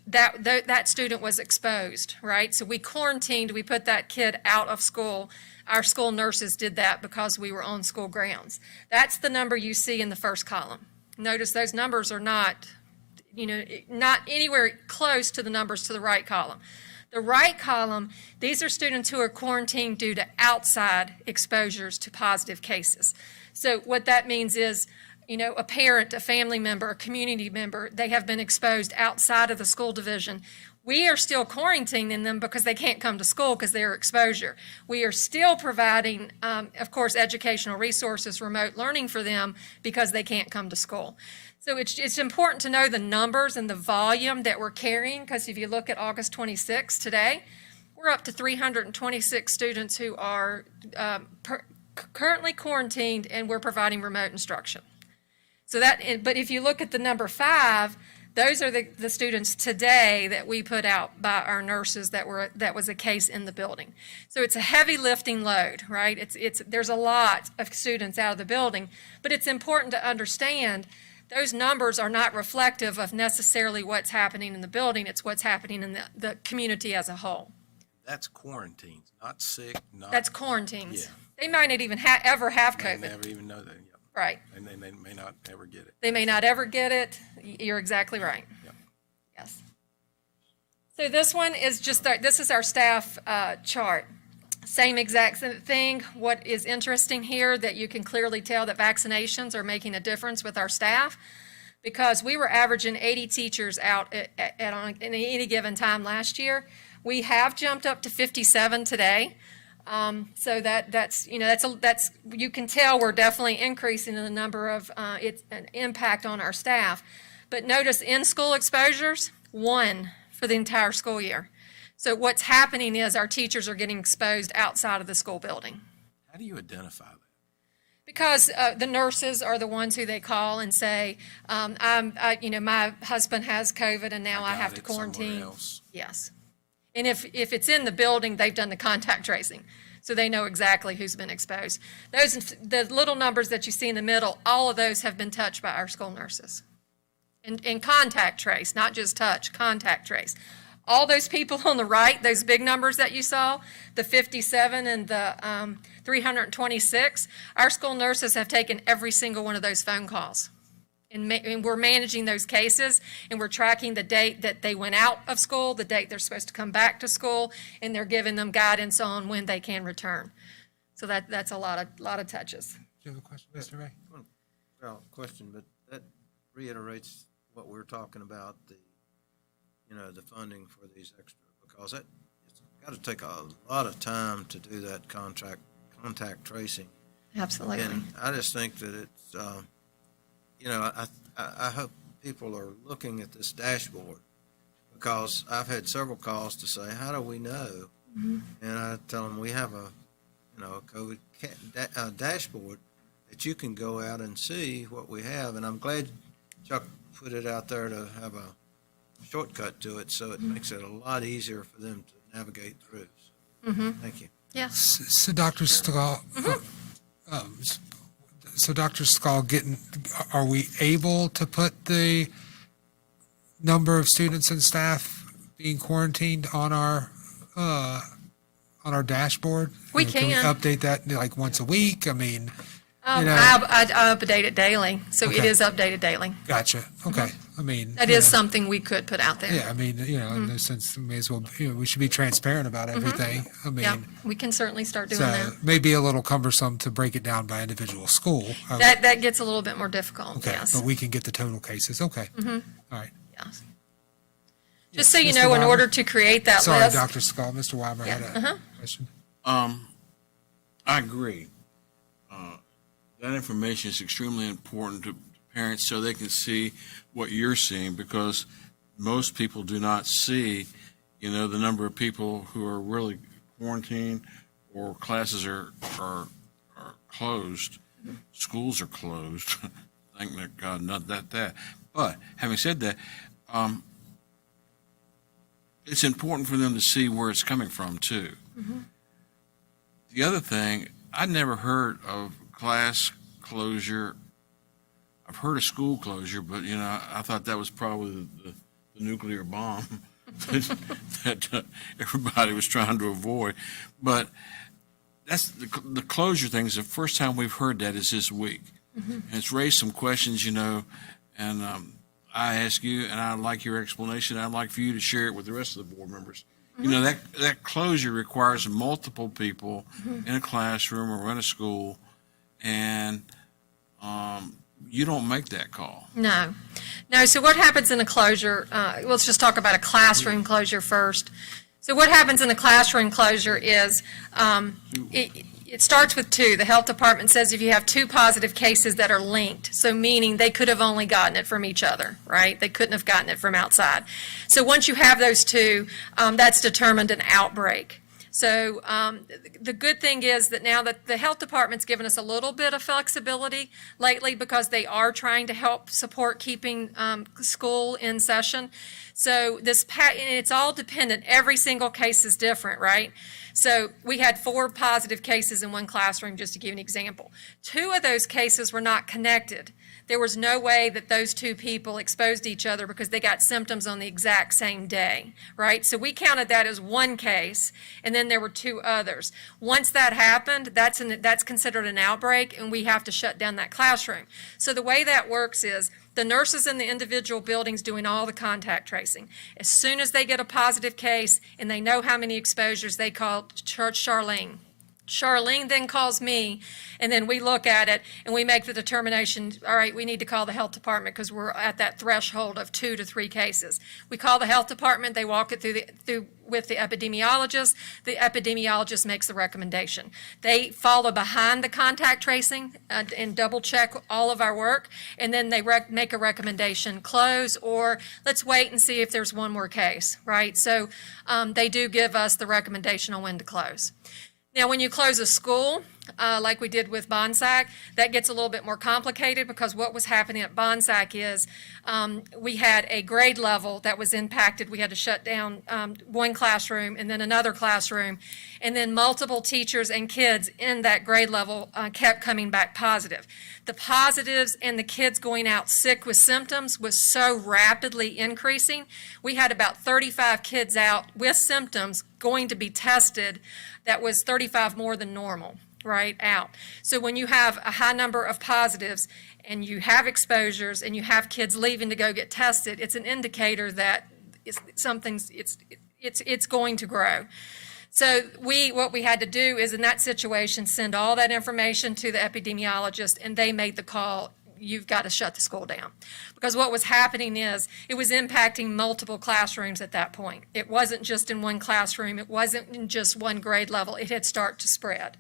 That student was exposed, right? So we quarantined. We put that kid out of school. Our school nurses did that because we were on school grounds. That's the number you see in the first column. Notice those numbers are not anywhere close to the numbers to the right column. The right column, these are students who are quarantined due to outside exposures to positive cases. So what that means is, a parent, a family member, a community member, they have been exposed outside of the school division. We are still quarantining them because they can't come to school because they're exposure. We are still providing, of course, educational resources, remote learning for them because they can't come to school. So it's important to know the numbers and the volume that we're carrying, because if you look at August 26 today, we're up to 326 students who are currently quarantined, and we're providing remote instruction. So but if you look at the number 5, those are the students today that we put out by our nurses that was a case in the building. So it's a heavy lifting load, right? There's a lot of students out of the building, but it's important to understand those numbers are not reflective of necessarily what's happening in the building. It's what's happening in the community as a whole. That's quarantines, not sick, not. That's quarantines. Yeah. They might not even ever have COVID. They never even know that. Yeah. Right. And they may not ever get it. They may not ever get it. You're exactly right. Yep. Yes. So this one is this is our staff chart. Same exact thing. What is interesting here that you can clearly tell that vaccinations are making a difference with our staff. because we were averaging 80 teachers out on any given time last year. We have jumped up to 57 today. So that's you can tell we're definitely increasing in the number of, it's an impact on our staff. But notice in-school exposures, 1 for the entire school year. So what's happening is our teachers are getting exposed outside of the school building. How do you identify that? Because the nurses are the ones who they call and say, my husband has COVID and now I have to quarantine. Yes. And if it's in the building, they've done the contact tracing. So they know exactly who's been exposed. The little numbers that you see in the middle, all of those have been touched by our school nurses. And contact trace, not just touch, contact trace. All those people on the right, those big numbers that you saw, the 57 and the 326, our school nurses have taken every single one of those phone calls. And we're managing those cases, and we're tracking the date that they went out of school, the date they're supposed to come back to school, and they're giving them guidance on when they can return. So that's a lot of touches. Do you have a question, Mr. Ray? Well, question, but that reiterates what we're talking about, the funding for these extra, because it's got to take a lot of time to do that contact tracing. Absolutely. And I just think that it's, I hope people are looking at this dashboard, because I've had several calls to say, how do we know? Mhm. And I tell them, we have a COVID dashboard that you can go out and see what we have. And I'm glad Chuck put it out there to have a shortcut to it, so it makes it a lot easier for them to navigate through. So, thank you. Yeah. So Dr. Stahl, Dr. Stahl, are we able to put the number of students and staff being quarantined on our dashboard? We Can we can. update that like once a week? I mean, I update it daily, so it Okay. is updated daily. Gotcha. Okay. I mean, That is something we could put out there. Yeah, I mean, in a sense, we may as well, we should be transparent about everything. I mean, Yeah, we can certainly start doing so that. maybe a little cumbersome to break it down by individual school. That gets a little bit more difficult, Okay, yes. but we can get the total cases. Okay. Mhm. All right. Yes. Just so you Mr. know, in Weimer? order to create that Sorry, list. Dr. Stahl, Mr. Weimer had a question. I agree. That information is extremely important to parents so they can see what you're seeing, because most people do not see, the number of people who are really quarantined or classes are closed. Schools are closed. Thank God, not that. But having said that, it's important for them to see where it's coming from too. The other thing, I'd never heard of class closure. I've heard of school closure, but I thought that was probably the nuclear bomb that everybody was trying to avoid. But that's the closure thing. Is the first time we've heard that is this week, and it's raised some questions, and I ask you, and I'd like your explanation. I'd like for you to share it with the rest of the board members. That closure requires multiple people in a classroom or in a school, and you don't make that call. No. So what happens in a closure, let's just talk about a classroom closure first. So what happens in a classroom closure is it starts with 2. The health department says if you have 2 positive cases that are linked, so meaning they could have only gotten it from each other, right? They couldn't have gotten it from outside. So once you have those 2, that's determined an outbreak. So the good thing is that now that the health department's given us a little bit of flexibility lately, because they are trying to help support keeping school in session. So it's all dependent. Every single case is different, right? So we had 4 positive cases in one classroom, just to give you an example. 2 of those cases were not connected. There was no way that those 2 people exposed each other because they got symptoms on the exact same day, right? So we counted that as 1 case, and then there were 2 others. Once that happened, that's considered an outbreak, and we have to shut down that classroom. So the way that works is the nurses in the individual buildings doing all the contact tracing. As soon as they get a positive case and they know how many exposures, they call Charlene. Charlene then calls me, and then we look at it, and we make the determination, all right, we need to call the health department because we're at that threshold of 2 to 3 cases. We call the health department, they walk it through with the epidemiologist. The epidemiologist makes the recommendation. They follow behind the contact tracing and double check all of our work, and then they make a recommendation, close, or let's wait and see if there's one more case, right? So they do give us the recommendation on when to close. Now, when you close a school, like we did with Bonsack, that gets a little bit more complicated because what was happening at Bonsack is we had a grade level that was impacted. We had to shut down one classroom and then another classroom, and then multiple teachers and kids in that grade level kept coming back positive. The positives and the kids going out sick with symptoms was so rapidly increasing. We had about 35 kids out with symptoms going to be tested. That was 35 more than normal, right, out. So when you have a high number of positives and you have exposures and you have kids leaving to go get tested, it's an indicator that it's going to grow. So what we had to do is in that situation, send all that information to the epidemiologist, and they made the call, you've got to shut the school down. Because what was happening is it was impacting multiple classrooms at that point. It wasn't just in one classroom. It wasn't in just one grade level. It had started to spread.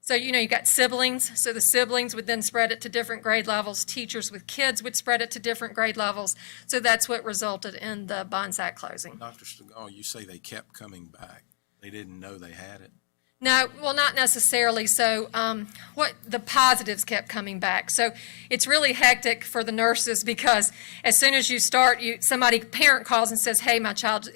So, you got siblings. So the siblings would then spread it to different grade levels. Teachers with kids would spread it to different grade levels. So that's what resulted in the Bonsack closing. Dr. Stegall, you say they kept coming back. They didn't know they had it? No, well, not necessarily. So the positives kept coming back. So it's really hectic for the nurses because as soon as you start, parent calls and says, hey, my child,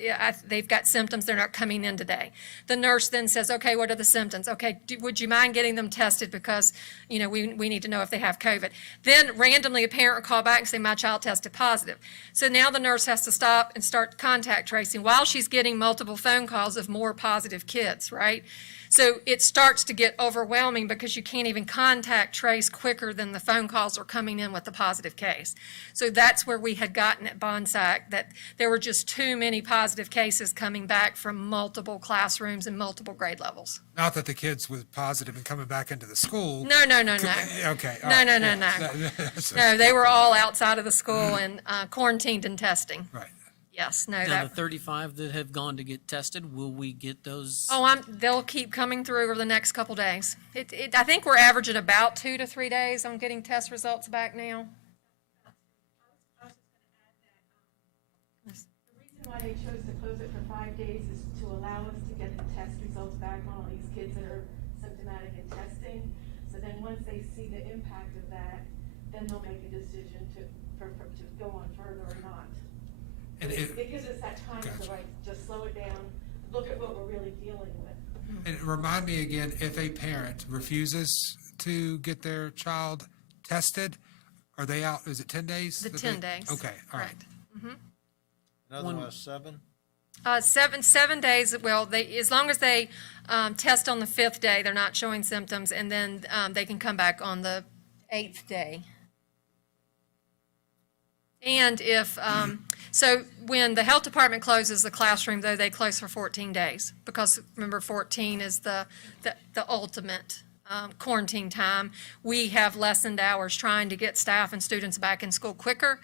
they've got symptoms, they're not coming in today. The nurse then says, okay, what are the symptoms? Okay, would you mind getting them tested because, we need to know if they have COVID. Then randomly a parent will call back and say, my child tested positive. So now the nurse has to stop and start contact tracing while she's getting multiple phone calls of more positive kids, right? So it starts to get overwhelming because you can't even contact trace quicker than the phone calls are coming in with the positive case. So that's where we had gotten at Bonsack, that there were just too many positive cases coming back from multiple classrooms and multiple grade levels. Not that the kids with positive and coming back into the school. No. Okay. No. No, they were all outside of the school and quarantined and testing. Right. Yes, no. Now, the 35 that have gone to get tested, will we get those? They'll keep coming through over the next couple days. I think we're averaging about 2 to 3 days on getting test results back now. The reason why they chose to close it for 5 days is to allow us to get the test results back on all these kids that are symptomatic and testing. So then once they see the impact of that, then they'll make a decision to go on further or not. It gives us that time to just slow it down, look at what we're really dealing with. And remind me again, if a parent refuses to get their child tested, are they out, is it 10 days? The 10 days. Okay, all right. Correct. Another one, 7? 7 days, well, as long as they test on the 5th day, they're not showing symptoms, and then they can come back on the 8th day. And so when the health department closes the classroom, though, they close for 14 days because remember 14 is the ultimate quarantine time. We have lessened hours trying to get staff and students back in school quicker,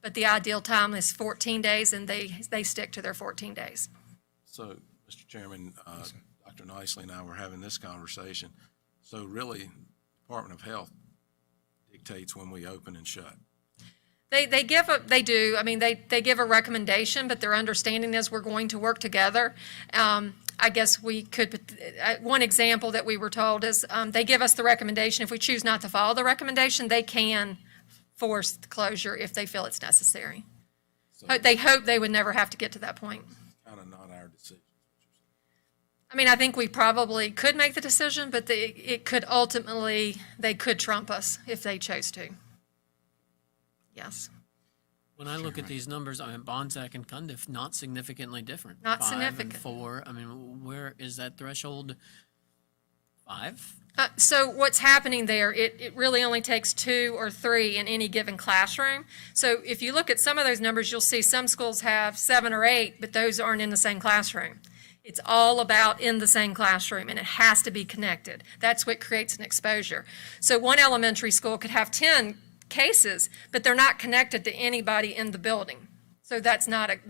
but the ideal time is 14 days and they stick to their 14 days. So, Mr. Chairman, Dr. Nicely and I were having this conversation. So really, Department of Health dictates when we open and shut. They do. I mean, they give a recommendation, but their understanding is we're going to work together. I guess we could, one example that we were told is they give us the recommendation. If we choose not to follow the recommendation, they can force the closure if they feel it's necessary. So they hope they would never have to get to that point. Kind of not our decision. I mean, I think we probably could make the decision, but it could ultimately, they could trump us if they chose to. Yes. When I look at these numbers, I mean, Bonsack and Cundiff, not significantly different. Not 5 significant. and 4. I mean, where is that threshold? 5? So what's happening there, it really only takes 2 or 3 in any given classroom. So if you look at some of those numbers, you'll see some schools have 7 or 8, but those aren't in the same classroom. It's all about in the same classroom, and it has to be connected. That's what creates an exposure. So one elementary school could have 10 cases, but they're not connected to anybody in the building. So that's not going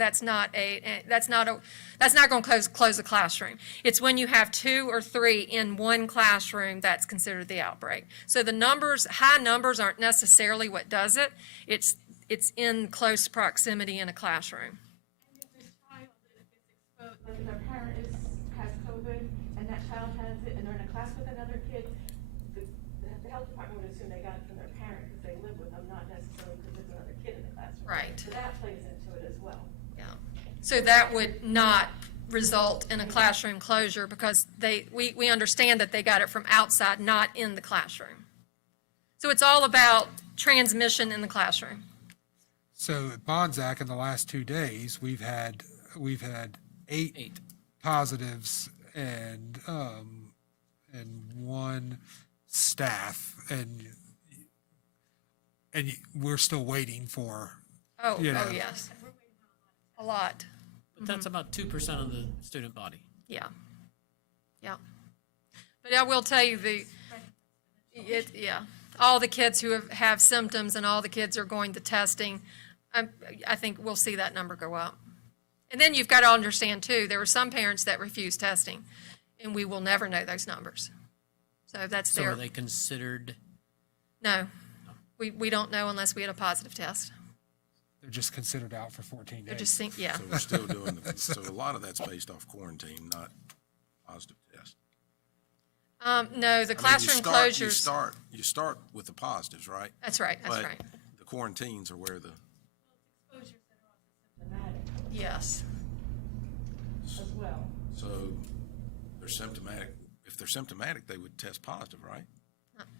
to close the classroom. It's when you have 2 or 3 in one classroom that's considered the outbreak. So the numbers, high numbers aren't necessarily what does it. It's in close proximity in a classroom. Like if a parent has COVID and that child has it and they're in a class with another kid, the health department would assume they got it from their parent because they live with them, not necessarily because there's another kid in the classroom. Right. So that plays into it as well. Yeah. So that would not result in a classroom closure because we understand that they got it from outside, not in the classroom. So it's all about transmission in the classroom. So at Bonzac, in the last 2 days, we've had 8 positives and 1 staff, and we're still waiting for. Oh yes, a lot. But that's about 2% of the student body. Yeah. But I will tell you all the kids who have symptoms and all the kids are going to testing, I think we'll see that number go up. And then you've got to understand too, there were some parents that refused testing, and we will never know those numbers. So that's So are they considered? No, we don't know unless we had a positive test. They're just considered out for 14 days. They're just So we're still doing, so a lot of that's based off quarantine, not positive test. No, the classroom closures. You start with the positives, right? That's right, that's right. The quarantines are where the. Yes. As well. So they're symptomatic. If they're symptomatic, they would test positive, right?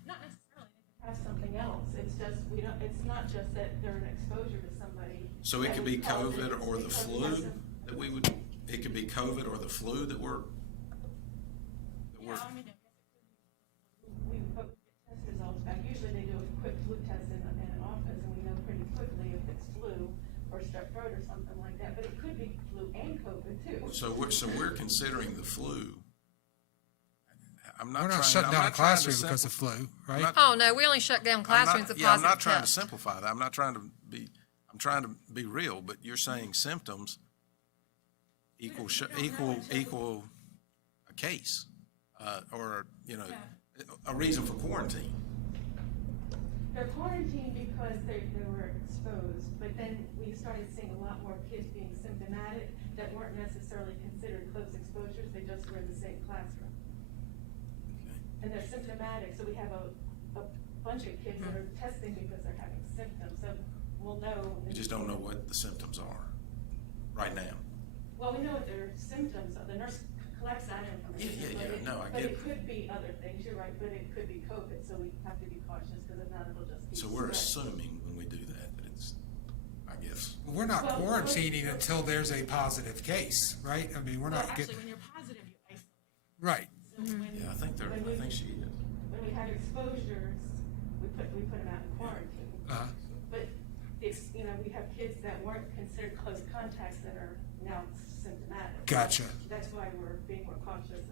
Not necessarily. They could have something else. It's just, it's not just that they're an exposure to somebody. So it could be COVID or the flu that we would, it could be COVID or the flu that we're. We put test results back. Usually they do a quick flu test in an office, and we know pretty quickly if it's flu or strep throat or something like that. But it could be flu and COVID too. So we're considering the flu. We're not shutting down a classroom because of flu, right? Oh, no, we only shut down classrooms with positive I'm not trying to tests. simplify that. I'm trying to be real, but you're saying symptoms equal a case, or, a reason for quarantine. They're quarantined because they were exposed, but then we started seeing a lot more kids being symptomatic that weren't necessarily considered close exposures. They just were in the same classroom. And they're symptomatic, so we have a bunch of kids that are testing because they're having symptoms, so we'll know. You just don't know what the symptoms are right now. Well, we know what their symptoms are. The nurse collects that information. But it could be other things, you're right, but it could be COVID, so we have to be cautious because if not, it'll just be. So we're assuming when we do that it's, I guess. We're not quarantining until there's a positive case, right? I mean, we're not getting. When you're positive, you isolate. Right. Yeah, I think she is. When we have exposures, we put them out in quarantine. But it's, we have kids that weren't considered close contacts that are now symptomatic. Gotcha. That's why we're being more cautious.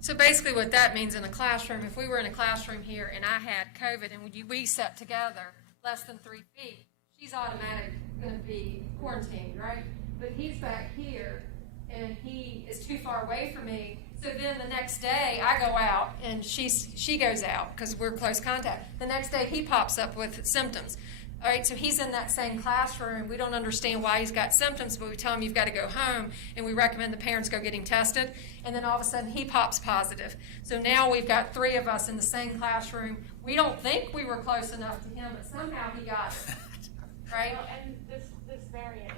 So basically what that means in a classroom, if we were in a classroom here and I had COVID and we sat together less than 3 feet, she's automatically going to be quarantined, right? But he's back here and he is too far away from me. So then the next day I go out and she goes out because we're close contact. The next day he pops up with symptoms. All right, so he's in that same classroom. We don't understand why he's got symptoms, but we tell him you've got to go home, and we recommend the parents go get him tested. And then all of a sudden he pops positive. So now we've got 3 of us in the same classroom. We don't think we were close enough to him, but somehow he got it. Right? Well, and this variant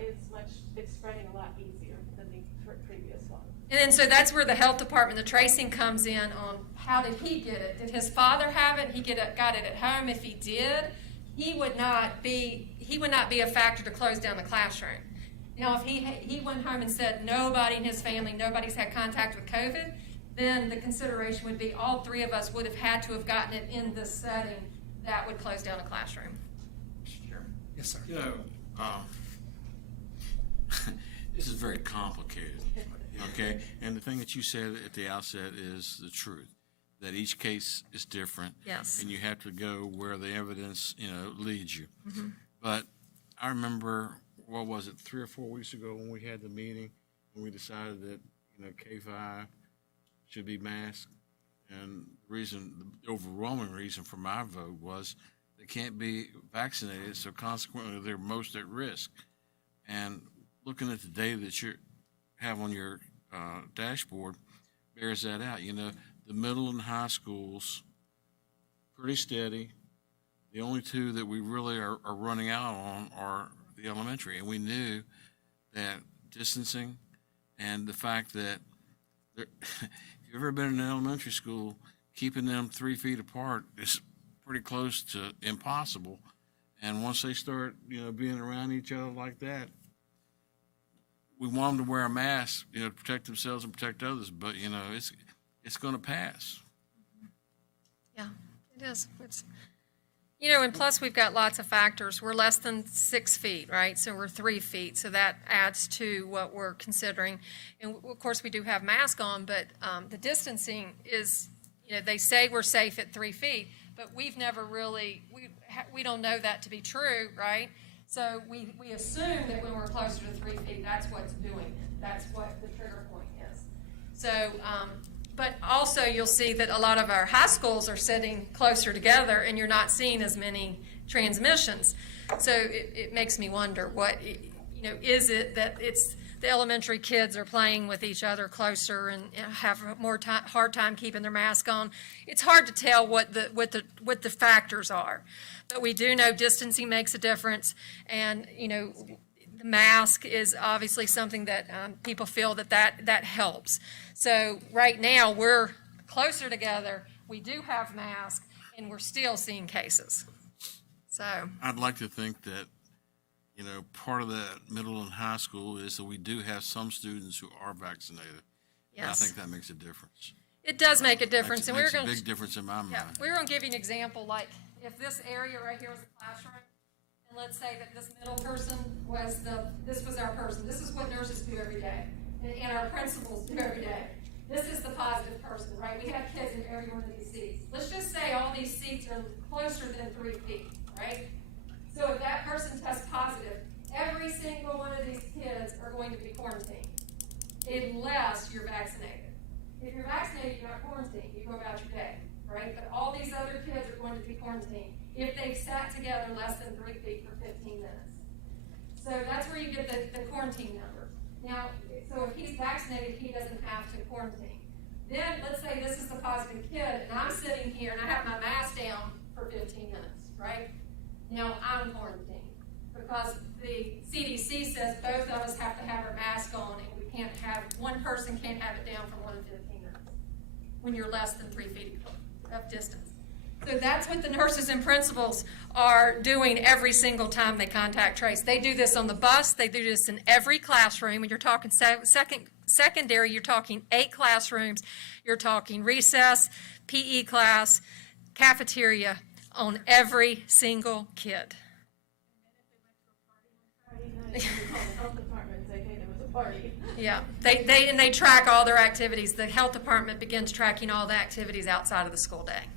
it's spreading a lot easier than the previous one. And then so that's where the health department, the tracing comes in on how did he get it? Did his father have it? He got it at home. If he did, he would not be a factor to close down the classroom. Now, if he went home and said nobody in his family, nobody's had contact with COVID, then the consideration would be all 3 of us would have had to have gotten it in this setting. That would close down a classroom. Sure. Yes, sir. This is very complicated. Okay, and the thing that you said at the outset is the truth, that each case is different. Yes. And you have to go where the evidence, leads you. Mhm. But I remember, what was it, 3 or 4 weeks ago when we had the meeting, and we decided that, K-5 should be masked. And the overwhelming reason for my vote was they can't be vaccinated, so consequently they're most at risk. And looking at the data that you have on your dashboard bears that out. The middle and high schools, pretty steady. The only two that we really are running out on are the elementary. And we knew that distancing and the fact that if you've ever been in an elementary school, keeping them 3 feet apart is pretty close to impossible. And once they start, being around each other like that, we want them to wear a mask, to protect themselves and protect others. But, it's going to pass. Yeah, it is. And plus we've got lots of factors. We're less than 6 feet, right? So we're 3 feet. So that adds to what we're considering. And of course we do have masks on, but the distancing is, they say we're safe at 3 feet, but we've never really, we don't know that to be true, right? So we assume that when we're closer to 3 feet, that's what's doing it. That's what the trigger point is. So, but also you'll see that a lot of our high schools are sitting closer together and you're not seeing as many transmissions. So it makes me wonder what, is it that it's the elementary kids are playing with each other closer and have a hard time keeping their mask on? It's hard to tell what the factors are. But we do know distancing makes a difference, and the mask is obviously something that people feel that helps. So right now we're closer together. We do have masks, and we're still seeing cases. So I'd like to think that part of that middle and high school is that we do have some students who are vaccinated. yes, And I think that makes a difference. it does make a difference, and Makes we're a going big difference in my mind. Yeah, we were going to give you an example, like if this area right here was a classroom, and let's say that this middle person this was our person. This is what nurses do every day, and our principals do every day. This is the positive person, right? We have kids in every one of these seats. Let's just say all these seats are closer than 3 feet, right? So if that person tests positive, every single one of these kids are going to be quarantined, unless you're vaccinated. If you're vaccinated, you're not quarantined. You go about your day, right? But all these other kids are going to be quarantined if they've sat together less than 3 feet for 15 minutes. So that's where you get the quarantine number. Now, so if he's vaccinated, he doesn't have to quarantine. Then let's say this is the positive kid, and I'm sitting here and I have my mask down for 15 minutes, right? Now I'm quarantined because the CDC says both of us have to have our mask on, and we can't have, one person can't have it down for more than 15 minutes when you're less than 3 feet of distance. So that's what the nurses and principals are doing every single time they contact trace. They do this on the bus. They do this in every classroom. And you're talking secondary, you're talking 8 classrooms. You're talking recess, PE class, cafeteria on every single kid. The health department say, hey, there was a party. Yeah, they track all their activities. The health department begins tracking all the activities outside of the school day.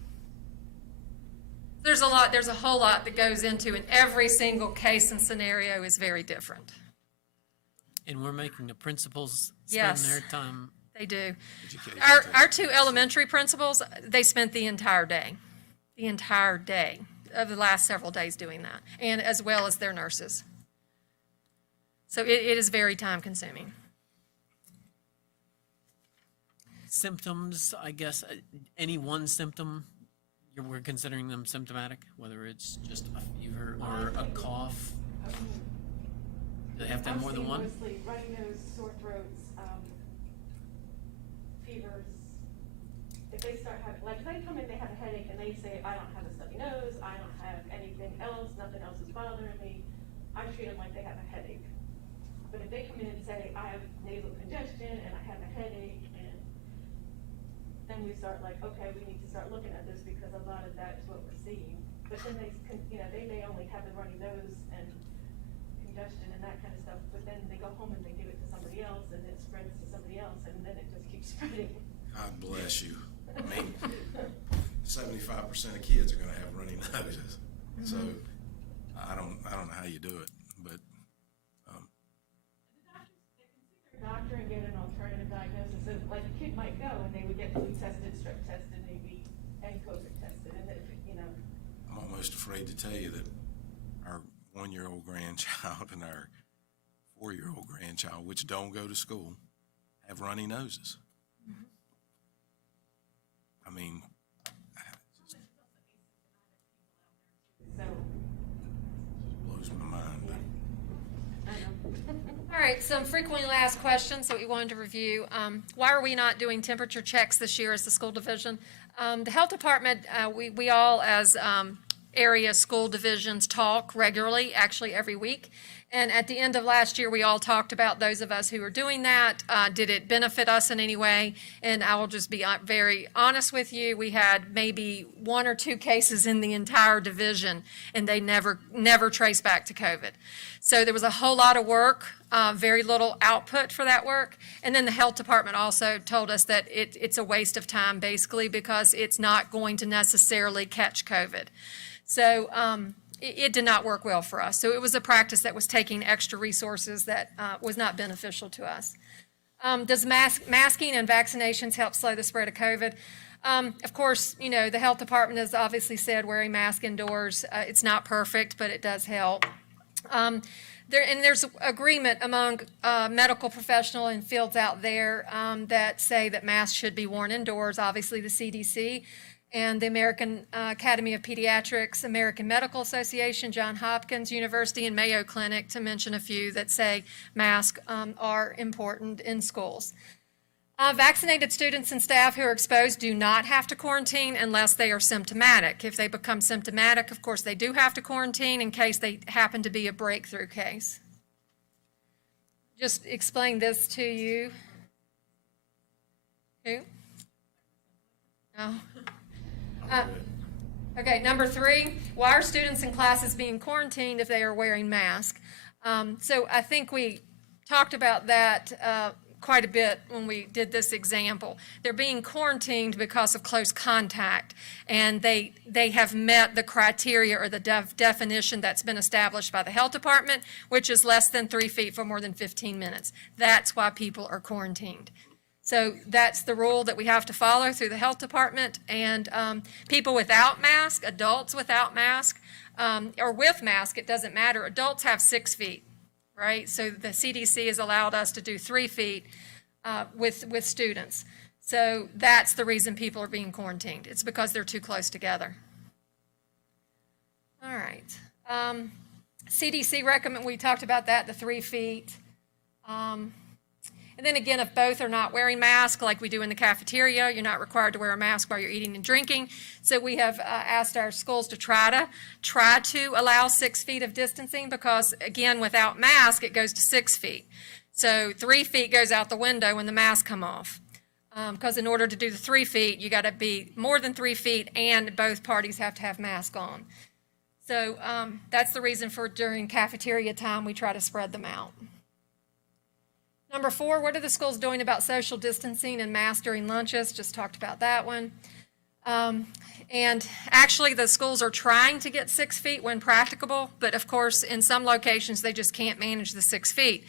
There's a whole lot that goes into, and every single case and scenario is very different. And we're making the principals spend their time. They do. Our 2 elementary principals, they spent the entire day of the last several days doing that, and as well as their nurses. So it is very time consuming. Symptoms, I guess, any one symptom, we're considering them symptomatic, whether it's just a fever or a cough. Do they have to have more than one? Mostly runny nose, sore throats, fevers. If they start having, like, if they come in, they have a headache, and they say, I don't have a stuffy nose, I don't have anything else, nothing else is bothering me, I treat them like they have a headache. But if they come in and say, I have nasal congestion, and I have a headache, and then we start like, okay, we need to start looking at this because a lot of that is what we're seeing. But then they may only have the runny nose and congestion and that kind of stuff, but then they go home and they give it to somebody else, and it spreads to somebody else, and then it just keeps spreading. God bless you. I mean, 75% of kids are going to have runny noses. So I don't know how you do it, but The doctor and get an alternative diagnosis. So like a kid might go and they would get flu tested, strep tested, maybe, and COVID tested, and if, you know. I'm almost afraid to tell you that our 1-year-old grandchild and our 4-year-old grandchild, which don't go to school, have runny noses. I mean, So. blows my mind. All right, some frequently asked questions that we wanted to review. Why are we not doing temperature checks this year as the school division? The health department, we all as area school divisions talk regularly, actually every week. And at the end of last year, we all talked about those of us who were doing that. Did it benefit us in any way? And I will just be very honest with you. We had maybe 1 or 2 cases in the entire division, and they never traced back to COVID. So there was a whole lot of work, very little output for that work. And then the health department also told us that it's a waste of time, basically, because it's not going to necessarily catch COVID. So it did not work well for us. So it was a practice that was taking extra resources that was not beneficial to us. Does masking and vaccinations help slow the spread of COVID? Of course, you know, the health department has obviously said wearing masks indoors, it's not perfect, but it does help. There's agreement among medical professional and fields out there that say that masks should be worn indoors. Obviously, the CDC and the American Academy of Pediatrics, American Medical Association, Johns Hopkins University, and Mayo Clinic, to mention a few, that say masks are important in schools. Vaccinated students and staff who are exposed do not have to quarantine unless they are symptomatic. If they become symptomatic, of course, they do have to quarantine in case they happen to be a breakthrough case. Just explain this to you. Who? No. Okay, number 3, why are students in classes being quarantined if they are wearing masks? So I think we talked about that quite a bit when we did this example. They're being quarantined because of close contact, and they have met the criteria or the definition that's been established by the health department, which is less than 3 feet for more than 15 minutes. That's why people are quarantined. So that's the rule that we have to follow through the health department. And people without mask, adults without mask, or with mask, it doesn't matter. Adults have 6 feet, right? So the CDC has allowed us to do 3 feet with students. So that's the reason people are being quarantined. It's because they're too close together. All right. CDC recommend, we talked about that, the 3 feet. And then again, if both are not wearing masks, like we do in the cafeteria, you're not required to wear a mask while you're eating and drinking. So we have asked our schools to try to allow 6 feet of distancing, because again, without mask, it goes to 6 feet. So 3 feet goes out the window when the masks come off. Because in order to do the 3 feet, you got to be more than 3 feet, and both parties have to have masks on. So that's the reason for during cafeteria time, we try to spread them out. Number 4, what are the schools doing about social distancing and masks during lunches? Just talked about that one. And actually, the schools are trying to get 6 feet when practicable, but of course, in some locations, they just can't manage the 6 feet.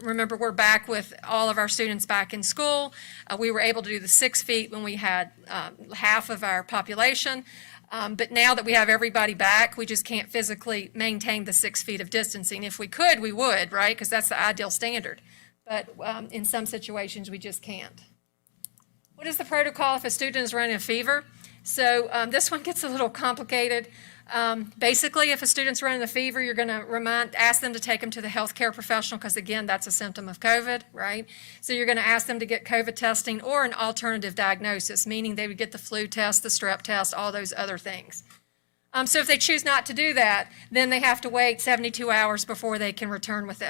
Remember, we're back with all of our students back in school. We were able to do the 6 feet when we had half of our population. But now that we have everybody back, we just can't physically maintain the 6 feet of distancing. If we could, we would, right? Because that's the ideal standard. But in some situations, we just can't. What is the protocol if a student is running a fever? So this one gets a little complicated. Basically, if a student's running a fever, you're going to ask them to take them to the healthcare professional, because again, that's a symptom of COVID, right? So you're going to ask them to get COVID testing or an alternative diagnosis, meaning they would get the flu test, the strep test, all those other things. So if they choose not to do that, then they have to wait 72 hours before they can return with it.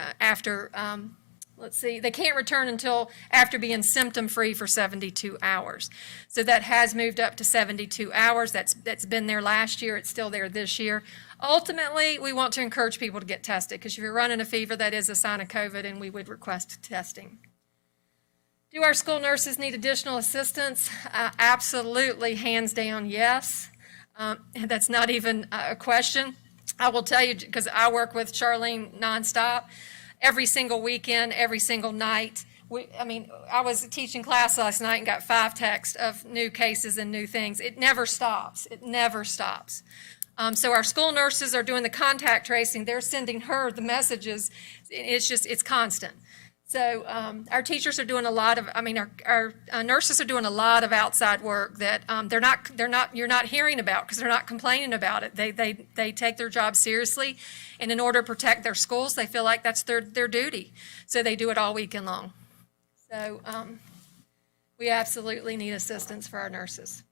They can't return until after being symptom-free for 72 hours. So that has moved up to 72 hours. That's been there last year. It's still there this year. Ultimately, we want to encourage people to get tested, because if you're running a fever, that is a sign of COVID, and we would request testing. Do our school nurses need additional assistance? Absolutely, hands down, yes. That's not even a question. I will tell you, because I work with Charlene nonstop, every single weekend, every single night. I was teaching class last night and got 5 texts of new cases and new things. It never stops. It never stops. So our school nurses are doing the contact tracing. They're sending her the messages. It's constant. So our teachers are doing a lot of, our nurses are doing a lot of outside work that you're not hearing about because they're not complaining about it. They take their job seriously, and in order to protect their schools, they feel like that's their duty. So they do it all weekend long. So we absolutely need assistance for our nurses.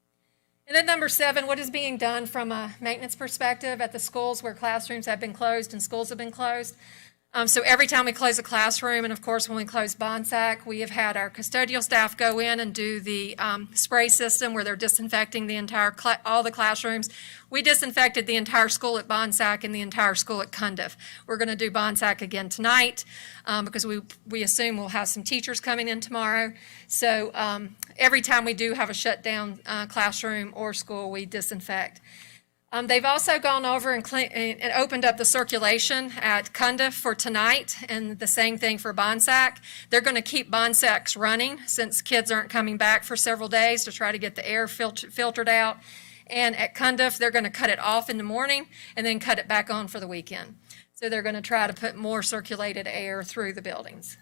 And then number 7, what is being done from a maintenance perspective at the schools where classrooms have been closed and schools have been closed? So every time we close a classroom, and of course when we close Bonsack, we have had our custodial staff go in and do the spray system where they're disinfecting the entire all the classrooms. We disinfected the entire school at Bonsack and the entire school at Cundiff. We're going to do Bonsack again tonight because we assume we'll have some teachers coming in tomorrow. So every time we do have a shutdown classroom or school, we disinfect. They've also gone over and opened up the circulation at Cundiff for tonight, and the same thing for Bonsack. They're going to keep Bonsacks running since kids aren't coming back for several days to try to get the air filtered out. And at Cundiff, they're going to cut it off in the morning and then cut it back on for the weekend. So they're going to try to put more circulated air through the buildings.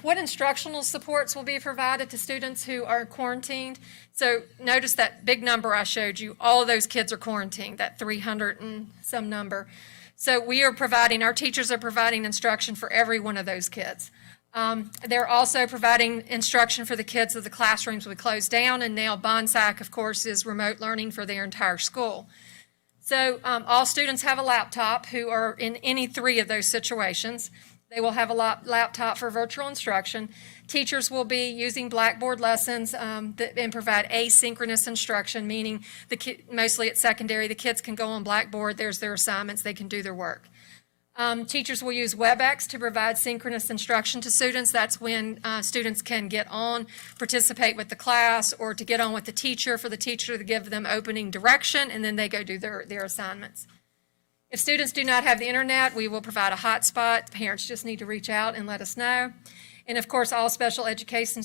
What instructional supports will be provided to students who are quarantined? So notice that big number I showed you. All of those kids are quarantined, that 300 and some number. So our teachers are providing instruction for every one of those kids. They're also providing instruction for the kids of the classrooms we closed down, and now Bonsack, of course, is remote learning for their entire school. So all students have a laptop who are in any 3 of those situations. They will have a laptop for virtual instruction. Teachers will be using Blackboard lessons and provide asynchronous instruction, meaning mostly at secondary, the kids can go on Blackboard, there's their assignments, they can do their work. Teachers will use WebEx to provide synchronous instruction to students. That's when students can get on, participate with the class, or to get on with the teacher for the teacher to give them opening direction, and then they go do their assignments. If students do not have the internet, we will provide a hotspot. Parents just need to reach out and let us know. And of course, all special education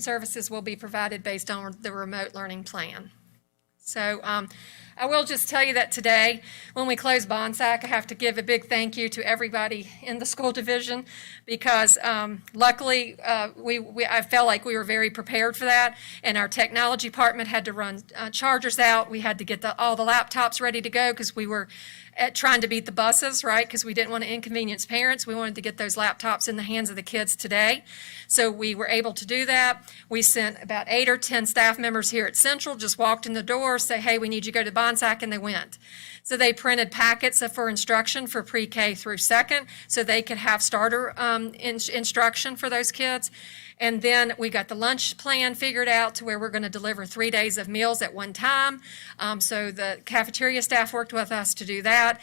services will be provided based on the remote learning plan. So I will just tell you that today, when we close Bonsack, I have to give a big thank you to everybody in the school division because luckily I felt like we were very prepared for that, and our technology department had to run chargers out. We had to get all the laptops ready to go because we were trying to beat the buses, right? Because we didn't want to inconvenience parents. We wanted to get those laptops in the hands of the kids today. So we were able to do that. We sent about 8 or 10 staff members here at Central, just walked in the door, say, hey, we need you to go to Bonsack, and they went. So they printed packets for instruction for pre-K through 2nd so they could have starter instruction for those kids. And then we got the lunch plan figured out to where we're going to deliver 3 days of meals at one time. So the cafeteria staff worked with us to do that.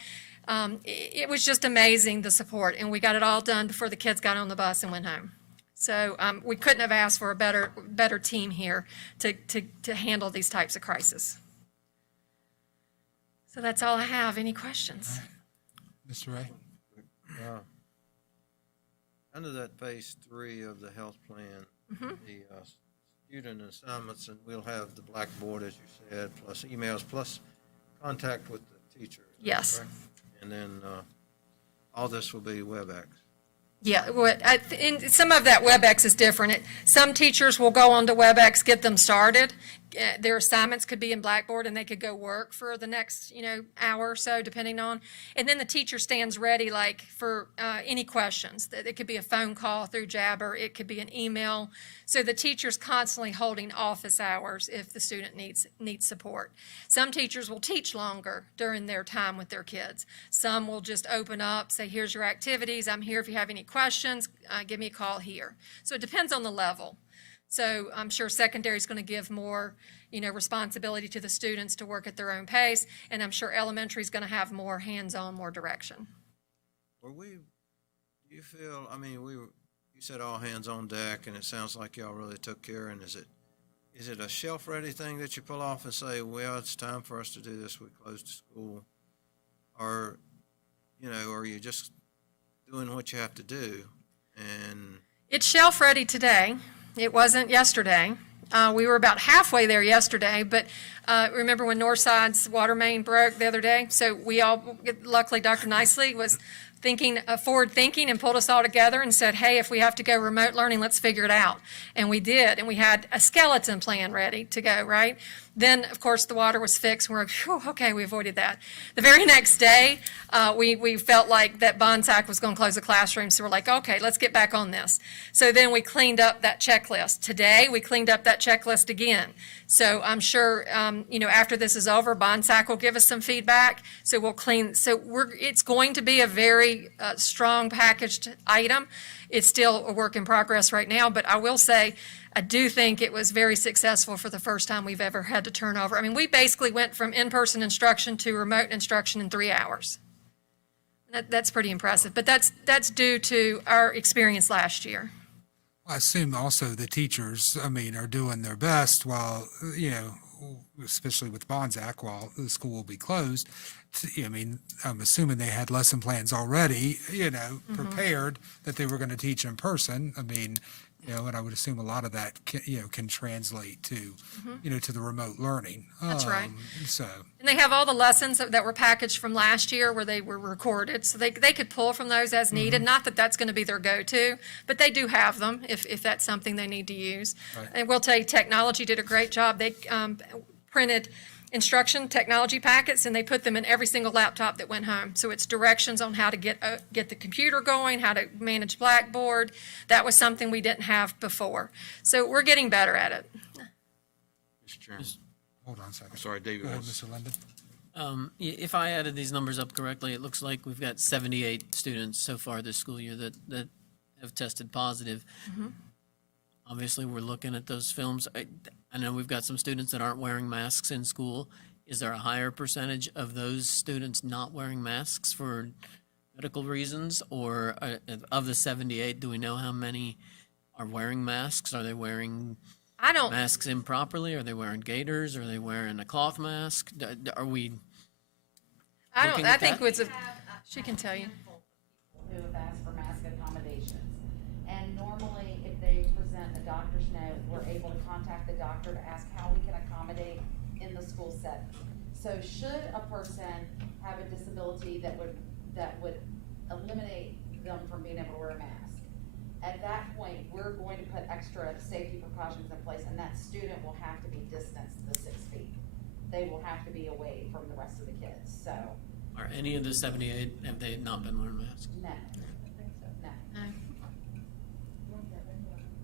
It was just amazing, the support, and we got it all done before the kids got on the bus and went home. So we couldn't have asked for a better team here to handle these types of crises. So that's all I have. Any questions? Mr. Ray? Under that phase 3 of the health plan, the student assignments, and we'll have the Blackboard, as you said, plus emails, plus contact with the teacher. Yes. Correct? And then all this will be WebEx. Yeah, and some of that WebEx is different. Some teachers will go onto WebEx, get them started. Their assignments could be in Blackboard, and they could go work for the next, hour or so, depending on. And then the teacher stands ready, for any questions. It could be a phone call through Jabber. It could be an email. So the teacher's constantly holding office hours if the student needs support. Some teachers will teach longer during their time with their kids. Some will just open up, say, here's your activities. I'm here if you have any questions. Give me a call here. So it depends on the level. So I'm sure secondary is going to give more, responsibility to the students to work at their own pace, and I'm sure elementary is going to have more hands-on, more direction. Do you feel, you said all hands on deck, and it sounds like y'all really took care. And is it a shelf-ready thing that you pull off and say, well, it's time for us to do this, we closed the school? Or, are you just doing what you have to do? And It's shelf-ready today. It wasn't yesterday. We were about halfway there yesterday, but remember when Northside's water main broke the other day? So luckily Dr. Nicely was forward-thinking and pulled us all together and said, hey, if we have to go remote learning, let's figure it out. And we did, and we had a skeleton plan ready to go, right? Then, of course, the water was fixed, and we're like, phew, okay, we avoided that. The very next day, we felt like that Bonsack was going to close the classroom, so we're like, okay, let's get back on this. So then we cleaned up that checklist. Today, we cleaned up that checklist again. So I'm sure, after this is over, Bonsack will give us some feedback, so we'll clean. So it's going to be a very strong packaged item. It's still a work in progress right now, but I will say, I do think it was very successful for the first time we've ever had to turn over. I mean, we basically went from in-person instruction to remote instruction in 3 hours. That's pretty impressive, but that's due to our experience last year. I assume also the teachers, are doing their best while, especially with Bonsack, while the school will be closed. I'm assuming they had lesson plans already, prepared that they were going to teach in person. And I would assume a lot of that can translate to, to the remote learning. That's right. So. And they have all the lessons that were packaged from last year where they were recorded, so they could pull from those as needed. Not that that's going to be their go-to, but they do have them if that's something they need to use. Right. And we'll tell you, technology did a great job. They printed instruction technology packets, and they put them in every single laptop that went home. So it's directions on how to get the computer going, how to manage Blackboard. That was something we didn't have before. So we're getting better at it. Mr. Chairman. Hold on a second. Sorry, David. Go ahead, Mr. Linden. If I added these numbers up correctly, it looks like we've got 78 students so far this school year that have tested positive. Obviously, we're looking at those films. I know we've got some students that aren't wearing masks in school. Is there a higher percentage of those students not wearing masks for medical reasons? Or of the 78, do we know how many are wearing masks? Are they wearing masks improperly? Are they wearing gaiters? Are they wearing a cloth mask? Are we looking at that? She can tell you. Who have asked for mask accommodations. And normally, if they present a doctor's note, we're able to contact the doctor to ask how we can accommodate in the school setting. So should a person have a disability that would eliminate them from being able to wear a mask, at that point, we're going to put extra safety precautions in place, and that student will have to be distanced the 6 feet. They will have to be away from the rest of the kids, so. Are any of the 78, have they not been wearing masks? No.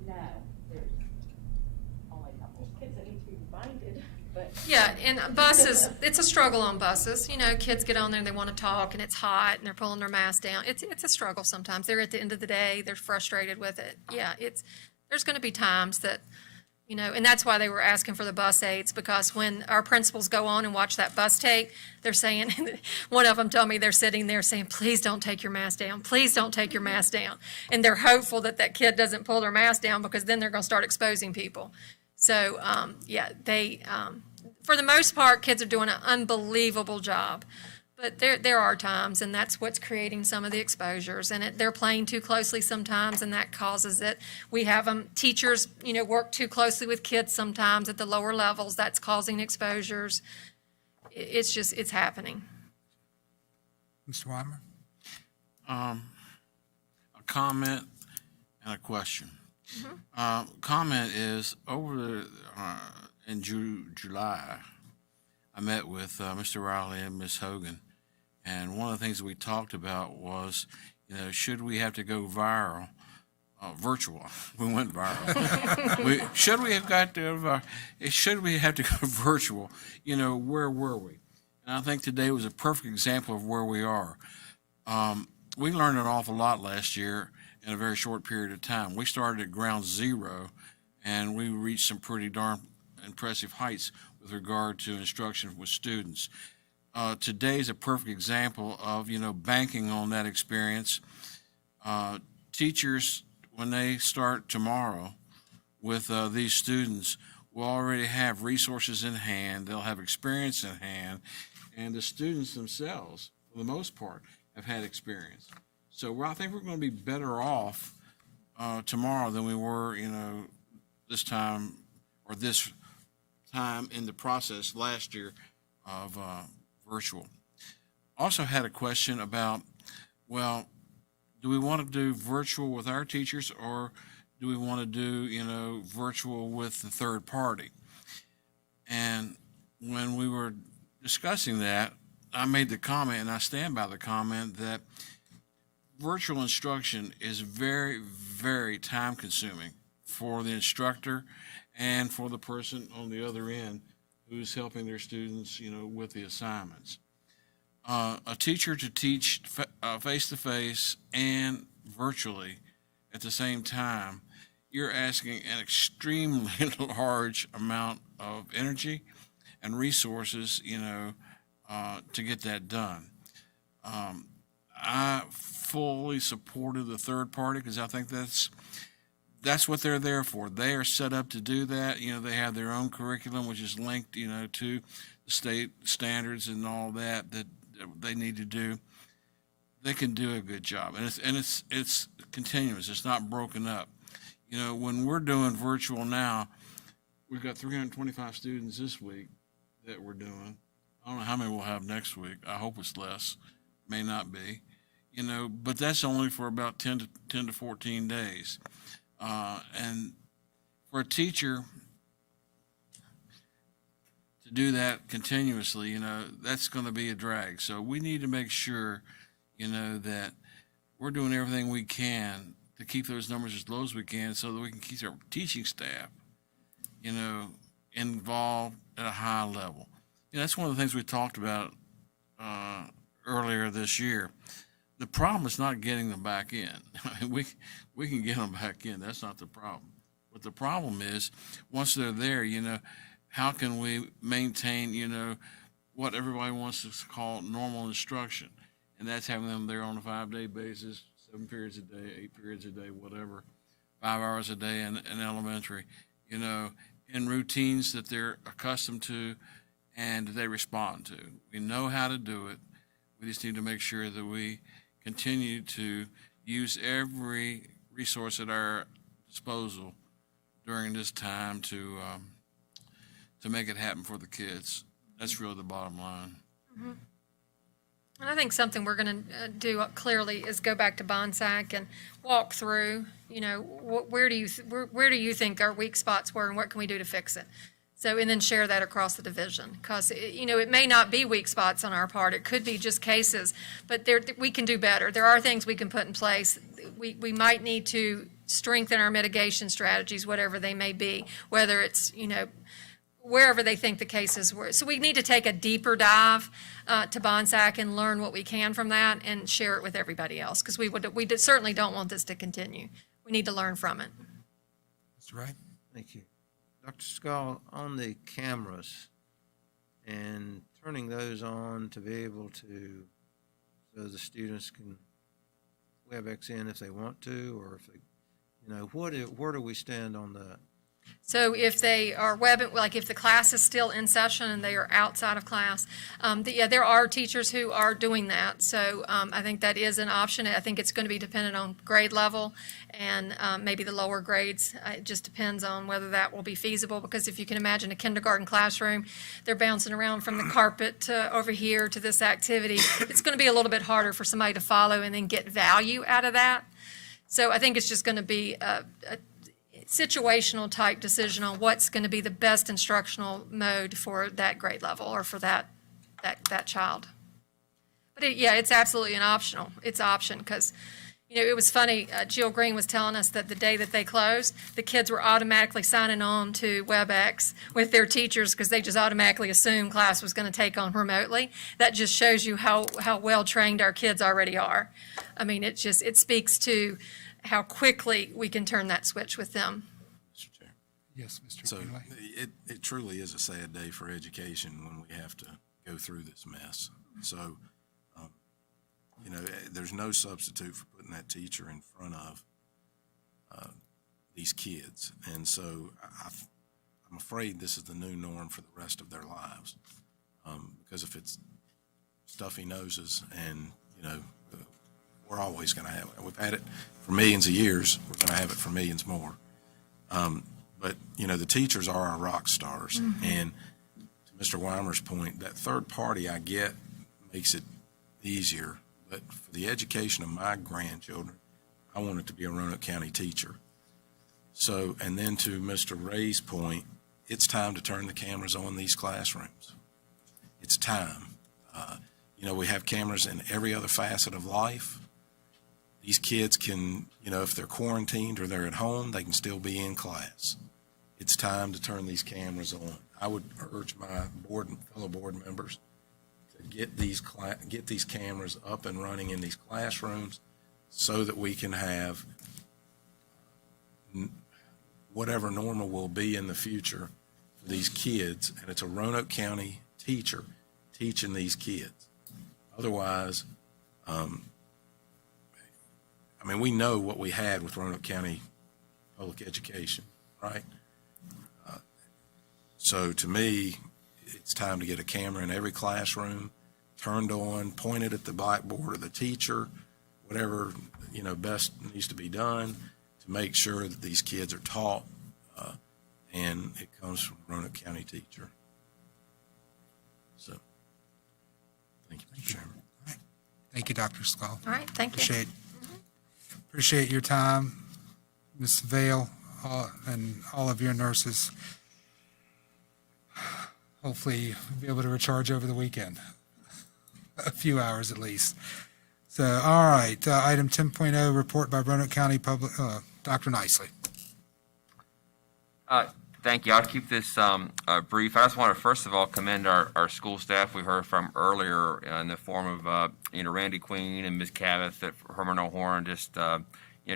No, there's only a couple. Kids that need to be reminded, but. Yeah, and buses, it's a struggle on buses. Kids get on there and they want to talk and it's hot and they're pulling their mask down. It's a struggle sometimes. They're at the end of the day, they're frustrated with it. Yeah, there's going to be times that, and that's why they were asking for the bus aides, because when our principals go on and watch that bus tape, they're saying, one of them told me they're sitting there saying, please don't take your mask down. Please don't take your mask down. And they're hopeful that kid doesn't pull their mask down, because then they're going to start exposing people. So, for the most part, kids are doing an unbelievable job. But there are times, and that's what's creating some of the exposures. And they're playing too closely sometimes, and that causes it. We have teachers, work too closely with kids sometimes at the lower levels. That's causing exposures. It's happening. Mr. Weimer? A comment and a question. Comment is, in July, I met with Mr. Riley and Ms. Hogan, and one of the things that we talked about was, should we have to go virtual? We went viral. Should we have to go virtual? Where were we? And I think today was a perfect example of where we are. We learned an awful lot last year in a very short period of time. We started at ground zero, and we reached some pretty darn impressive heights with regard to instruction with students. Today is a perfect example of, banking on that experience. Teachers, when they start tomorrow with these students, will already have resources in hand, they'll have experience in hand, and the students themselves, for the most part, have had experience. So I think we're going to be better off tomorrow than we were, this time or this time in the process last year of virtual. Also had a question about, well, do we want to do virtual with our teachers, or do we want to do, virtual with the third party? And when we were discussing that, I made the comment, and I stand by the comment, that virtual instruction is very, very time consuming for the instructor and for the person on the other end who's helping their students, with the assignments. A teacher to teach face-to-face and virtually at the same time, you're asking an extremely large amount of energy and resources, to get that done. I fully supported the third party because I think that's what they're there for. They are set up to do that. They have their own curriculum, which is linked, to the state standards and all that they need to do. They can do a good job, and it's continuous. It's not broken up. When we're doing virtual now, we've got 325 students this week that we're doing. I don't know how many we'll have next week. I hope it's less. May not be. But that's only for about 10 to 14 days. And for a teacher to do that continuously, that's going to be a drag. So we need to make sure, that we're doing everything we can to keep those numbers as low as we can so that we can keep our teaching staff, involved at a high level. That's one of the things we talked about earlier this year. The problem is not getting them back in. We can get them back in. That's not the problem. But the problem is, once they're there, how can we maintain, what everybody wants to call normal instruction? And that's having them there on a 5-day basis, 7 periods a day, 8 periods a day, whatever, 5 hours a day in elementary, in routines that they're accustomed to and they respond to. We know how to do it. We just need to make sure that we continue to use every resource at our disposal during this time to make it happen for the kids. That's really the bottom line. Mm-hmm. And I think something we're going to do clearly is go back to Bonsack and walk through, where do you think our weak spots were and what can we do to fix it? So, and then share that across the division, because, it may not be weak spots on our part. It could be just cases, but we can do better. There are things we can put in place. We might need to strengthen our mitigation strategies, whatever they may be, whether it's, wherever they think the cases were. So we need to take a deeper dive to Bonsack and learn what we can from that and share it with everybody else, because we certainly don't want this to continue. We need to learn from it. Mr. Wright? Thank you. Dr. Skull, on the cameras and turning those on to be able to, so the students can WebEx in if they want to, or if they, where do we stand on that? So if they are if the class is still in session and they are outside of class, there are teachers who are doing that. So I think that is an option. I think it's going to be dependent on grade level and maybe the lower grades. It just depends on whether that will be feasible, because if you can imagine a kindergarten classroom, they're bouncing around from the carpet to over here to this activity. It's going to be a little bit harder for somebody to follow and then get value out of that. So I think it's just going to be a situational type decision on what's going to be the best instructional mode for that grade level or for that child. But it's absolutely an optional. It's option, because it was funny. Jill Green was telling us that the day that they closed, the kids were automatically signing on to WebEx with their teachers because they just automatically assumed class was going to take on remotely. That just shows you how well trained our kids already are. I mean, it speaks to how quickly we can turn that switch with them. Mr. Chair. Yes, Mr. So Greenway. it truly is a sad day for education when we have to go through this mess. So, there's no substitute for putting that teacher in front of these kids. And so I'm afraid this is the new norm for the rest of their lives. Because if it's stuffy noses and, we're always going to have it. We've had it for millions of years. We're going to have it for millions more. But, the teachers are our rock stars. And to Mr. Weimer's point, that third party I get makes it easier. But for the education of my grandchildren, I want it to be a Roanoke County teacher. So, and then to Mr. Ray's point, it's time to turn the cameras on these classrooms. It's time. We have cameras in every other facet of life. These kids can, if they're quarantined or they're at home, they can still be in class. It's time to turn these cameras on. I would urge my board and fellow board members to get these cameras up and running in these classrooms so that we can have whatever normal will be in the future for these kids, and it's a Roanoke County teacher teaching these kids. Otherwise, we know what we had with Roanoke County public education, right? So to me, it's time to get a camera in every classroom, turned on, pointed at the blackboard or the teacher, whatever, best needs to be done to make sure that these kids are taught, and it comes from a Roanoke County teacher. So, thank you, Mr. Chairman. All right. Thank you, Dr. Skull. All right, thank you. Appreciate your time, Ms. Vale, and all of your nurses. Hopefully you'll be able to recharge over the weekend, a few hours at least. So, all right, item 10.0, report by Roanoke County Public, Dr. Nicely. Thank you. I'll keep this brief. I just want to first of all commend our school staff we heard from earlier in the form of Randy Queen and Ms. Cavith at Herman O'Horn, just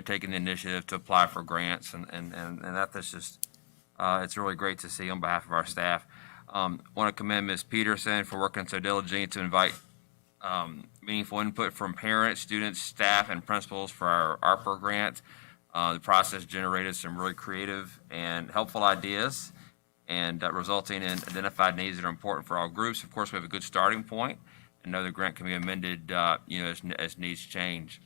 taking the initiative to apply for grants, and that's just it's really great to see on behalf of our staff. Want to commend Ms. Peterson for working so diligently to invite meaningful input from parents, students, staff, and principals for our ARPA grant. The process generated some really creative and helpful ideas, and resulting in identified needs that are important for all groups. Of course, we have a good starting point, and know the grant can be amended, as needs change.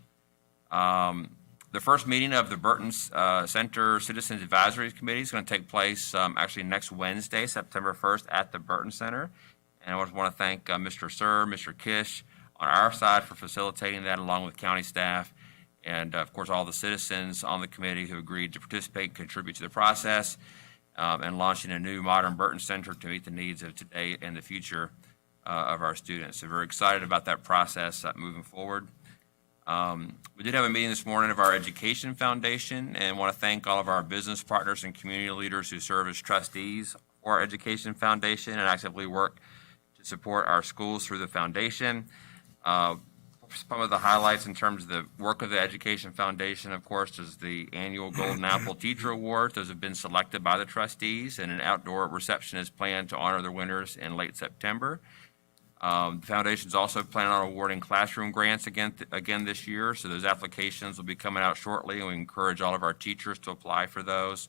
The first meeting of the Burton Center Citizens Advisory Committee is going to take place actually next Wednesday, September 1st, at the Burton Center. And I want to thank Mr. Sir, Mr. Kish on our side for facilitating that, along with county staff. And, of course, all the citizens on the committee who agreed to participate and contribute to the process, and launching a new modern Burton Center to meet the needs of today and the future of our students. So very excited about that process moving forward. We did have a meeting this morning of our Education Foundation, and want to thank all of our business partners and community leaders who serve as trustees for our Education Foundation and actively work to support our schools through the foundation. Some of the highlights in terms of the work of the Education Foundation, of course, is the annual Golden Apple Teacher Awards. Those have been selected by the trustees, and an outdoor reception is planned to honor the winners in late September. The foundation's also planning on awarding classroom grants again this year, so those applications will be coming out shortly, and we encourage all of our teachers to apply for those.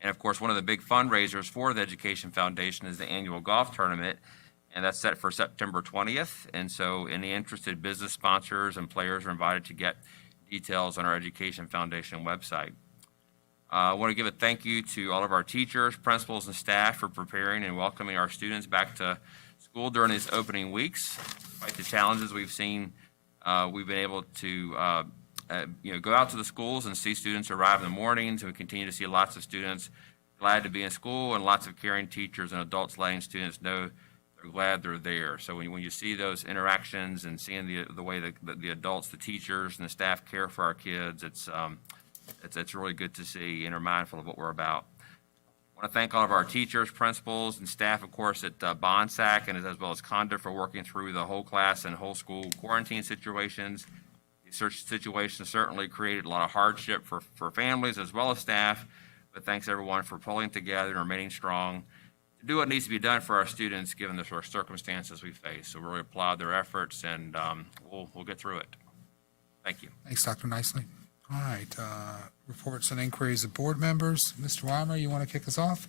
And of course, one of the big fundraisers for the Education Foundation is the annual golf tournament, and that's set for September 20th. And so any interested business sponsors and players are invited to get details on our Education Foundation website. I want to give a thank you to all of our teachers, principals, and staff for preparing and welcoming our students back to school during these opening weeks. Despite the challenges we've seen, we've been able to go out to the schools and see students arrive in the mornings, and we continue to see lots of students glad to be in school, and lots of caring teachers and adults letting students know they're glad they're there. So when you see those interactions and seeing the way the adults, the teachers, and the staff care for our kids, it's really good to see and are mindful of what we're about. I want to thank all of our teachers, principals, and staff, of course, at Bonsack, and as well as Conda for working through the whole class and whole school quarantine situations. These situations certainly created a lot of hardship for families as well as staff, but thanks everyone for pulling together and remaining strong to do what needs to be done for our students given the sort of circumstances we face. So we really applaud their efforts, and we'll get through it. Thank you. Thanks, Dr. Nicely. All right, reports and inquiries of board members. Mr. Weimer, you want to kick us off?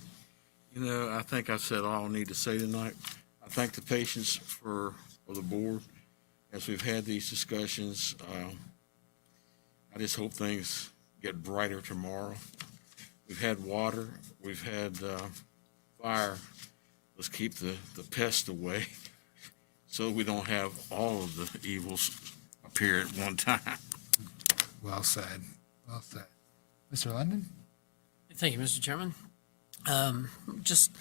You know, I think I've said all I need to say tonight. I thank the patience for the board as we've had these discussions. I just hope things get brighter tomorrow. We've had water, we've had fire. Let's keep the pests away so we don't have all of the evils appear at one time. Well said. Well said. Mr. London? Thank you, Mr. Chairman. Just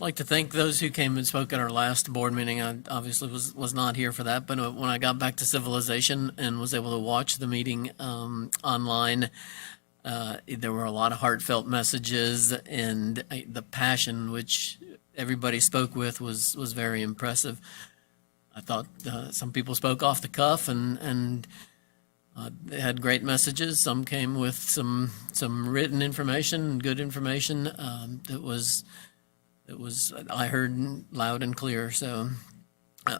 like to thank those who came and spoke at our last board meeting. I obviously was not here for that, but when I got back to civilization and was able to watch the meeting online, there were a lot of heartfelt messages, and the passion which everybody spoke with was very impressive. I thought some people spoke off the cuff and they had great messages. Some came with some written information, good information that was I heard loud and clear. So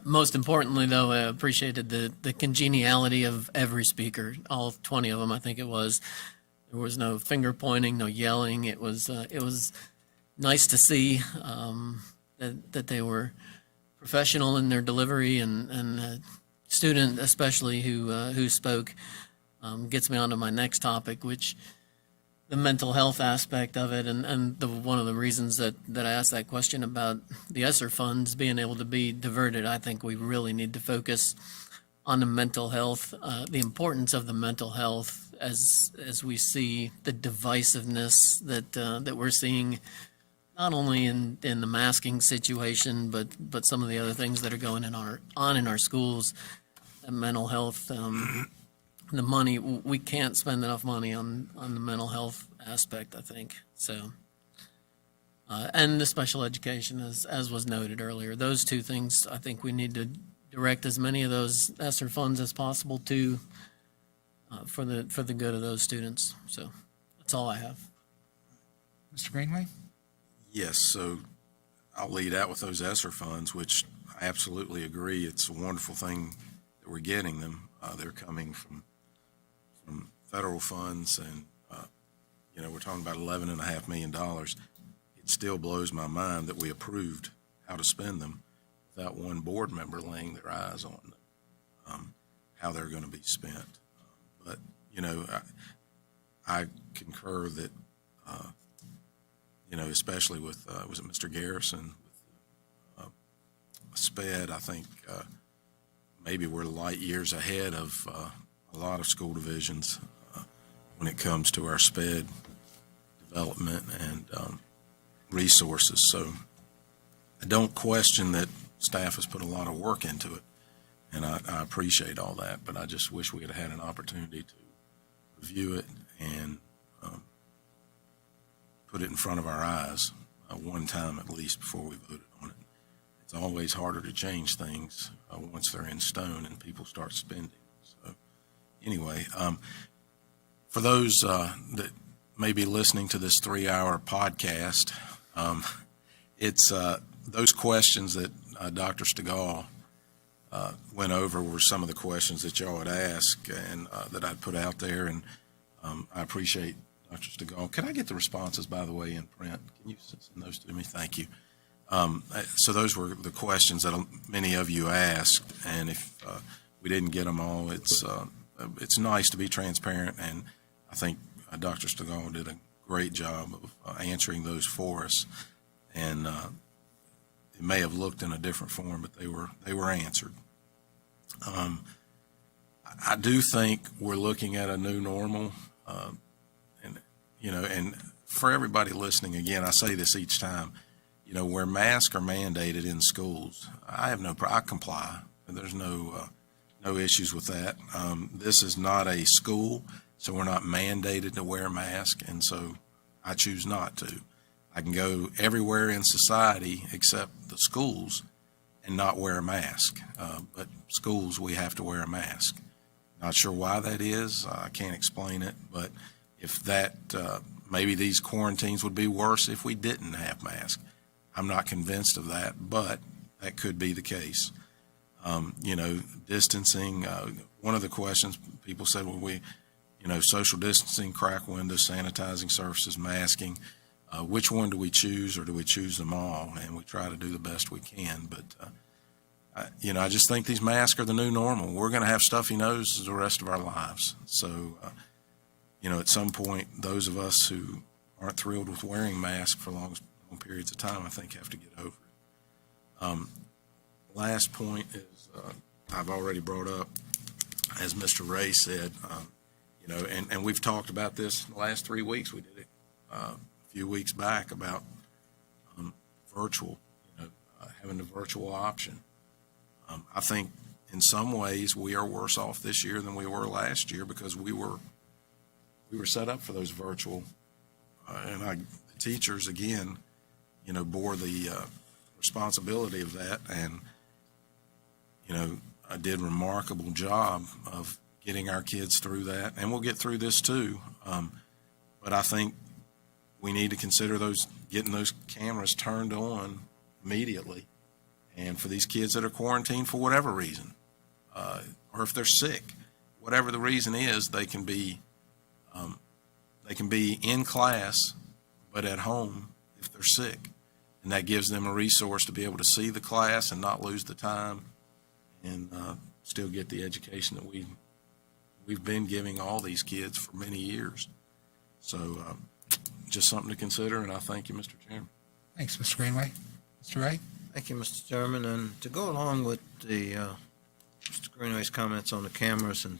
most importantly, though, I appreciated the congeniality of every speaker, all 20 of them, I think it was. There was no finger pointing, no yelling. It was nice to see that they were professional in their delivery, and student especially who spoke gets me onto my next topic, which the mental health aspect of it, and one of the reasons that I asked that question about the ESSER funds being able to be diverted. I think we really need to focus on the mental health, the importance of the mental health as we see the divisiveness that we're seeing, not only in the masking situation, but some of the other things that are going on in our schools. Mental health, the money, we can't spend enough money on the mental health aspect, I think. So, and the special education, as was noted earlier, those two things, I think we need to direct as many of those ESSER funds as possible to for the good of those students. So that's all I have. Mr. Greenway? Yes, so I'll lead out with those ESSER funds, which I absolutely agree. It's a wonderful thing that we're getting them. They're coming from federal funds, and we're talking about $11.5 million. It still blows my mind that we approved how to spend them without one board member laying their eyes on them, how they're going to be spent. But I concur that especially with was it Mr. Garrison with SPED, I think maybe we're light years ahead of a lot of school divisions when it comes to our SPED development and resources. So I don't question that staff has put a lot of work into it, and I appreciate all that, but I just wish we had had an opportunity to review it and put it in front of our eyes one time at least before we voted on it. It's always harder to change things once they're in stone and people start spending. So anyway, for those that may be listening to this 3-hour podcast, it's those questions that Dr. Stegall went over were some of the questions that y'all would ask and that I'd put out there, and I appreciate Dr. Stegall. Can I get the responses, by the way, in print? Can you send those to me? Thank you. So those were the questions that many of you asked, and if we didn't get them all, it's nice to be transparent, and I think Dr. Stegall did a great job of answering those for us, and it may have looked in a different form, but they were answered. I do think we're looking at a new normal, and for everybody listening, again, I say this each time, where masks are mandated in schools, I comply. There's no issues with that. This is not a school, so we're not mandated to wear a mask, and so I choose not to. I can go everywhere in society except the schools and not wear a mask. But schools, we have to wear a mask. Not sure why that is. I can't explain it, but if that, maybe these quarantines would be worse if we didn't have masks. I'm not convinced of that, but that could be the case. Distancing, one of the questions people said, well, social distancing, crack windows, sanitizing surfaces, masking. Which one do we choose, or do we choose them all? And we try to do the best we can. But, I just think these masks are the new normal. We're going to have stuffy noses the rest of our lives. So, at some point, those of us who aren't thrilled with wearing masks for long periods of time, I think, have to get over it. Last point is, I've already brought up, as Mr. Ray said, and we've talked about this in the last 3 weeks. We did it a few weeks back about virtual, having the virtual option. I think in some ways we are worse off this year than we were last year because we were set up for those virtual, the teachers again, bore the responsibility of that, and I did a remarkable job of getting our kids through that, and we'll get through this too. But I think we need to consider getting those cameras turned on immediately. And for these kids that are quarantined for whatever reason, or if they're sick, whatever the reason is, they can be in class, but at home if they're sick. And that gives them a resource to be able to see the class and not lose the time and still get the education that we've been giving all these kids for many years. So just something to consider, and I thank you, Mr. Chairman. Thanks, Mr. Greenway. Mr. Wright? Thank you, Mr. Chairman. And to go along with Mr. Greenway's comments on the cameras, and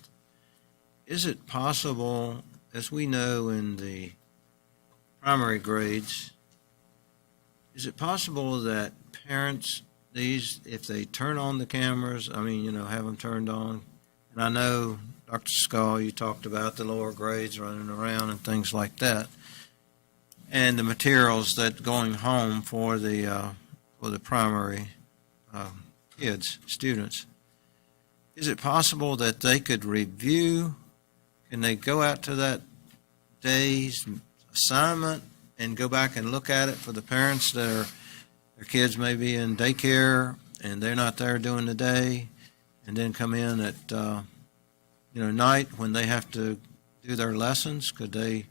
is it possible, as we know in the primary grades, is it possible that parents, if they turn on the cameras, have them turned on, and I know, Dr. Scull, you talked about the lower grades running around and things like that, and the materials that going home for the primary students. Is it possible that they could review, can they go out to that day's assignment and go back and look at it for the parents their kids may be in daycare and they're not there during the day, and then come in at night when they have to do their lessons? Could they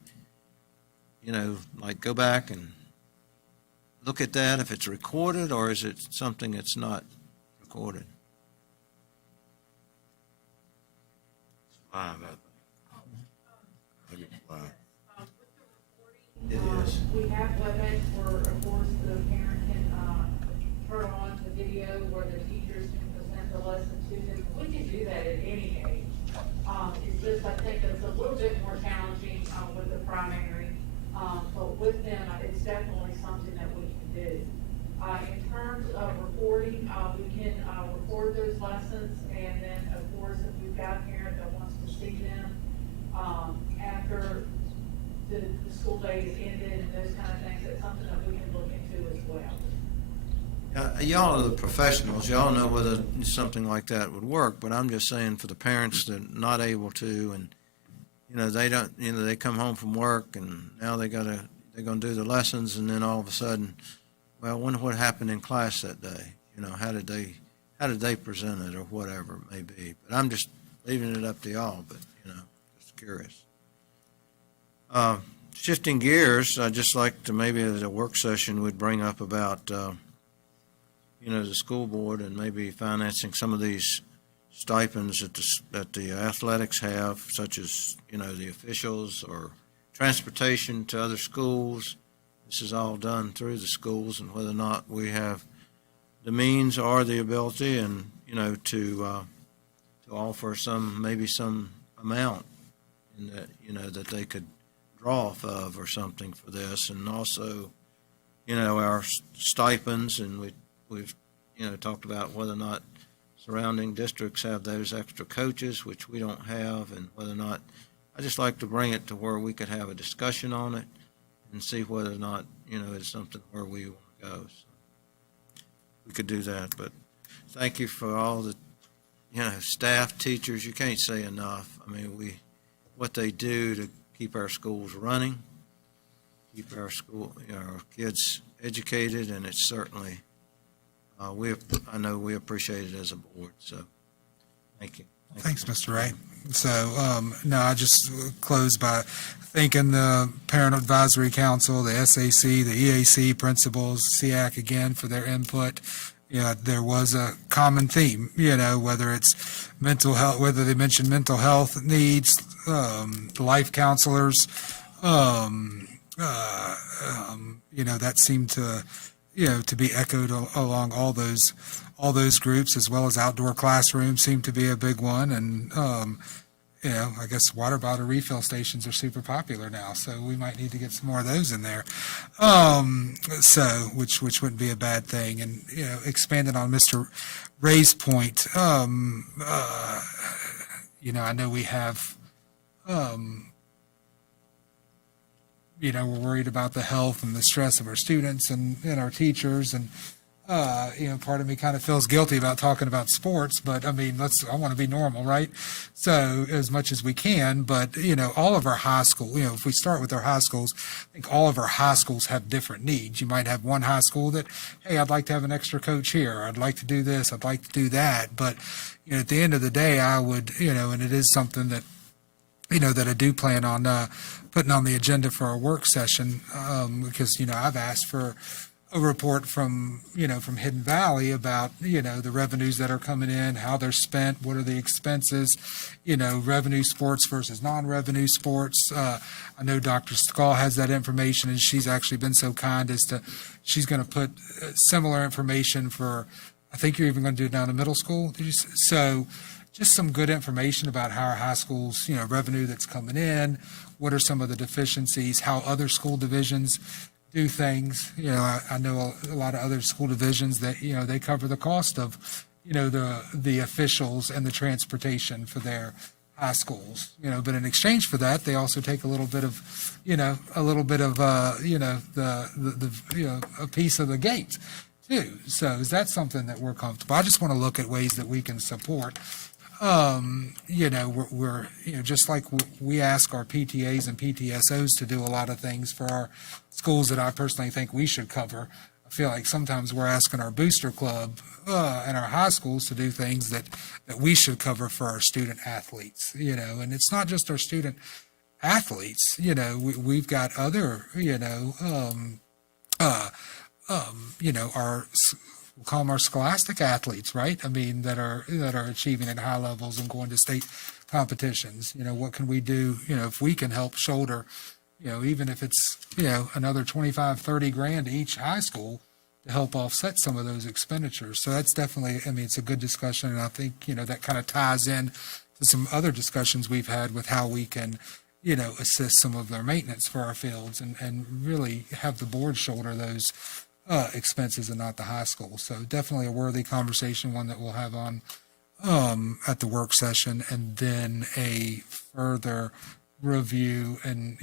go back and look at that if it's recorded, or is it something that's not recorded? Live, I think it's live. It is. We have WebEx where, of course, the parent can turn on the video where the teachers can present the lesson to them. We can do that at any age. It's just, I think it's a little bit more challenging with the primary, but with them, it's definitely something that we can do. In terms of recording, we can record those lessons, and then, of course, if we've got a parent that wants to see them after the school day is ended and those kind of things, that's something that we can look into as well. Y'all are the professionals. Y'all know whether something like that would work, but I'm just saying for the parents that are not able to, and, they don't, they come home from work and now they're going to do the lessons, and then all of a sudden, well, wonder what happened in class that day. How did they present it, or whatever it may be. But I'm just leaving it up to y'all, but, just curious. Shifting gears, I'd just like to maybe at a work session would bring up about, the school board and maybe financing some of these stipends that the athletics have, such as, the officials or transportation to other schools. This is all done through the schools, and whether or not we have the means or the ability and, to offer maybe some amount in that, that they could draw off of or something for this. And also, our stipends, and we've talked about whether or not surrounding districts have those extra coaches, which we don't have, and whether or not, I just like to bring it to where we could have a discussion on it and see whether or not, it's something where we want to go. So we could do that, but thank you for all the, staff, teachers, you can't say enough. What they do to keep our schools running, keep our kids educated, and it's certainly, I know we appreciate it as a board, so thank you. Thanks, Mr. Ray. So, no, I just close by thanking the Parent Advisory Council, the SAC, the EAC principals, SEAC again for their input. Yeah, there was a common theme, whether it's mental health, whether they mentioned mental health needs, life counselors, that seemed to be echoed along all those groups, as well as outdoor classrooms seemed to be a big one. And, I guess water bottle refill stations are super popular now, so we might need to get some more of those in there. Which wouldn't be a bad thing. And, expanding on Mr. Ray's point, I know we have, we're worried about the health and the stress of our students and our teachers. And, part of me kind of feels guilty about talking about sports, but I mean, I want to be normal, right? So as much as we can, but, all of our high school, if we start with our high schools, I think all of our high schools have different needs. You might have one high school that, hey, I'd like to have an extra coach here. I'd like to do this. I'd like to do that. But, at the end of the day, I would, and it is something that, that I do plan on putting on the agenda for our work session, because, I've asked for a report from Hidden Valley about, the revenues that are coming in, how they're spent, what are the expenses, revenue sports versus non-revenue sports. I know Dr. Skull has that information, and she's actually been so kind as to, she's going to put similar information for, I think you're even going to do it down to middle school. Did you? So just some good information about how our high schools, revenue that's coming in, what are some of the deficiencies, how other school divisions do things. I know a lot of other school divisions that, they cover the cost of, the officials and the transportation for their high schools, but in exchange for that, they also take a little bit of, a piece of the gate too. So is that something that we're comfortable? I just want to look at ways that we can support. We're just like we ask our PTAs and PTSOs to do a lot of things for our schools that I personally think we should cover. I feel like sometimes we're asking our booster club and our high schools to do things that we should cover for our student athletes, and it's not just our student athletes, we've got other, we'll call them our scholastic athletes, right? I mean, that are achieving at high levels and going to state competitions. What can we do, if we can help shoulder, even if it's, another 25, 30 grand to each high school to help offset some of those expenditures. So that's definitely, it's a good discussion. And I think, that kind of ties in to some other discussions we've had with how we can, assist some of their maintenance for our fields and really have the board shoulder those expenses and not the high school. So definitely a worthy conversation, one that we'll have on at the work session, and then a further review and,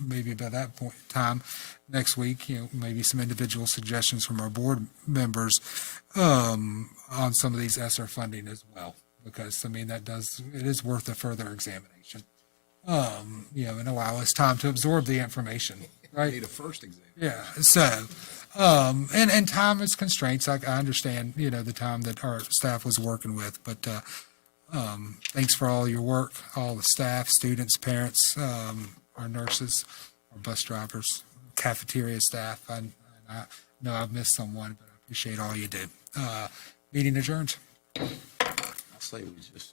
maybe by that point in time next week, maybe some individual suggestions from our board members on some of these ESSER funding as well, because it is worth a further examination, and allow us time to absorb the information, right? Need a first exam. Yeah. So, and time is constraints. I understand, the time that our staff was working with, but, thanks for all your work, all the staff, students, parents, our nurses, our bus drivers, cafeteria staff. I know I've missed someone, but I appreciate all you do. Meeting adjourned. I say we just